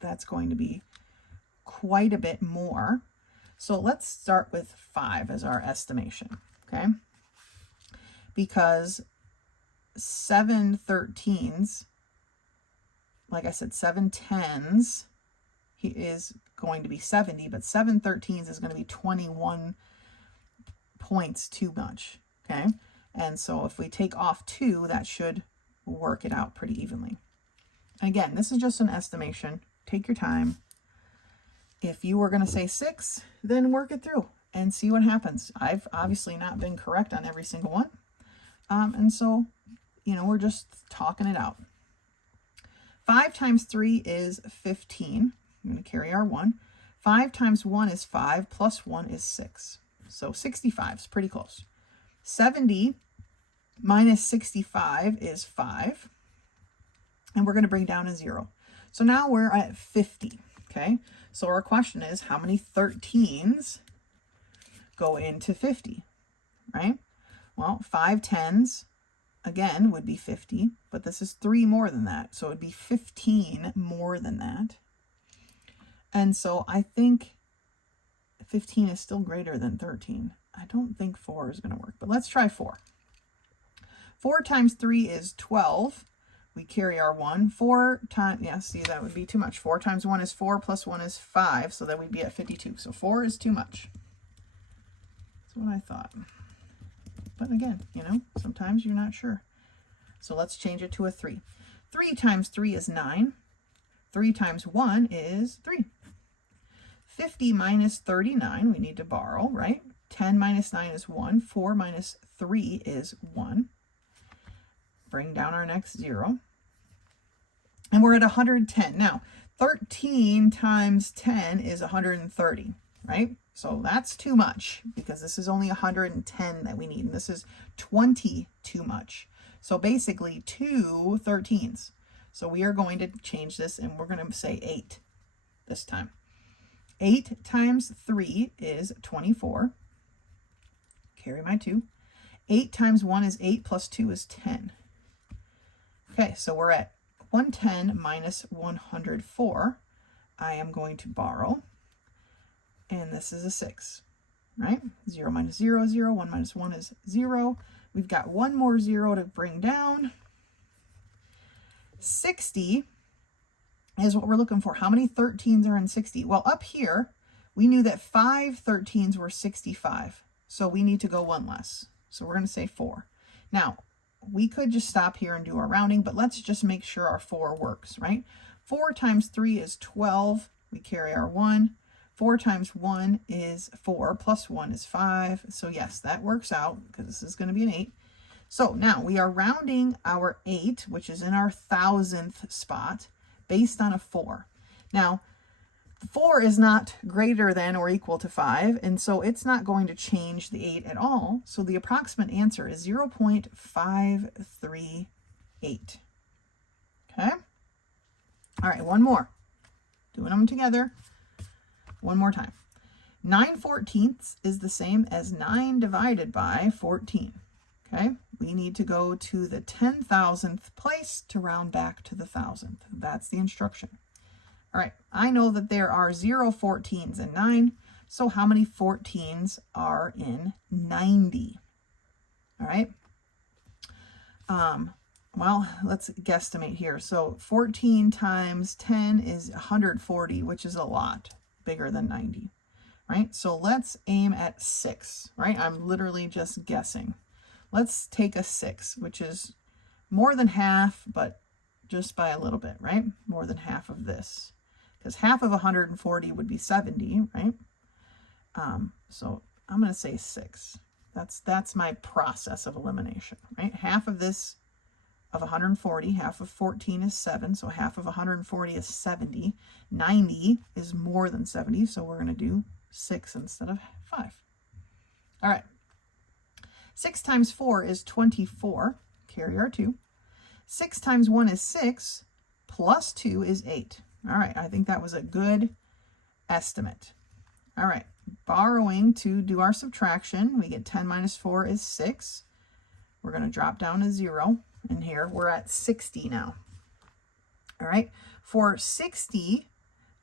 that's going to be quite a bit more. So let's start with 5 as our estimation, okay? Because 7 13s, like I said, 7 10s is going to be 70, but 7 13s is going to be 21 points too much, okay? And so if we take off 2, that should work it out pretty evenly. Again, this is just an estimation. Take your time. If you were going to say 6, then work it through and see what happens. I've obviously not been correct on every single one. And so, we're just talking it out. 5 times 3 is 15. I'm going to carry our 1. 5 times 1 is 5, plus 1 is 6. So 65 is pretty close. 70 minus 65 is 5. And we're going to bring down a 0. So now we're at 50, okay? So our question is, how many 13s go into 50, right? Well, 5 10s, again, would be 50, but this is 3 more than that. So it would be 15 more than that. And so I think 15 is still greater than 13. I don't think 4 is going to work, but let's try 4. 4 times 3 is 12. We carry our 1. 4 times, see, that would be too much. 4 times 1 is 4, plus 1 is 5, so then we'd be at 52. So 4 is too much. That's what I thought. But again, you know, sometimes you're not sure. So let's change it to a 3. 3 times 3 is 9. 3 times 1 is 3. 50 minus 39, we need to borrow, right? 10 minus 9 is 1. 4 minus 3 is 1. Bring down our next 0. And we're at 110. Now, 13 times 10 is 130, right? So that's too much because this is only 110 that we need. And this is 20 too much. So basically 2 13s. So we are going to change this and we're going to say 8 this time. 8 times 3 is 24. Carry my 2. 8 times 1 is 8 plus 2 is 10. Okay, so we're at 110 minus 104. I am going to borrow. And this is a 6, right? 0 minus 0 is 0. 1 minus 1 is 0. We've got one more 0 to bring down. 60 is what we're looking for. How many 13s are in 60? Well, up here, we knew that 5 13s were 65. So we need to go one less. So we're going to say 4. Now, we could just stop here and do our rounding, but let's just make sure our 4 works, right? 4 times 3 is 12. We carry our 1. 4 times 1 is 4, plus 1 is 5. So yes, that works out because this is going to be an 8. So now we are rounding our 8, which is in our 1,000th spot, based on a 4. Now, 4 is not greater than or equal to 5, and so it's not going to change the 8 at all. So the approximate answer is 0.538. Okay? All right, one more. Doing them together. One more time. 9/14 is the same as 9 divided by 14. Okay? We need to go to the 10,000th place to round back to the 1,000th. That's the instruction. All right, I know that there are 0 14s in 9, so how many 14s are in 90? All right. Well, let's guesstimate here. So 14 times 10 is 140, which is a lot bigger than 90, right? So let's aim at 6, right? I'm literally just guessing. Let's take a 6, which is more than half, but just by a little bit, right? More than half of this. Because half of 140 would be 70, right? So I'm going to say 6. That's my process of elimination, right? Half of this of 140, half of 14 is 7, so half of 140 is 70. 90 is more than 70, so we're going to do 6 instead of 5. All right. 6 times 4 is 24. Carry our 2. 6 times 1 is 6, plus 2 is 8. All right, I think that was a good estimate. All right, borrowing to do our subtraction, we get 10 minus 4 is 6. We're going to drop down to 0, and here we're at 60 now. All right, for 60,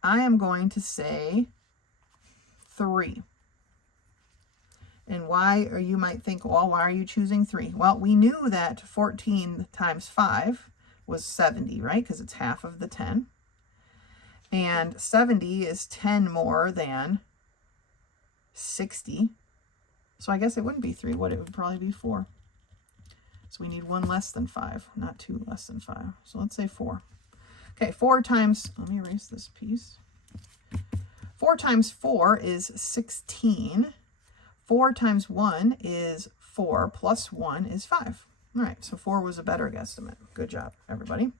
I am going to say 3. And why, or you might think, well, why are you choosing 3? Well, we knew that 14 times 5 was 70, right? Because it's half of the 10. And 70 is 10 more than 60. So I guess it wouldn't be 3. It would probably be 4. So we need 1 less than 5, not 2 less than 5. So let's say 4. Okay, 4 times, let me erase this piece. 4 times 4 is 16. 4 times 1 is 4, plus 1 is 5. All right, so 4 was a better guesstimate. Good job, everybody.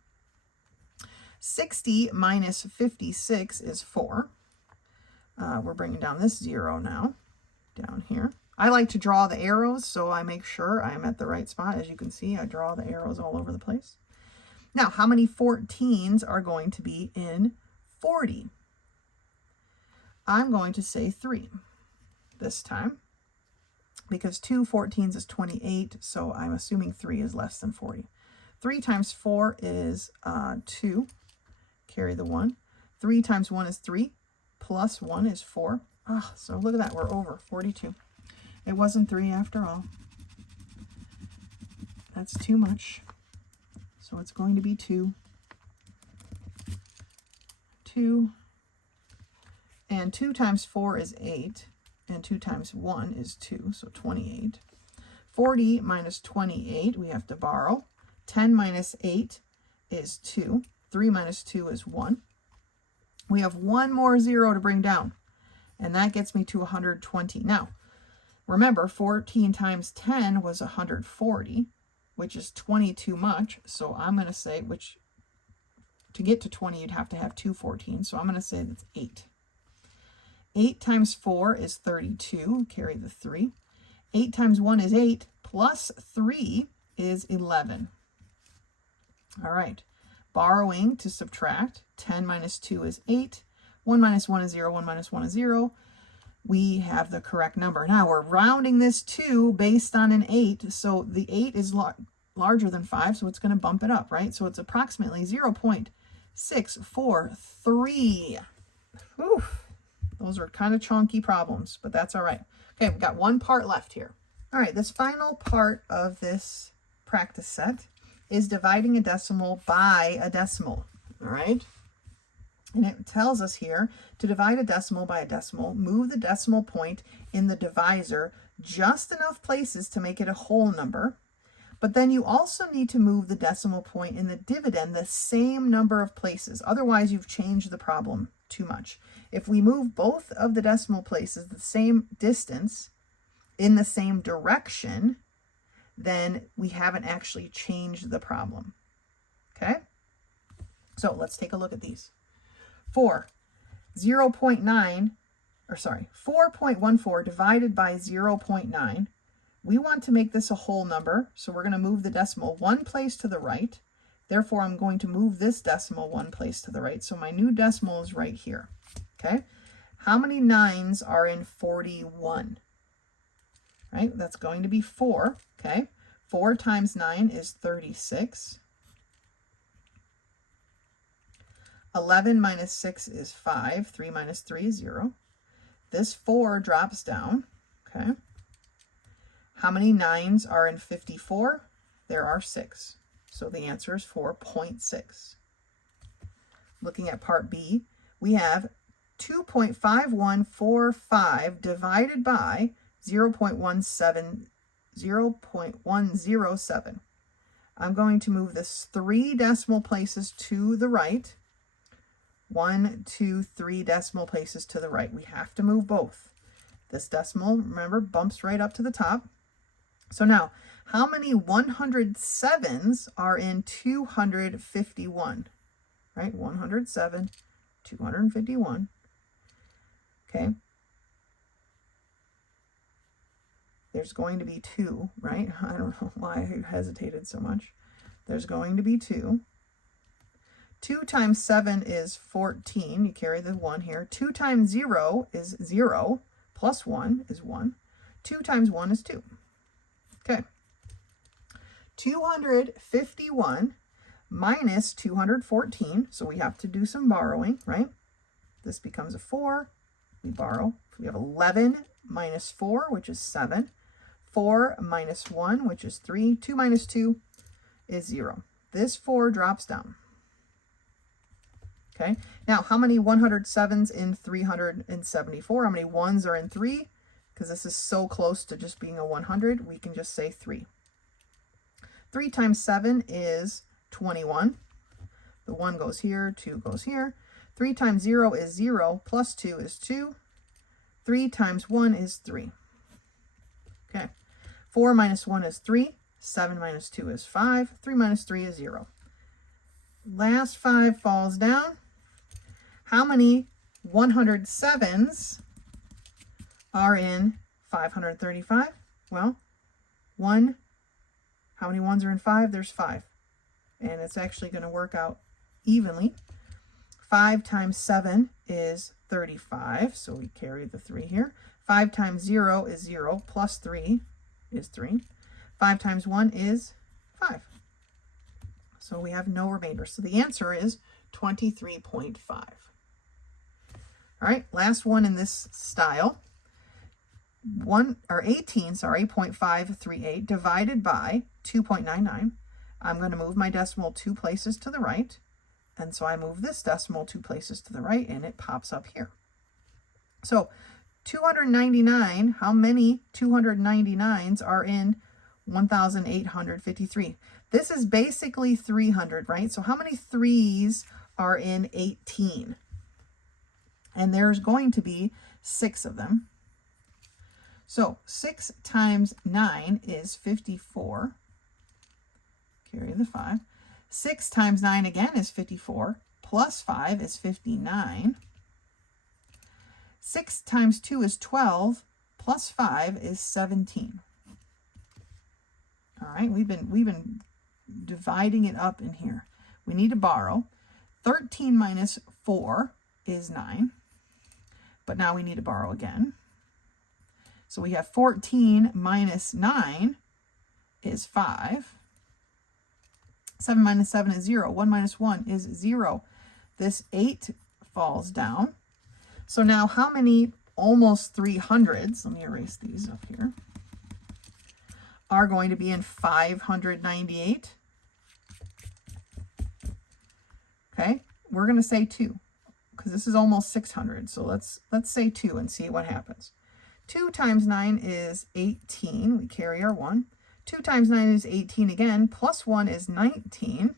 60 minus 56 is 4. We're bringing down this 0 now, down here. I like to draw the arrows so I make sure I'm at the right spot. As you can see, I draw the arrows all over the place. Now, how many 14s are going to be in 40? I'm going to say 3 this time, because 2 14s is 28, so I'm assuming 3 is less than 40. 3 times 4 is 2. Carry the 1. 3 times 1 is 3, plus 1 is 4. Ah, so look at that, we're over 42. It wasn't 3 after all. That's too much. So it's going to be 2. 2. And 2 times 4 is 8. and 2 times 1 is 2, so 28. 40 minus 28, we have to borrow. 10 minus 8 is 2. 3 minus 2 is 1. We have one more 0 to bring down, and that gets me to 120. Now, remember, 14 times 10 was 140, which is 20 too much, so I'm going to say, which to get to 20, you'd have to have two 14, so I'm going to say that's 8. 8 times 4 is 32, carry the 3. 8 times 1 is 8, plus 3 is 11. All right, borrowing to subtract. 10 minus 2 is 8. 1 minus 1 is 0. 1 minus 1 is 0. We have the correct number. Now we're rounding this to based on an 8, so the 8 is larger than 5, so it's going to bump it up, right? So it's approximately 0.643. Whew. Those are kind of chunky problems, but that's all right. Okay, we've got one part left here. All right, this final part of this practice set is dividing a decimal by a decimal, all right? And it tells us here to divide a decimal by a decimal, move the decimal point in the divisor just enough places to make it a whole number, but then you also need to move the decimal point in the dividend the same number of places. Otherwise, you've changed the problem too much. If we move both of the decimal places the same distance in the same direction, then we haven't actually changed the problem. Okay? So let's take a look at these. 4.14 divided by 0.9. We want to make this a whole number, so we're going to move the decimal one place to the right. Therefore, I'm going to move this decimal one place to the right. So my new decimal is right here. Okay? How many 9s are in 41? Right? That's going to be 4. Okay? 4 times 9 is 36. 11 minus 6 is 5. 3 minus 3 is 0. This 4 drops down. Okay? How many 9s are in 54? There are 6. So the answer is 4.6. Looking at part B, we have 2.5145 divided by 0.107. I'm going to move this 3 decimal places to the right. 1, 2, 3 decimal places to the right. We have to move both. This decimal, remember, bumps right up to the top. So now, how many 107s are in 251? Right? 107, 251. Okay. There's going to be 2, right? I don't know why I hesitated so much. There's going to be 2. 2 times 7 is 14. You carry the 1 here. 2 times 0 is 0. Plus 1 is 1. 2 times 1 is 2. Okay. 251 minus 214. So we have to do some borrowing, right? This becomes a 4. We borrow. We have 11 minus 4, which is 7. 4 minus 1, which is 3. 2 minus 2 is 0. This 4 drops down. Okay, now how many 107s in 374? How many 1s are in 3? Because this is so close to just being a 100, we can just say 3. 3 times 7 is 21. The 1 goes here, 2 goes here. 3 times 0 is 0, plus 2 is 2. 3 times 1 is 3. Okay, 4 minus 1 is 3. 7 minus 2 is 5. 3 minus 3 is 0. Last 5 falls down. How many 107s are in 535? Well, 1. How many 1s are in 5? There's 5. And it's actually going to work out evenly. 5 times 7 is 35, so we carry the 3 here. 5 times 0 is 0, plus 3 is 3. 5 times 1 is 5. So we have no remainder. So the answer is 23.5. All right, last one in this style. 0.538 divided by 2.99. I'm going to move my decimal 2 places to the right. And so I move this decimal 2 places to the right, and it pops up here. So 299, how many 299s are in 1,853? This is basically 300, right? So how many 3s are in 18? And there's going to be 6 of them. So 6 times 9 is 54. Carry the 5. 6 times 9 again is 54. Plus 5 is 59. 6 times 2 is 12. Plus 5 is 17. All right, we've been dividing it up in here. We need to borrow. 13 minus 4 is 9. But now we need to borrow again. So we have 14 minus 9 is 5. 7 minus 7 is 0. 1 minus 1 is 0. This 8 falls down. So now how many almost 300s, let me erase these up here, are going to be in 598? Okay, we're going to say 2, because this is almost 600. So let's say 2 and see what happens. 2 times 9 is 18. We carry our 1. 2 times 9 is 18 again. Plus 1 is 19.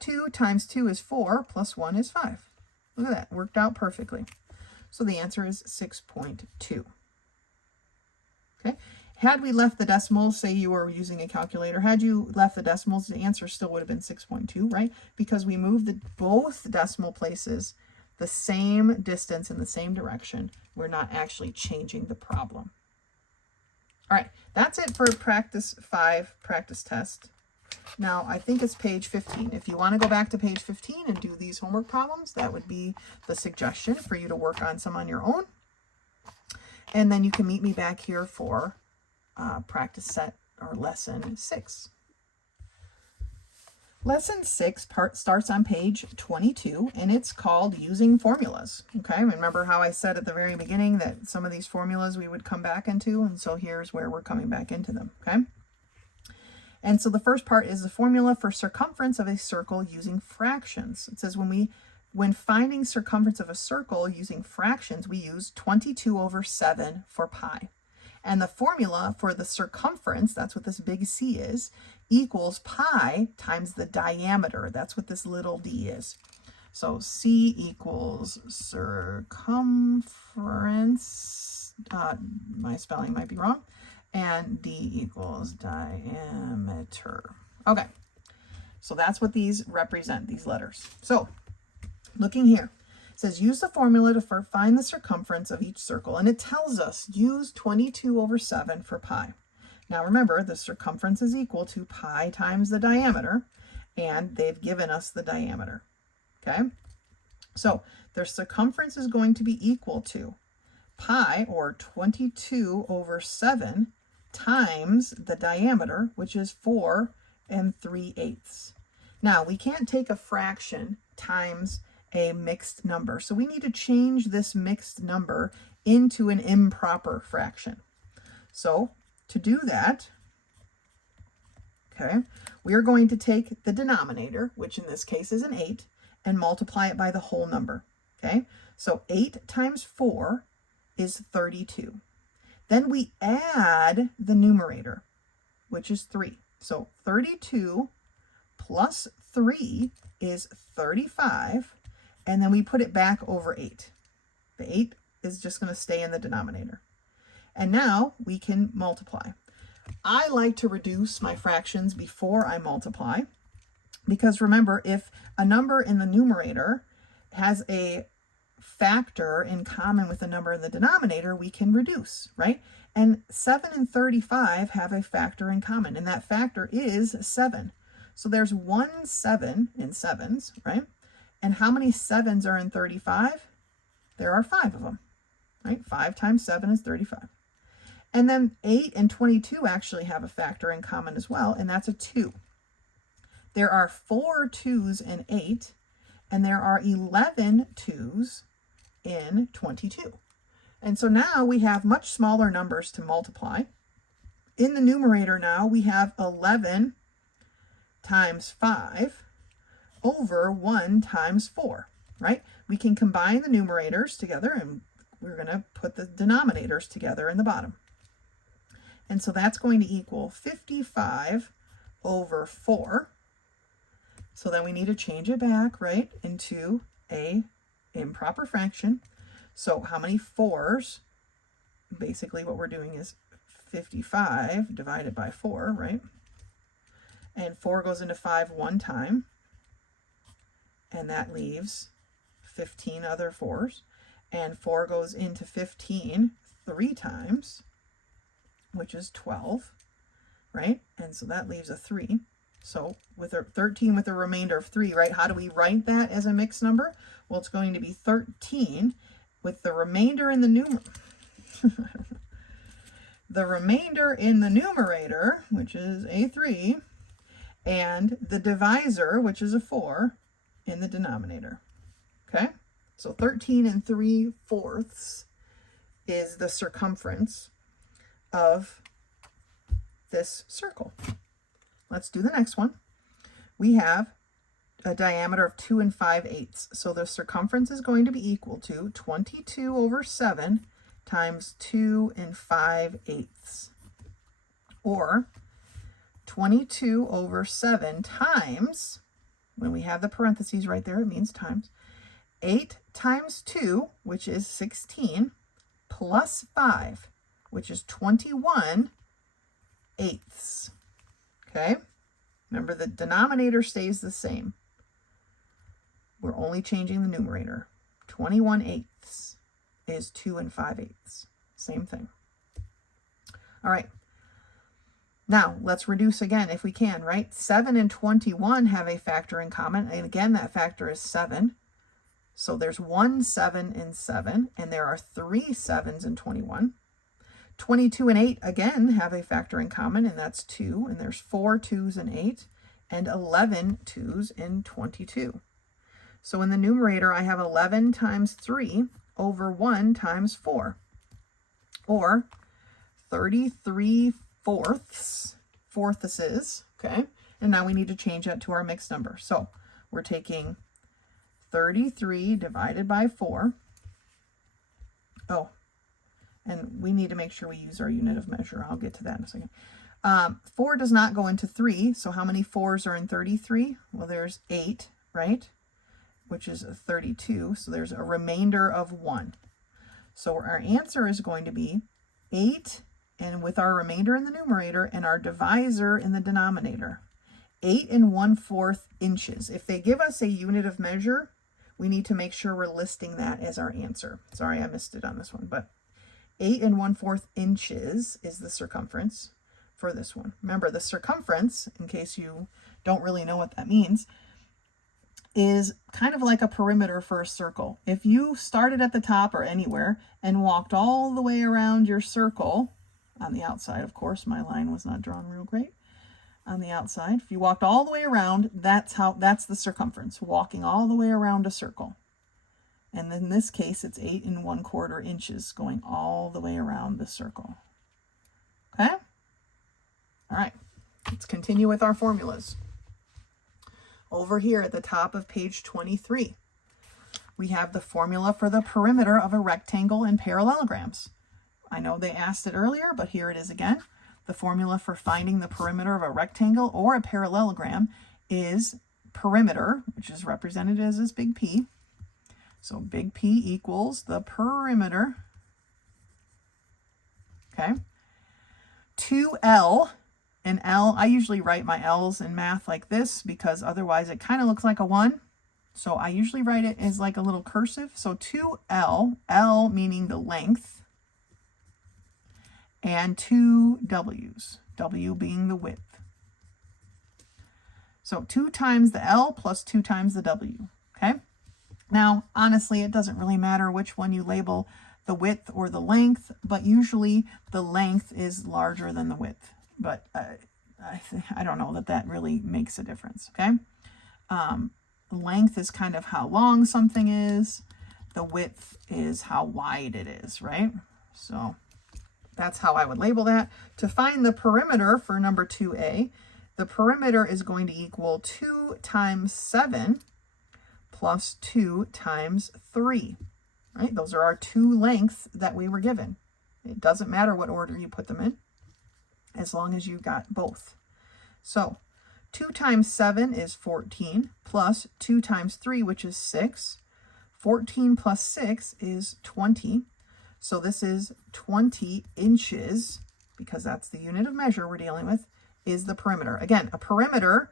2 times 2 is 4. Plus 1 is 5. Look at that. Worked out perfectly. So the answer is 6.2. Okay. Had we left the decimals, say you were using a calculator, had you left the decimals, the answer still would have been 6.2, right? Because we moved both decimal places the same distance in the same direction. We're not actually changing the problem. All right, that's it for practice 5 practice test. Now, I think it's page 15. If you want to go back to page 15 and do these homework problems, that would be the suggestion for you to work on some on your own. And then you can meet me back here for practice set or lesson 6. Lesson 6 starts on page 22, and it's called Using Formulas. Okay, remember how I said at the very beginning that some of these formulas we would come back into, and so here's where we're coming back into them, okay? And so the first part is the formula for circumference of a circle using fractions. It says when finding circumference of a circle using fractions, we use 22 over 7 for pi. And the formula for the circumference, that's what this big C is, equals pi times the diameter. That's what this little d is. So C equals circumference, my spelling might be wrong, and D equals diameter. Okay, so that's what these represent, these letters. So looking here, it says use the formula to find the circumference of each circle, and it tells us use 22 over 7 for pi. Now remember, the circumference is equal to pi times the diameter, and they've given us the diameter, okay? So their circumference is going to be equal to pi, or 22 over 7, times the diameter, which is 4 3/8. Now, we can't take a fraction times a mixed number, so we need to change this mixed number into an improper fraction. So to do that, okay, we are going to take the denominator, which in this case is an 8, and multiply it by the whole number, okay? So 8 times 4 is 32. Then we add the numerator, which is 3. So 32 plus 3 is 35, and then we put it back over 8. The 8 is just going to stay in the denominator. And now we can multiply. I like to reduce my fractions before I multiply, because remember, if a number in the numerator has a factor in common with the number in the denominator, we can reduce, right? And 7 and 35 have a factor in common, and that factor is 7. So there's 1 7 in 7s, right? And how many 7s are in 35? There are 5 of them, right? 5 times 7 is 35. And then 8 and 22 actually have a factor in common as well, and that's a 2. There are 4 2s in 8, and there are 11 2s in 22. And so now we have much smaller numbers to multiply. In the numerator now, we have 11 times 5 over 1 times 4, right? We can combine the numerators together, and we're going to put the denominators together in the bottom. And so that's going to equal 55 over 4. So then we need to change it back, right, into a improper fraction. So how many 4s? Basically what we're doing is 55 divided by 4, right? And 4 goes into 5 one time. And that leaves 15 other 4s. And 4 goes into 15 3 times, which is 12, right? And so that leaves a 3. So with a 13 with a remainder of 3, right? How do we write that as a mixed number? Well, it's going to be 13 with the remainder in the numerator. The remainder in the numerator, which is a 3, and the divisor, which is a 4, in the denominator. Okay? So 13 and 3/4 is the circumference of this circle. Let's do the next one. We have a diameter of 2 5/8. So the circumference is going to be equal to 22 over 7 times 2 5/8. Or 22 over 7 times, when we have the parentheses right there, it means times, 8 times 2, which is 16, plus 5, which is 21/8. Okay? Remember, the denominator stays the same. We're only changing the numerator. 21/8 is 2 5/8. Same thing. All right. Now, let's reduce again if we can, right? 7 and 21 have a factor in common. And again, that factor is 7. So there's 1 7 in 7, and there are 3 7s in 21. 22 and 8, again, have a factor in common, and that's 2. And there's 4 2s in 8, and 11 2s in 22. So in the numerator, I have 11 times 3 over 1 times 4. Or 33/4 fourths, okay? And now we need to change that to our mixed number. So we're taking 33 divided by 4. Oh, and we need to make sure we use our unit of measure. I'll get to that in a second. 4 does not go into 3, so how many 4s are in 33? Well, there's 8, right? Which is 32, so there's a remainder of 1. So our answer is going to be 8, and with our remainder in the numerator and our divisor in the denominator, 8 1/4 inches. If they give us a unit of measure, we need to make sure we're listing that as our answer. Sorry, I missed it on this one, but 8 1/4 inches is the circumference for this one. Remember, the circumference, in case you don't really know what that means, is kind of like a perimeter for a circle. If you started at the top or anywhere and walked all the way around your circle, on the outside, of course, my line was not drawn real great, on the outside, if you walked all the way around, that's the circumference, walking all the way around a circle. And in this case, it's 8 1/4 inches going all the way around the circle. Okay? All right, let's continue with our formulas. Over here at the top of page 23, we have the formula for the perimeter of a rectangle and parallelograms. I know they asked it earlier, but here it is again. The formula for finding the perimeter of a rectangle or a parallelogram is perimeter, which is represented as this big P. So big P equals the perimeter, okay? 2L, and L, I usually write my L's in math like this because otherwise it kind of looks like a 1. So I usually write it as like a little cursive. So 2L, L meaning the length, and 2 W's, W being the width. So 2 times the L plus 2 times the W, okay? Now, honestly, it doesn't really matter which one you label, the width or the length, but usually the length is larger than the width. But I don't know that really makes a difference, okay? Length is kind of how long something is. The width is how wide it is, right? So that's how I would label that. To find the perimeter for number 2A, the perimeter is going to equal 2 times 7 plus 2 times 3. right? Those are our two lengths that we were given. It doesn't matter what order you put them in, as long as you got both. So 2 times 7 is 14, plus 2 times 3, which is 6. 14 plus 6 is 20. So this is 20 inches, because that's the unit of measure we're dealing with, is the perimeter. Again, a perimeter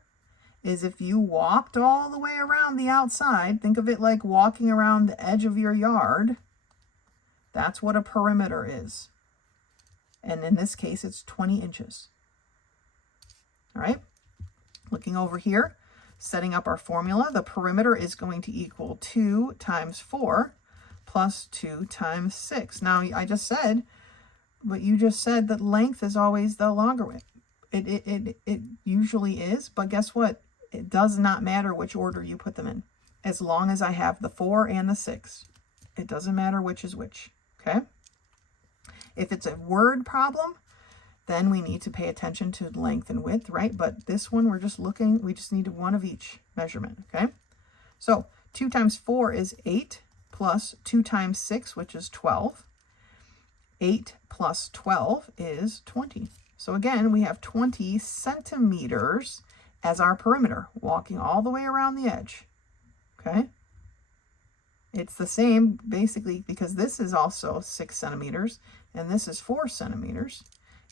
is if you walked all the way around the outside. Think of it like walking around the edge of your yard. That's what a perimeter is. And in this case, it's 20 inches. All right, looking over here, setting up our formula, the perimeter is going to equal 2 times 4 plus 2 times 6. Now, I just said, but you just said that length is always the longer way. It usually is, but guess what? It does not matter which order you put them in, as long as I have the 4 and the 6. It doesn't matter which is which, okay? If it's a word problem, then we need to pay attention to length and width, right? But this one, we're just looking, we just need one of each measurement, okay? So 2 times 4 is 8, plus 2 times 6, which is 12. 8 plus 12 is 20. So again, we have 20 centimeters as our perimeter, walking all the way around the edge, okay? It's the same, basically, because this is also 6 centimeters, and this is 4 centimeters.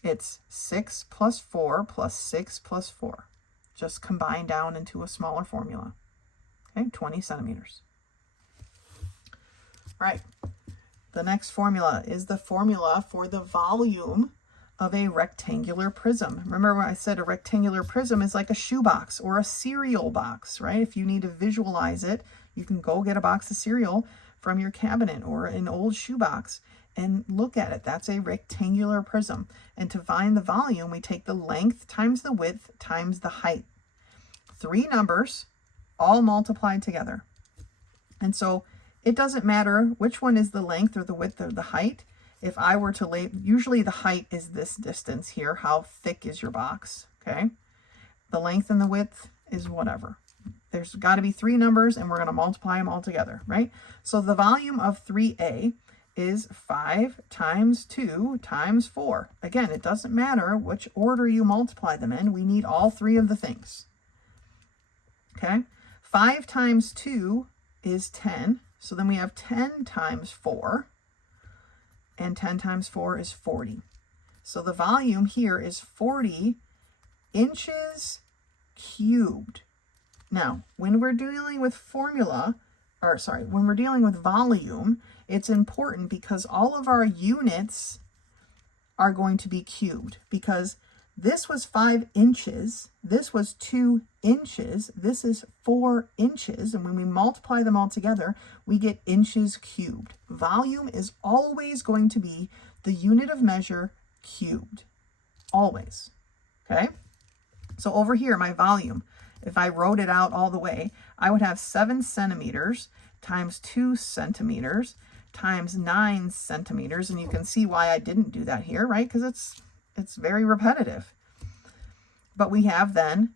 It's 6 plus 4 plus 6 plus 4. Just combine down into a smaller formula. Okay, 20 centimeters. All right, the next formula is the formula for the volume of a rectangular prism. Remember when I said a rectangular prism is like a shoebox or a cereal box, right? If you need to visualize it, you can go get a box of cereal from your cabinet or an old shoebox and look at it. That's a rectangular prism. And to find the volume, we take the length times the width times the height. 3 numbers all multiplied together. And so it doesn't matter which one is the length or the width or the height. If I were to lay, usually the height is this distance here. How thick is your box, okay? The length and the width is whatever. There's got to be 3 numbers, and we're going to multiply them all together, right? So the volume of 3A is 5 times 2 times 4. Again, it doesn't matter which order you multiply them in. We need all 3 of the things, okay? 5 times 2 is 10. So then we have 10 times 4. And 10 times 4 is 40. So the volume here is 40 inches cubed. Now, when we're dealing with when we're dealing with volume, it's important because all of our units are going to be cubed, because this was 5 inches, this was 2 inches, this is 4 inches, and when we multiply them all together, we get inches cubed. Volume is always going to be the unit of measure cubed, always, okay? So over here, my volume, if I wrote it out all the way, I would have 7 centimeters times 2 centimeters times 9 centimeters, and you can see why I didn't do that here, right? Because it's very repetitive. But we have then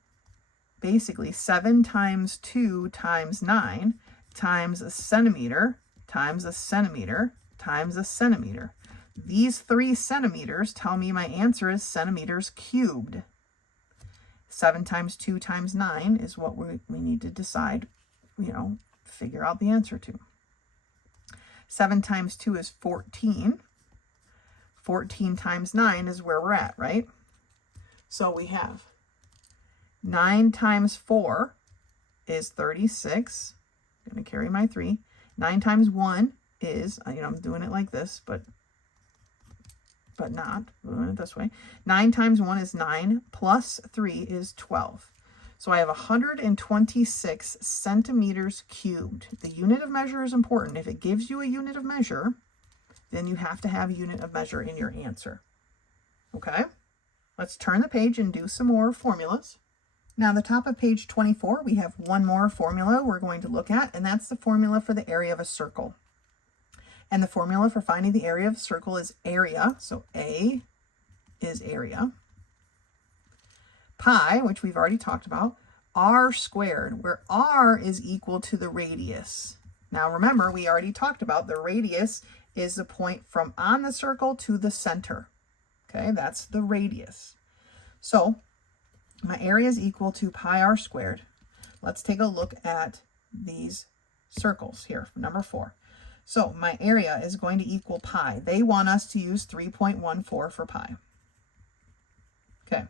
basically 7 times 2 times 9 times a centimeter times a centimeter times a centimeter. These 3 centimeters tell me my answer is centimeters cubed. 7 times 2 times 9 is what we need to decide, figure out the answer to. 7 times 2 is 14. 14 times 9 is where we're at, right? So we have 9 times 4 is 36. I'm going to carry my 3. 9 times 1 is, I'm doing it like this, but not doing it this way. 9 times 1 is 9, plus 3 is 12. So I have 126 centimeters cubed. The unit of measure is important. If it gives you a unit of measure, then you have to have a unit of measure in your answer. Okay? Let's turn the page and do some more formulas. Now, the top of page 24, we have one more formula we're going to look at, and that's the formula for the area of a circle. And the formula for finding the area of a circle is area. So A is area. Pi, which we've already talked about, r squared, where r is equal to the radius. Now remember, we already talked about the radius is the point from on the circle to the center. Okay, that's the radius. So my area is equal to pi r squared. Let's take a look at these circles here, number 4. So my area is going to equal pi. They want us to use 3.14 for pi. Okay,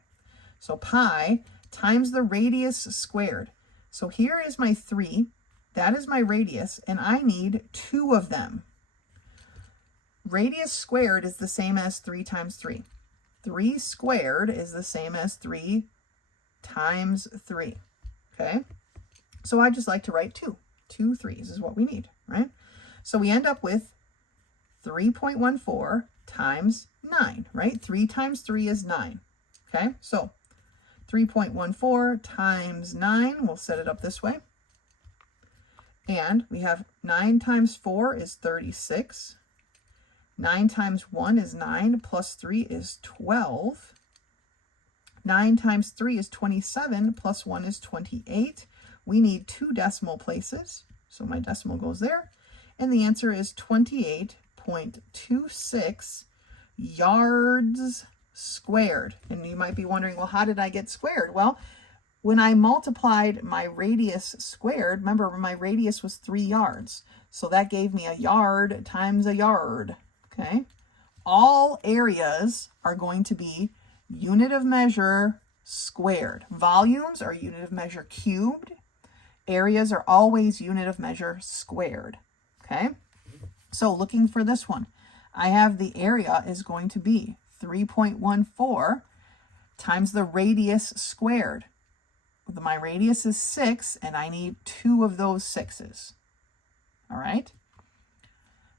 so pi times the radius squared. So here is my 3, that is my radius, and I need 2 of them. Radius squared is the same as 3 times 3. 3 squared is the same as 3 times 3. Okay, so I just like to write 2. 2 3s is what we need, right? So we end up with 3.14 times 9, right? 3 times 3 is 9. Okay, so 3.14 times 9, we'll set it up this way. And we have 9 times 4 is 36. 9 times 1 is 9, plus 3 is 12. 9 times 3 is 27, plus 1 is 28. We need 2 decimal places, so my decimal goes there. And the answer is 28.26 yards squared. And you might be wondering, well, how did I get squared? Well, when I multiplied my radius squared, remember my radius was 3 yards. So that gave me a yard times a yard, okay? All areas are going to be unit of measure squared. Volumes are unit of measure cubed. Areas are always unit of measure squared, okay? So looking for this one, I have the area is going to be 3.14 times the radius squared. My radius is 6, and I need 2 of those 6s. All right?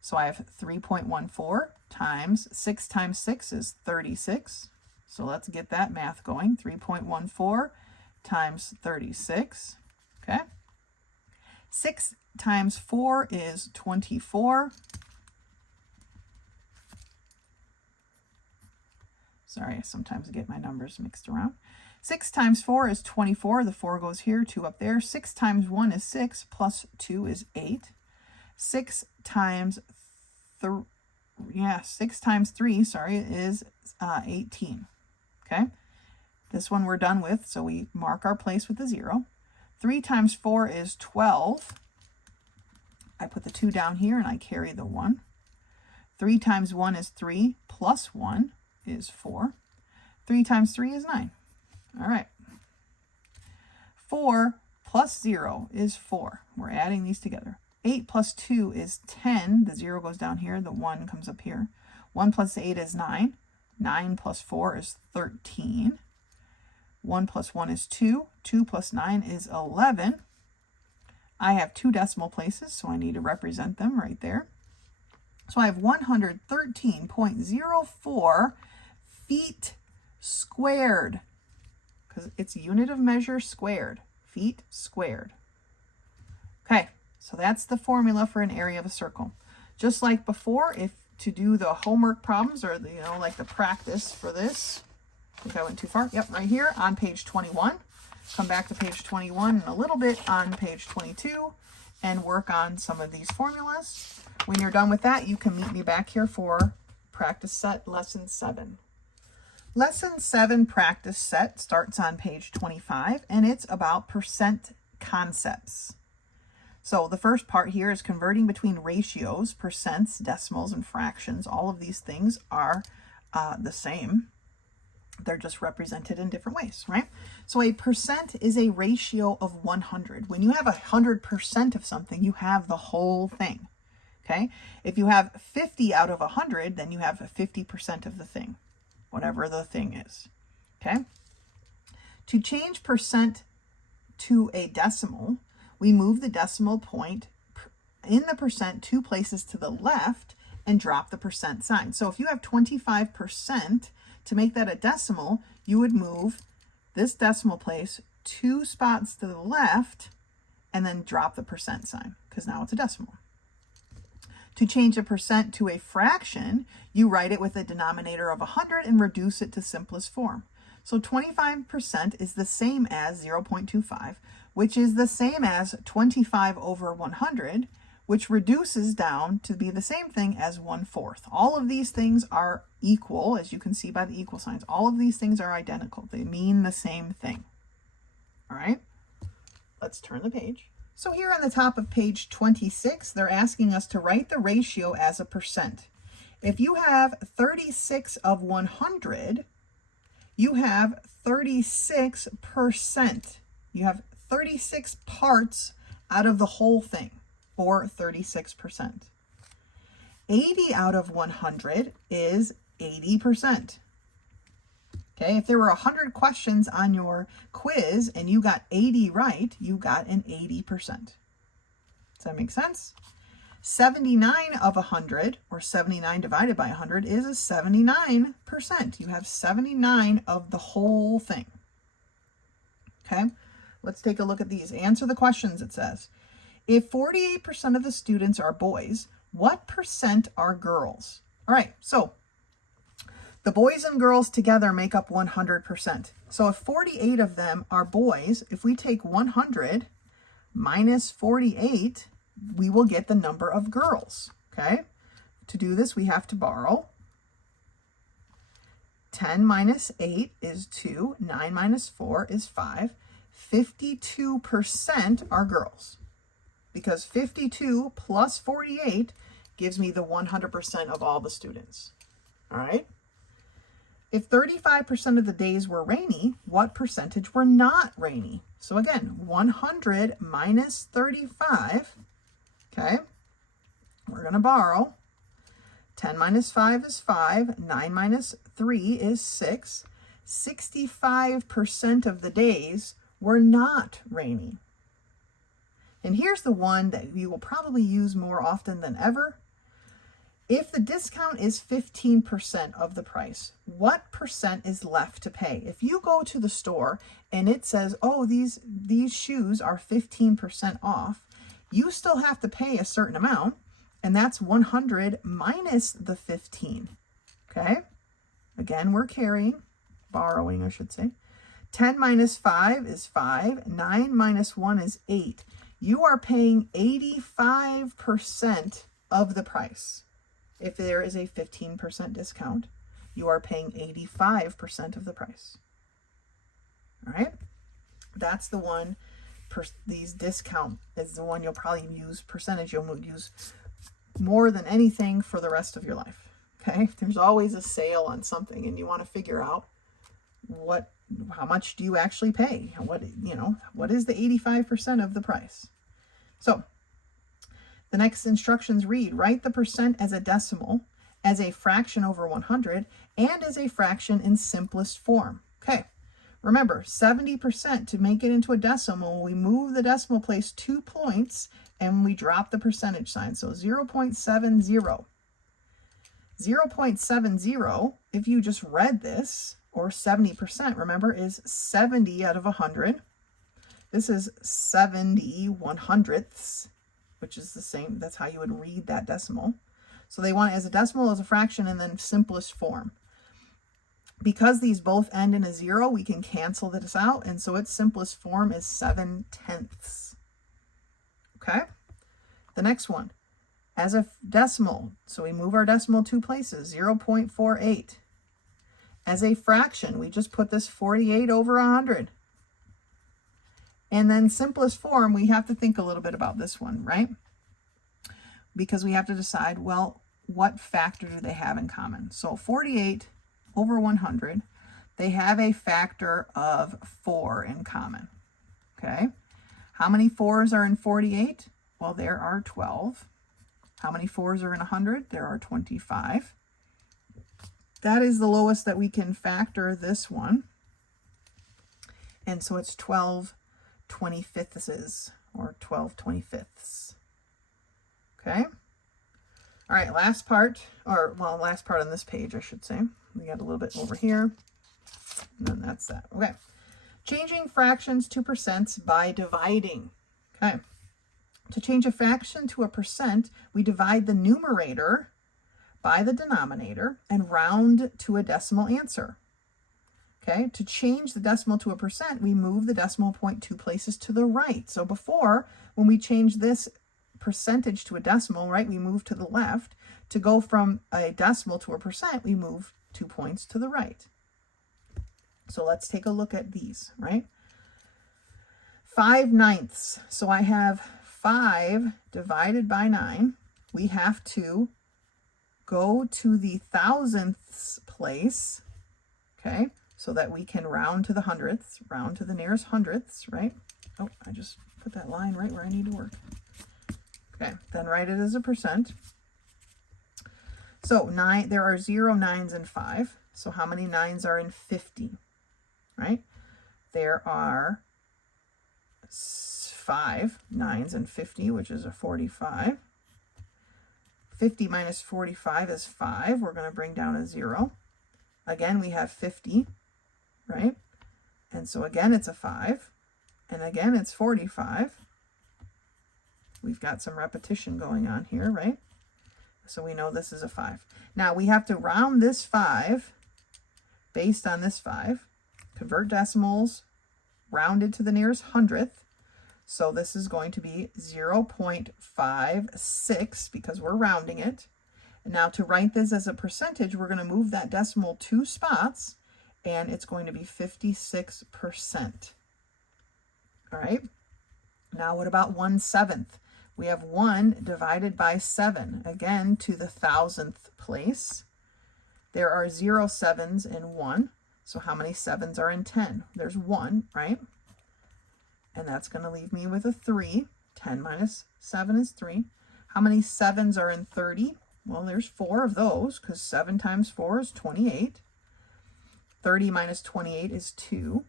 So I have 3.14 times 6 times 6 is 36. So let's get that math going. 3.14 times 36. Okay? 6 times 4 is 24. Sorry, sometimes I get my numbers mixed around. 6 times 4 is 24. The 4 goes here, 2 up there. 6 times 1 is 6, plus 2 is 8. 6 times 3, is 18. Okay? This one we're done with, so we mark our place with a 0. 3 times 4 is 12. I put the 2 down here and I carry the 1. 3 times 1 is 3, plus 1 is 4. 3 times 3 is 9. All right. 4 plus 0 is 4. We're adding these together. 8 plus 2 is 10. The 0 goes down here. The 1 comes up here. 1 plus 8 is 9. 9 plus 4 is 13. 1 plus 1 is 2. 2 plus 9 is 11. I have 2 decimal places, so I need to represent them right there. So I have 113.04 feet squared, because it's unit of measure squared, feet squared. Okay, so that's the formula for an area of a circle. Just like before, if to do the homework problems or the, like the practice for this, I think I went too far. Yep, right here on page 21. Come back to page 21 and a little bit on page 22 and work on some of these formulas. When you're done with that, you can meet me back here for practice set lesson 7. Lesson 7 practice set starts on page 25, and it's about percent concepts. So the first part here is converting between ratios, percents, decimals, and fractions. All of these things are the same. They're just represented in different ways, right? So a percent is a ratio of 100. When you have 100% of something, you have the whole thing, okay? If you have 50 out of 100, then you have 50% of the thing, whatever the thing is, okay? To change percent to a decimal, we move the decimal point in the percent 2 places to the left and drop the percent sign. So if you have 25%, to make that a decimal, you would move this decimal place 2 spots to the left and then drop the percent sign, because now it's a decimal. To change a percent to a fraction, you write it with a denominator of 100 and reduce it to simplest form. So 25% is the same as 0.25, which is the same as 25 over 100, which reduces down to be the same thing as 1/4. All of these things are equal, as you can see by the equal signs. All of these things are identical. They mean the same thing. All right, let's turn the page. So here on the top of page 26, they're asking us to write the ratio as a percent. If you have 36 of 100, you have 36%. You have 36 parts out of the whole thing, or 36%. 80 out of 100 is 80%. Okay, if there were 100 questions on your quiz and you got 80 right, you got an 80%. Does that make sense? 79 of 100, or 79 divided by 100, is a 79%. You have 79 of the whole thing. Okay, let's take a look at these. Answer the questions, it says. If 48% of the students are boys, what percent are girls? All right, so the boys and girls together make up 100%. So if 48 of them are boys, if we take 100 minus 48, we will get the number of girls, okay? To do this, we have to borrow. 10 minus 8 is 2. 9 minus 4 is 5. 52% are girls, because 52 plus 48 gives me the 100% of all the students, all right? If 35% of the days were rainy, what percentage were not rainy? So again, 100 minus 35, okay, we're going to borrow. 10 minus 5 is 5. 9 minus 3 is 6. 65% of the days were not rainy. And here's the one that you will probably use more often than ever. If the discount is 15% of the price, what percent is left to pay? If you go to the store and it says, oh, these shoes are 15% off, you still have to pay a certain amount, and that's 100 minus the 15, okay? Again, we're borrowing, I should say. 10 minus 5 is 5. 9 minus 1 is 8. You are paying 85% of the price. If there is a 15% discount, you are paying 85% of the price. All right? That's the one, these discount is the one you'll probably use, percentage you'll use more than anything for the rest of your life. Okay? There's always a sale on something and you want to figure out how much do you actually pay? What is the 85% of the price? So the next instructions read, write the percent as a decimal, as a fraction over 100, and as a fraction in simplest form. Okay, remember, 70%, to make it into a decimal, we move the decimal place 2 points and we drop the percentage sign. So 0.70. 0.70, if you just read this, or 70%, remember, is 70 out of 100. This is 70 100ths, which is the same. That's how you would read that decimal. So they want it as a decimal, as a fraction, and then simplest form. Because these both end in a 0, we can cancel this out, and so its simplest form is 7/10. Okay? The next one, as a decimal, so we move our decimal 2 places, 0.48. As a fraction, we just put this 48 over 100. And then simplest form, we have to think a little bit about this one, right? Because we have to decide, well, what factor do they have in common? So 48 over 100, they have a factor of 4 in common, okay? How many 4s are in 48? Well, there are 12. How many 4s are in 100? There are 25. That is the lowest that we can factor this one. And so it's 12 25ths, or 12 25ths. Okay? All right, last part on this page, I should say. We got a little bit over here, and then that's that. Okay. Changing fractions to percents by dividing. Okay. To change a fraction to a percent, we divide the numerator by the denominator and round to a decimal answer. Okay, to change the decimal to a percent, we move the decimal point 2 places to the right. So before, when we change this percentage to a decimal, right, we move to the left. To go from a decimal to a percent, we move 2 points to the right. So let's take a look at these, right? 5/9. So I have 5 divided by 9. We have to go to the thousandths place, okay, so that we can round to the hundredths, round to the nearest hundredths, right? Oh, I just put that line right where I need to work. Okay, then write it as a percent. So there are 0 9s in 5. So how many 9s are in 50, right? There are 5 9s in 50, which is a 45. 50 minus 45 is 5. We're going to bring down a 0. Again, we have 50, right? And so again, it's a 5. And again, it's 45. We've got some repetition going on here, right? So we know this is a 5. Now we have to round this 5 based on this 5. Convert decimals, rounded to the nearest hundredth. So this is going to be 0.56 because we're rounding it. And now to write this as a percentage, we're going to move that decimal 2 spots, and it's going to be 56%. All right. Now what about 1/7? We have 1 divided by 7, again to the thousandth place. There are 0 7s in 1. So how many 7s are in 10? There's 1, right? And that's going to leave me with a 3. 10 minus 7 is 3. How many 7s are in 30? Well, there's 4 of those, because 7 times 4 is 28. 30 minus 28 is 2.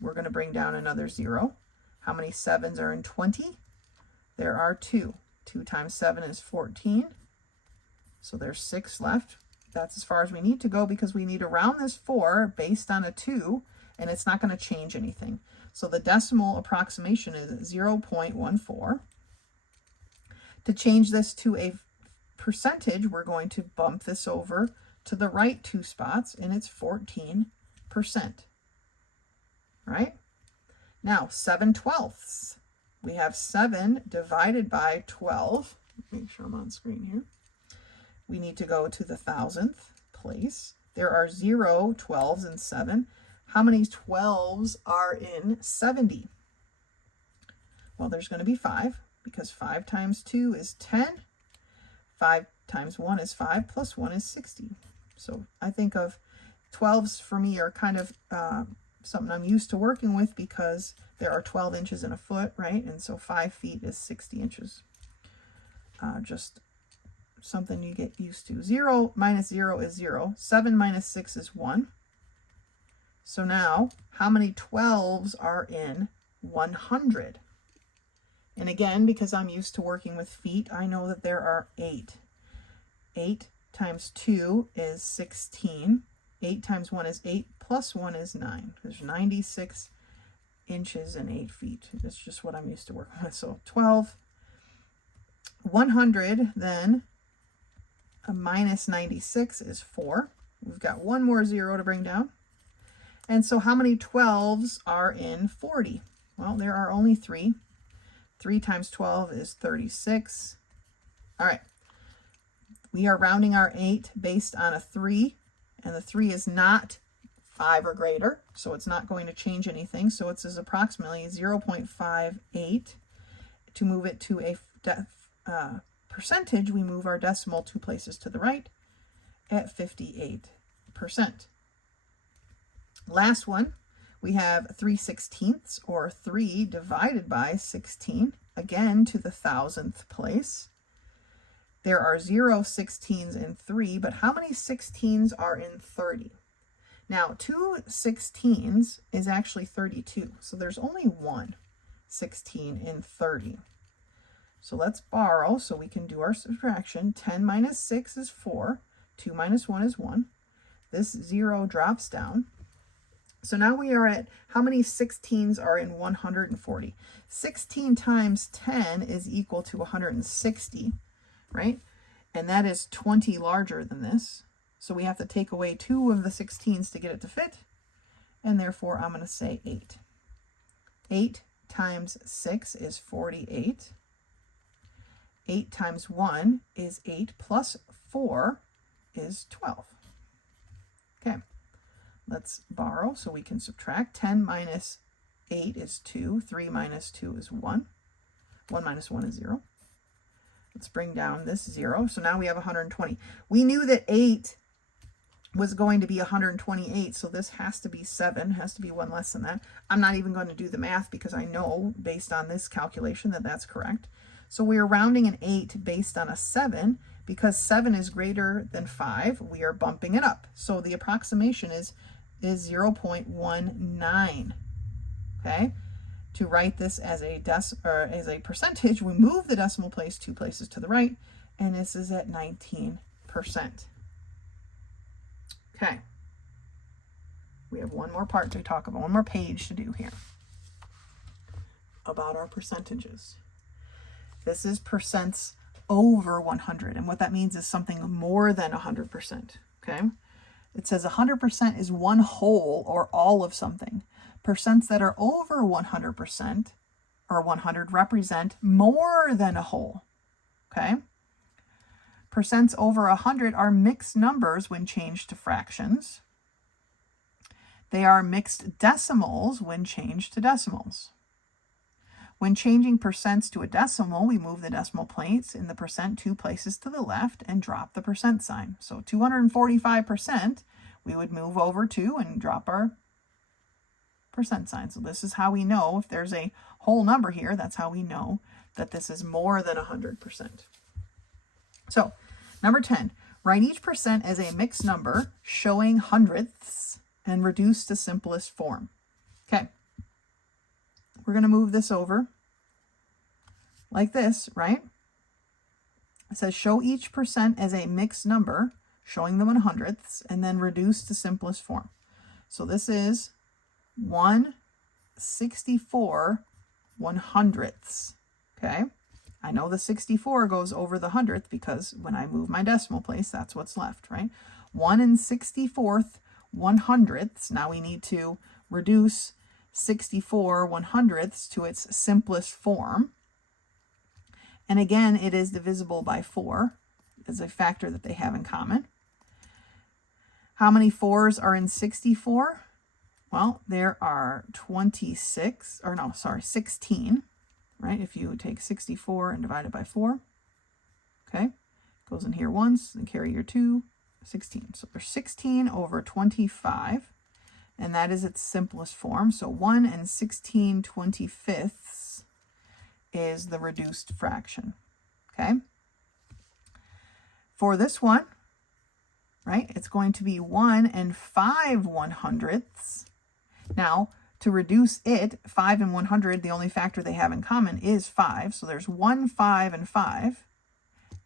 We're going to bring down another 0. How many 7s are in 20? There are 2. 2 times 7 is 14. So there's 6 left. That's as far as we need to go because we need to round this 4 based on a 2, and it's not going to change anything. So the decimal approximation is 0.14. To change this to a percentage, we're going to bump this over to the right 2 spots, and it's 14%. Right? Now, 7/12. We have 7 divided by 12. Make sure I'm on screen here. We need to go to the thousandth place. There are 0 12s in 7. How many 12s are in 70? Well, there's going to be 5, because 5 times 2 is 10. 5 times 1 is 5, plus 1 is 60. So I think of 12s for me are kind of something I'm used to working with because there are 12 inches in a foot, right? And so 5 feet is 60 inches. Just something you get used to. 0 minus 0 is 0. 7 minus 6 is 1. So now, how many 12s are in 100? And again, because I'm used to working with feet, I know that there are 8. 8 times 2 is 16. 8 times 1 is 8, plus 1 is 9. There's 96 inches and 8 feet. That's just what I'm used to working with. So 12. 100 then, a minus 96 is 4. We've got one more 0 to bring down. And so how many 12s are in 40? Well, there are only 3. 3 times 12 is 36. All right. We are rounding our 8 based on a 3, and the 3 is not 5 or greater, so it's not going to change anything. So it's approximately 0.58. To move it to a percentage, we move our decimal 2 places to the right at 58%. Last one, we have 3/16, or 3 divided by 16, again to the thousandth place. There are 0 16s in 3, but how many 16s are in 30? Now, 2 16s is actually 32, so there's only 1 16 in 30. So let's borrow so we can do our subtraction. 10 minus 6 is 4. 2 minus 1 is 1. This 0 drops down. So now we are at how many 16s are in 140? 16 times 10 is equal to 160, right? And that is 20 larger than this. So we have to take away 2 of the 16s to get it to fit. And therefore, I'm going to say 8. 8 times 6 is 48. 8 times 1 is 8 plus 4 is 12. Okay, let's borrow so we can subtract. 10 minus 8 is 2. 3 minus 2 is 1. 1 minus 1 is 0. Let's bring down this 0. So now we have 120. We knew that 8 was going to be 128, so this has to be 7, has to be 1 less than that. I'm not even going to do the math because I know based on this calculation that that's correct. So we are rounding an 8 based on a 7. Because 7 is greater than 5, we are bumping it up. So the approximation is 0.19. Okay? To write this as a percentage, we move the decimal place 2 places to the right, and this is at 19%. Okay. We have one more part to talk about, one more page to do here about our percentages. This is percents over 100, and what that means is something more than 100%. Okay? It says 100% is one whole or all of something. Percents that are over 100% or 100 represent more than a whole. Okay? Percents over 100 are mixed numbers when changed to fractions. They are mixed decimals when changed to decimals. When changing percents to a decimal, we move the decimal place in the percent 2 places to the left and drop the percent sign. So 245%, we would move over 2 and drop our percent sign. So this is how we know if there's a whole number here, that's how we know that this is more than 100%. So number 10, write each percent as a mixed number showing hundredths and reduce to simplest form. Okay. We're going to move this over like this, right? It says show each percent as a mixed number, showing them in hundredths, and then reduce to simplest form. So this is 1/64 100ths. Okay? I know the 64 goes over the 100th because when I move my decimal place, that's what's left, right? 1 64th 100ths. Now we need to reduce 64 100ths to its simplest form. And again, it is divisible by 4 as a factor that they have in common. How many 4s are in 64? Well, there are 16, right? If you take 64 and divide it by 4, okay, goes in here once, and carry your 2, 16. So there's 16 over 25, and that is its simplest form. So 1 16/25 is the reduced fraction, okay? For this one, right, it's going to be 1 5 100ths. Now, to reduce it, 5 and 100, the only factor they have in common is 5. So there's 1 5 and 5,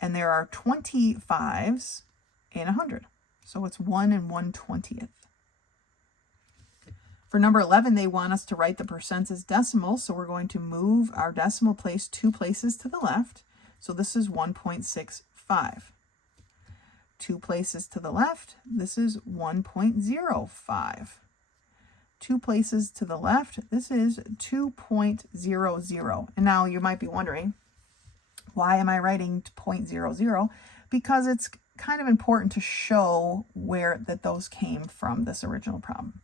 and there are 25s in 100. So it's 1 1/20. For number 11, they want us to write the percents as decimals, so we're going to move our decimal place 2 places to the left. So this is 1.65. 2 places to the left, this is 1.05. 2 places to the left, this is 2.00. And now you might be wondering, why am I writing 0.00? Because it's kind of important to show where that those came from, this original problem.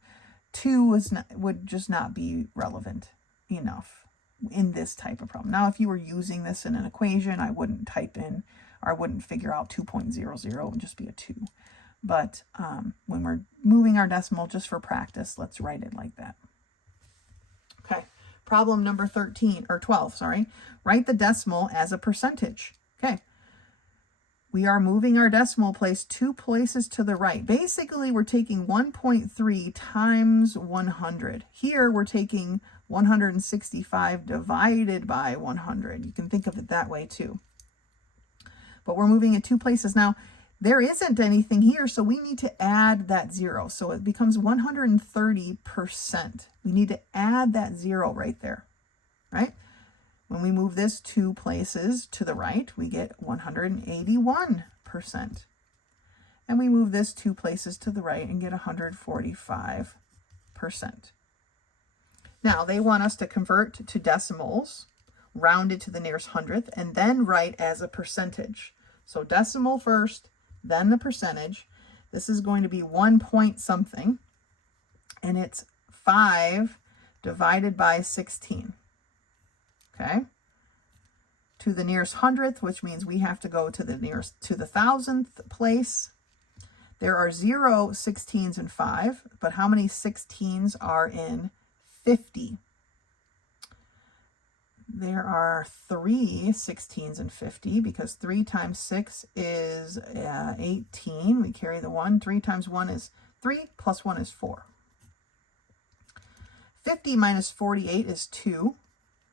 2 would just not be relevant enough in this type of problem. Now, if you were using this in an equation, I wouldn't type in, or I wouldn't figure out 2.00 and just be a 2. But when we're moving our decimal just for practice, let's write it like that. Okay, problem number 12, sorry. Write the decimal as a percentage. Okay, we are moving our decimal place 2 places to the right. Basically, we're taking 1.3 times 100. Here, we're taking 165 divided by 100. You can think of it that way too. But we're moving it 2 places. Now, there isn't anything here, so we need to add that 0. So it becomes 130%. We need to add that 0 right there, right? When we move this 2 places to the right, we get 181%. And we move this 2 places to the right and get 145%. Now, they want us to convert to decimals. round it to the nearest hundredth, and then write as a percentage. So decimal first, then the percentage. This is going to be 1 point something, and it's 5 divided by 16. Okay? To the nearest hundredth, which means we have to go to the thousandth place. There are 0 16s in 5, but how many 16s are in 50? There are 3 16s in 50, because 3 times 6 is 18. We carry the 1. 3 times 1 is 3, plus 1 is 4. 50 minus 48 is 2,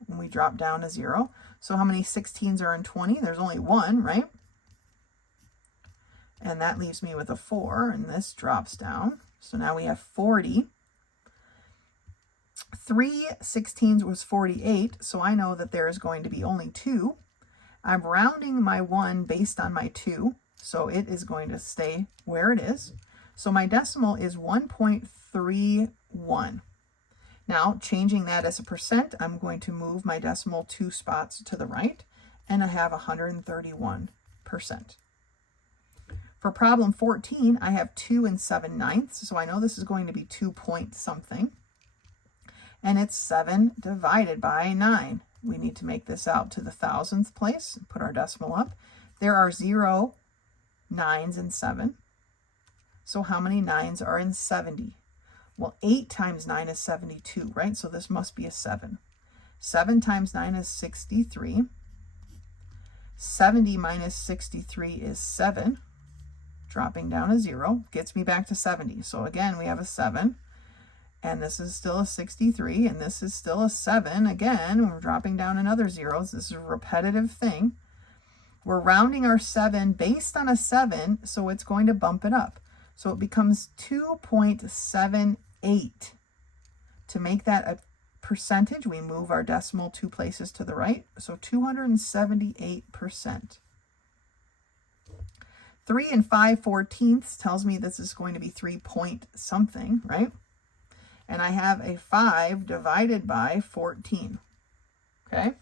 and we drop down to 0. So how many 16s are in 20? There's only 1, right? And that leaves me with a 4, and this drops down. So now we have 40. 3 16s was 48, so I know that there is going to be only 2. I'm rounding my 1 based on my 2, so it is going to stay where it is. So my decimal is 1.31. Now, changing that as a percent, I'm going to move my decimal 2 spots to the right, and I have 131%. For problem 14, I have 2 7/9, so I know this is going to be 2 point something. And it's 7 divided by 9. We need to make this out to the thousandth place, put our decimal up. There are 0 9s in 7. So how many 9s are in 70? Well, 8 times 9 is 72, right? So this must be a 7. 7 times 9 is 63. 70 minus 63 is 7. Dropping down a 0 gets me back to 70. So again, we have a 7. And this is still a 63, and this is still a 7. Again, we're dropping down another 0. This is a repetitive thing. We're rounding our 7 based on a 7, so it's going to bump it up. So it becomes 2.78. To make that a percentage, we move our decimal 2 places to the right, so 278%. 3 5/14 tells me this is going to be 3 point something, right? And I have a 5 divided by 14, okay?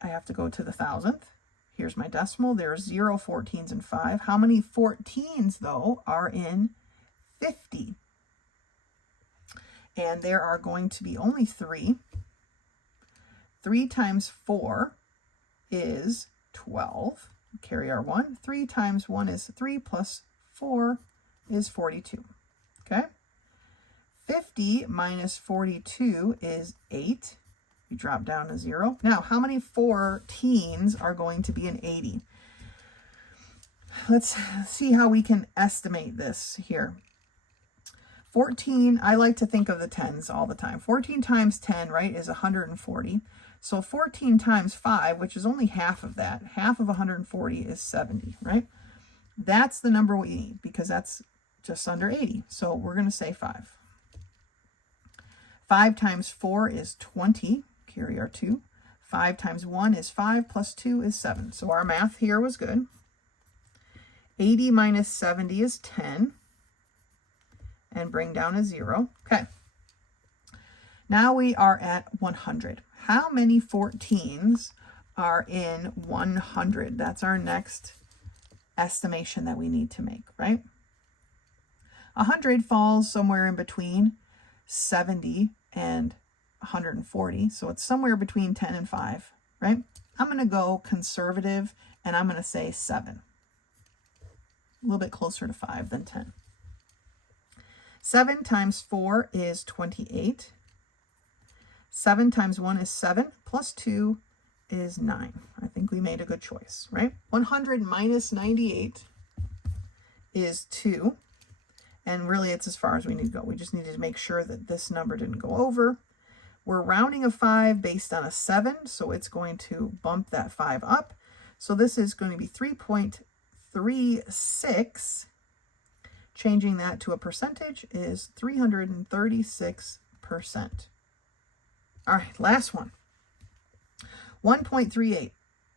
I have to go to the thousandth. Here's my decimal. There's 0 14s in 5. How many 14s, though, are in 50? And there are going to be only 3. 3 times 4 is 12. Carry our 1. 3 times 1 is 3, plus 4 is 42, okay? 50 minus 42 is 8. You drop down to 0. Now, how many 14s are going to be in 80? Let's see how we can estimate this here. 14, I like to think of the 10s all the time. 14 times 10, right, is 140. So 14 times 5, which is only half of that, half of 140 is 70, right? That's the number we need, because that's just under 80. So we're going to say 5. 5 times 4 is 20. Carry our 2. 5 times 1 is 5, plus 2 is 7. So our math here was good. 80 minus 70 is 10. And bring down a 0. Okay. Now we are at 100. How many 14s are in 100? That's our next estimation that we need to make, right? 100 falls somewhere in between 70 and 140. So it's somewhere between 10 and 5, right? I'm going to go conservative, and I'm going to say 7. A little bit closer to 5 than 10. 7 times 4 is 28. 7 times 1 is 7, plus 2 is 9. I think we made a good choice, right? 100 minus 98 is 2. And really, it's as far as we need to go. We just needed to make sure that this number didn't go over. We're rounding a 5 based on a 7, so it's going to bump that 5 up. So this is going to be 3.36. Changing that to a percentage is 336%. All right, last one. 1.38,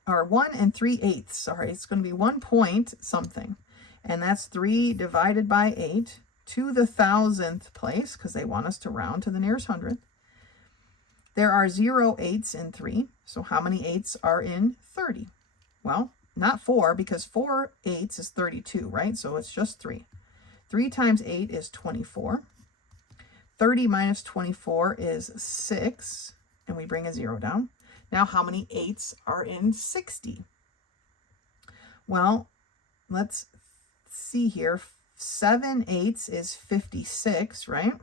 or 1 3/8. Sorry, it's going to be 1 point something. And that's 3 divided by 8 to the thousandth place, because they want us to round to the nearest hundredth. There are 0 8s in 3. So how many 8s are in 30? Well, not 4, because 4 8s is 32, right? So it's just 3. 3 times 8 is 24. 30 minus 24 is 6, and we bring a 0 down. Now, how many 8s are in 60? Well, let's see here. 7 8s is 56, right?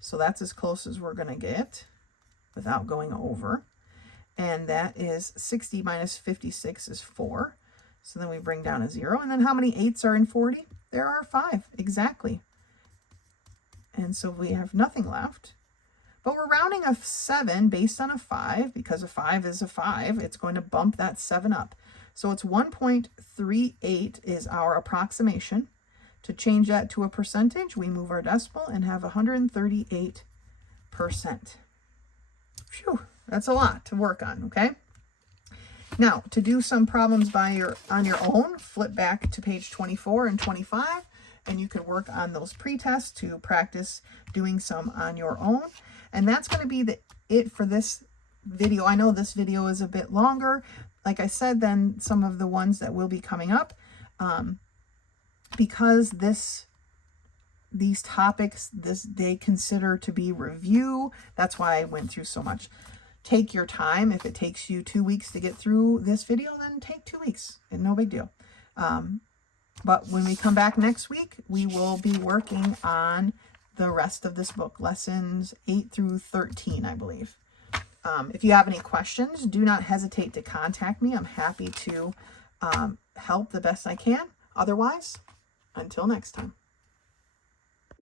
So that's as close as we're going to get without going over. And that is 60 minus 56 is 4. So then we bring down a 0. And then how many 8s are in 40? There are 5, exactly. And so we have nothing left. But we're rounding a 7 based on a 5, because a 5 is a 5. It's going to bump that 7 up. So it's 1.38 is our approximation. To change that to a percentage, we move our decimal and have 138%. Phew, that's a lot to work on, okay? Now, to do some problems on your own, flip back to page 24 and 25, and you can work on those pre-tests to practice doing some on your own. And that's going to be it for this video. I know this video is a bit longer, like I said, than some of the ones that will be coming up. Because these topics they consider to be review. That's why I went through so much. Take your time. If it takes you 2 weeks to get through this video, then take 2 weeks, and no big deal. But when we come back next week, we will be working on the rest of this book, lessons 8 through 13, I believe. If you have any questions, do not hesitate to contact me. I'm happy to help the best I can. Otherwise, until next time.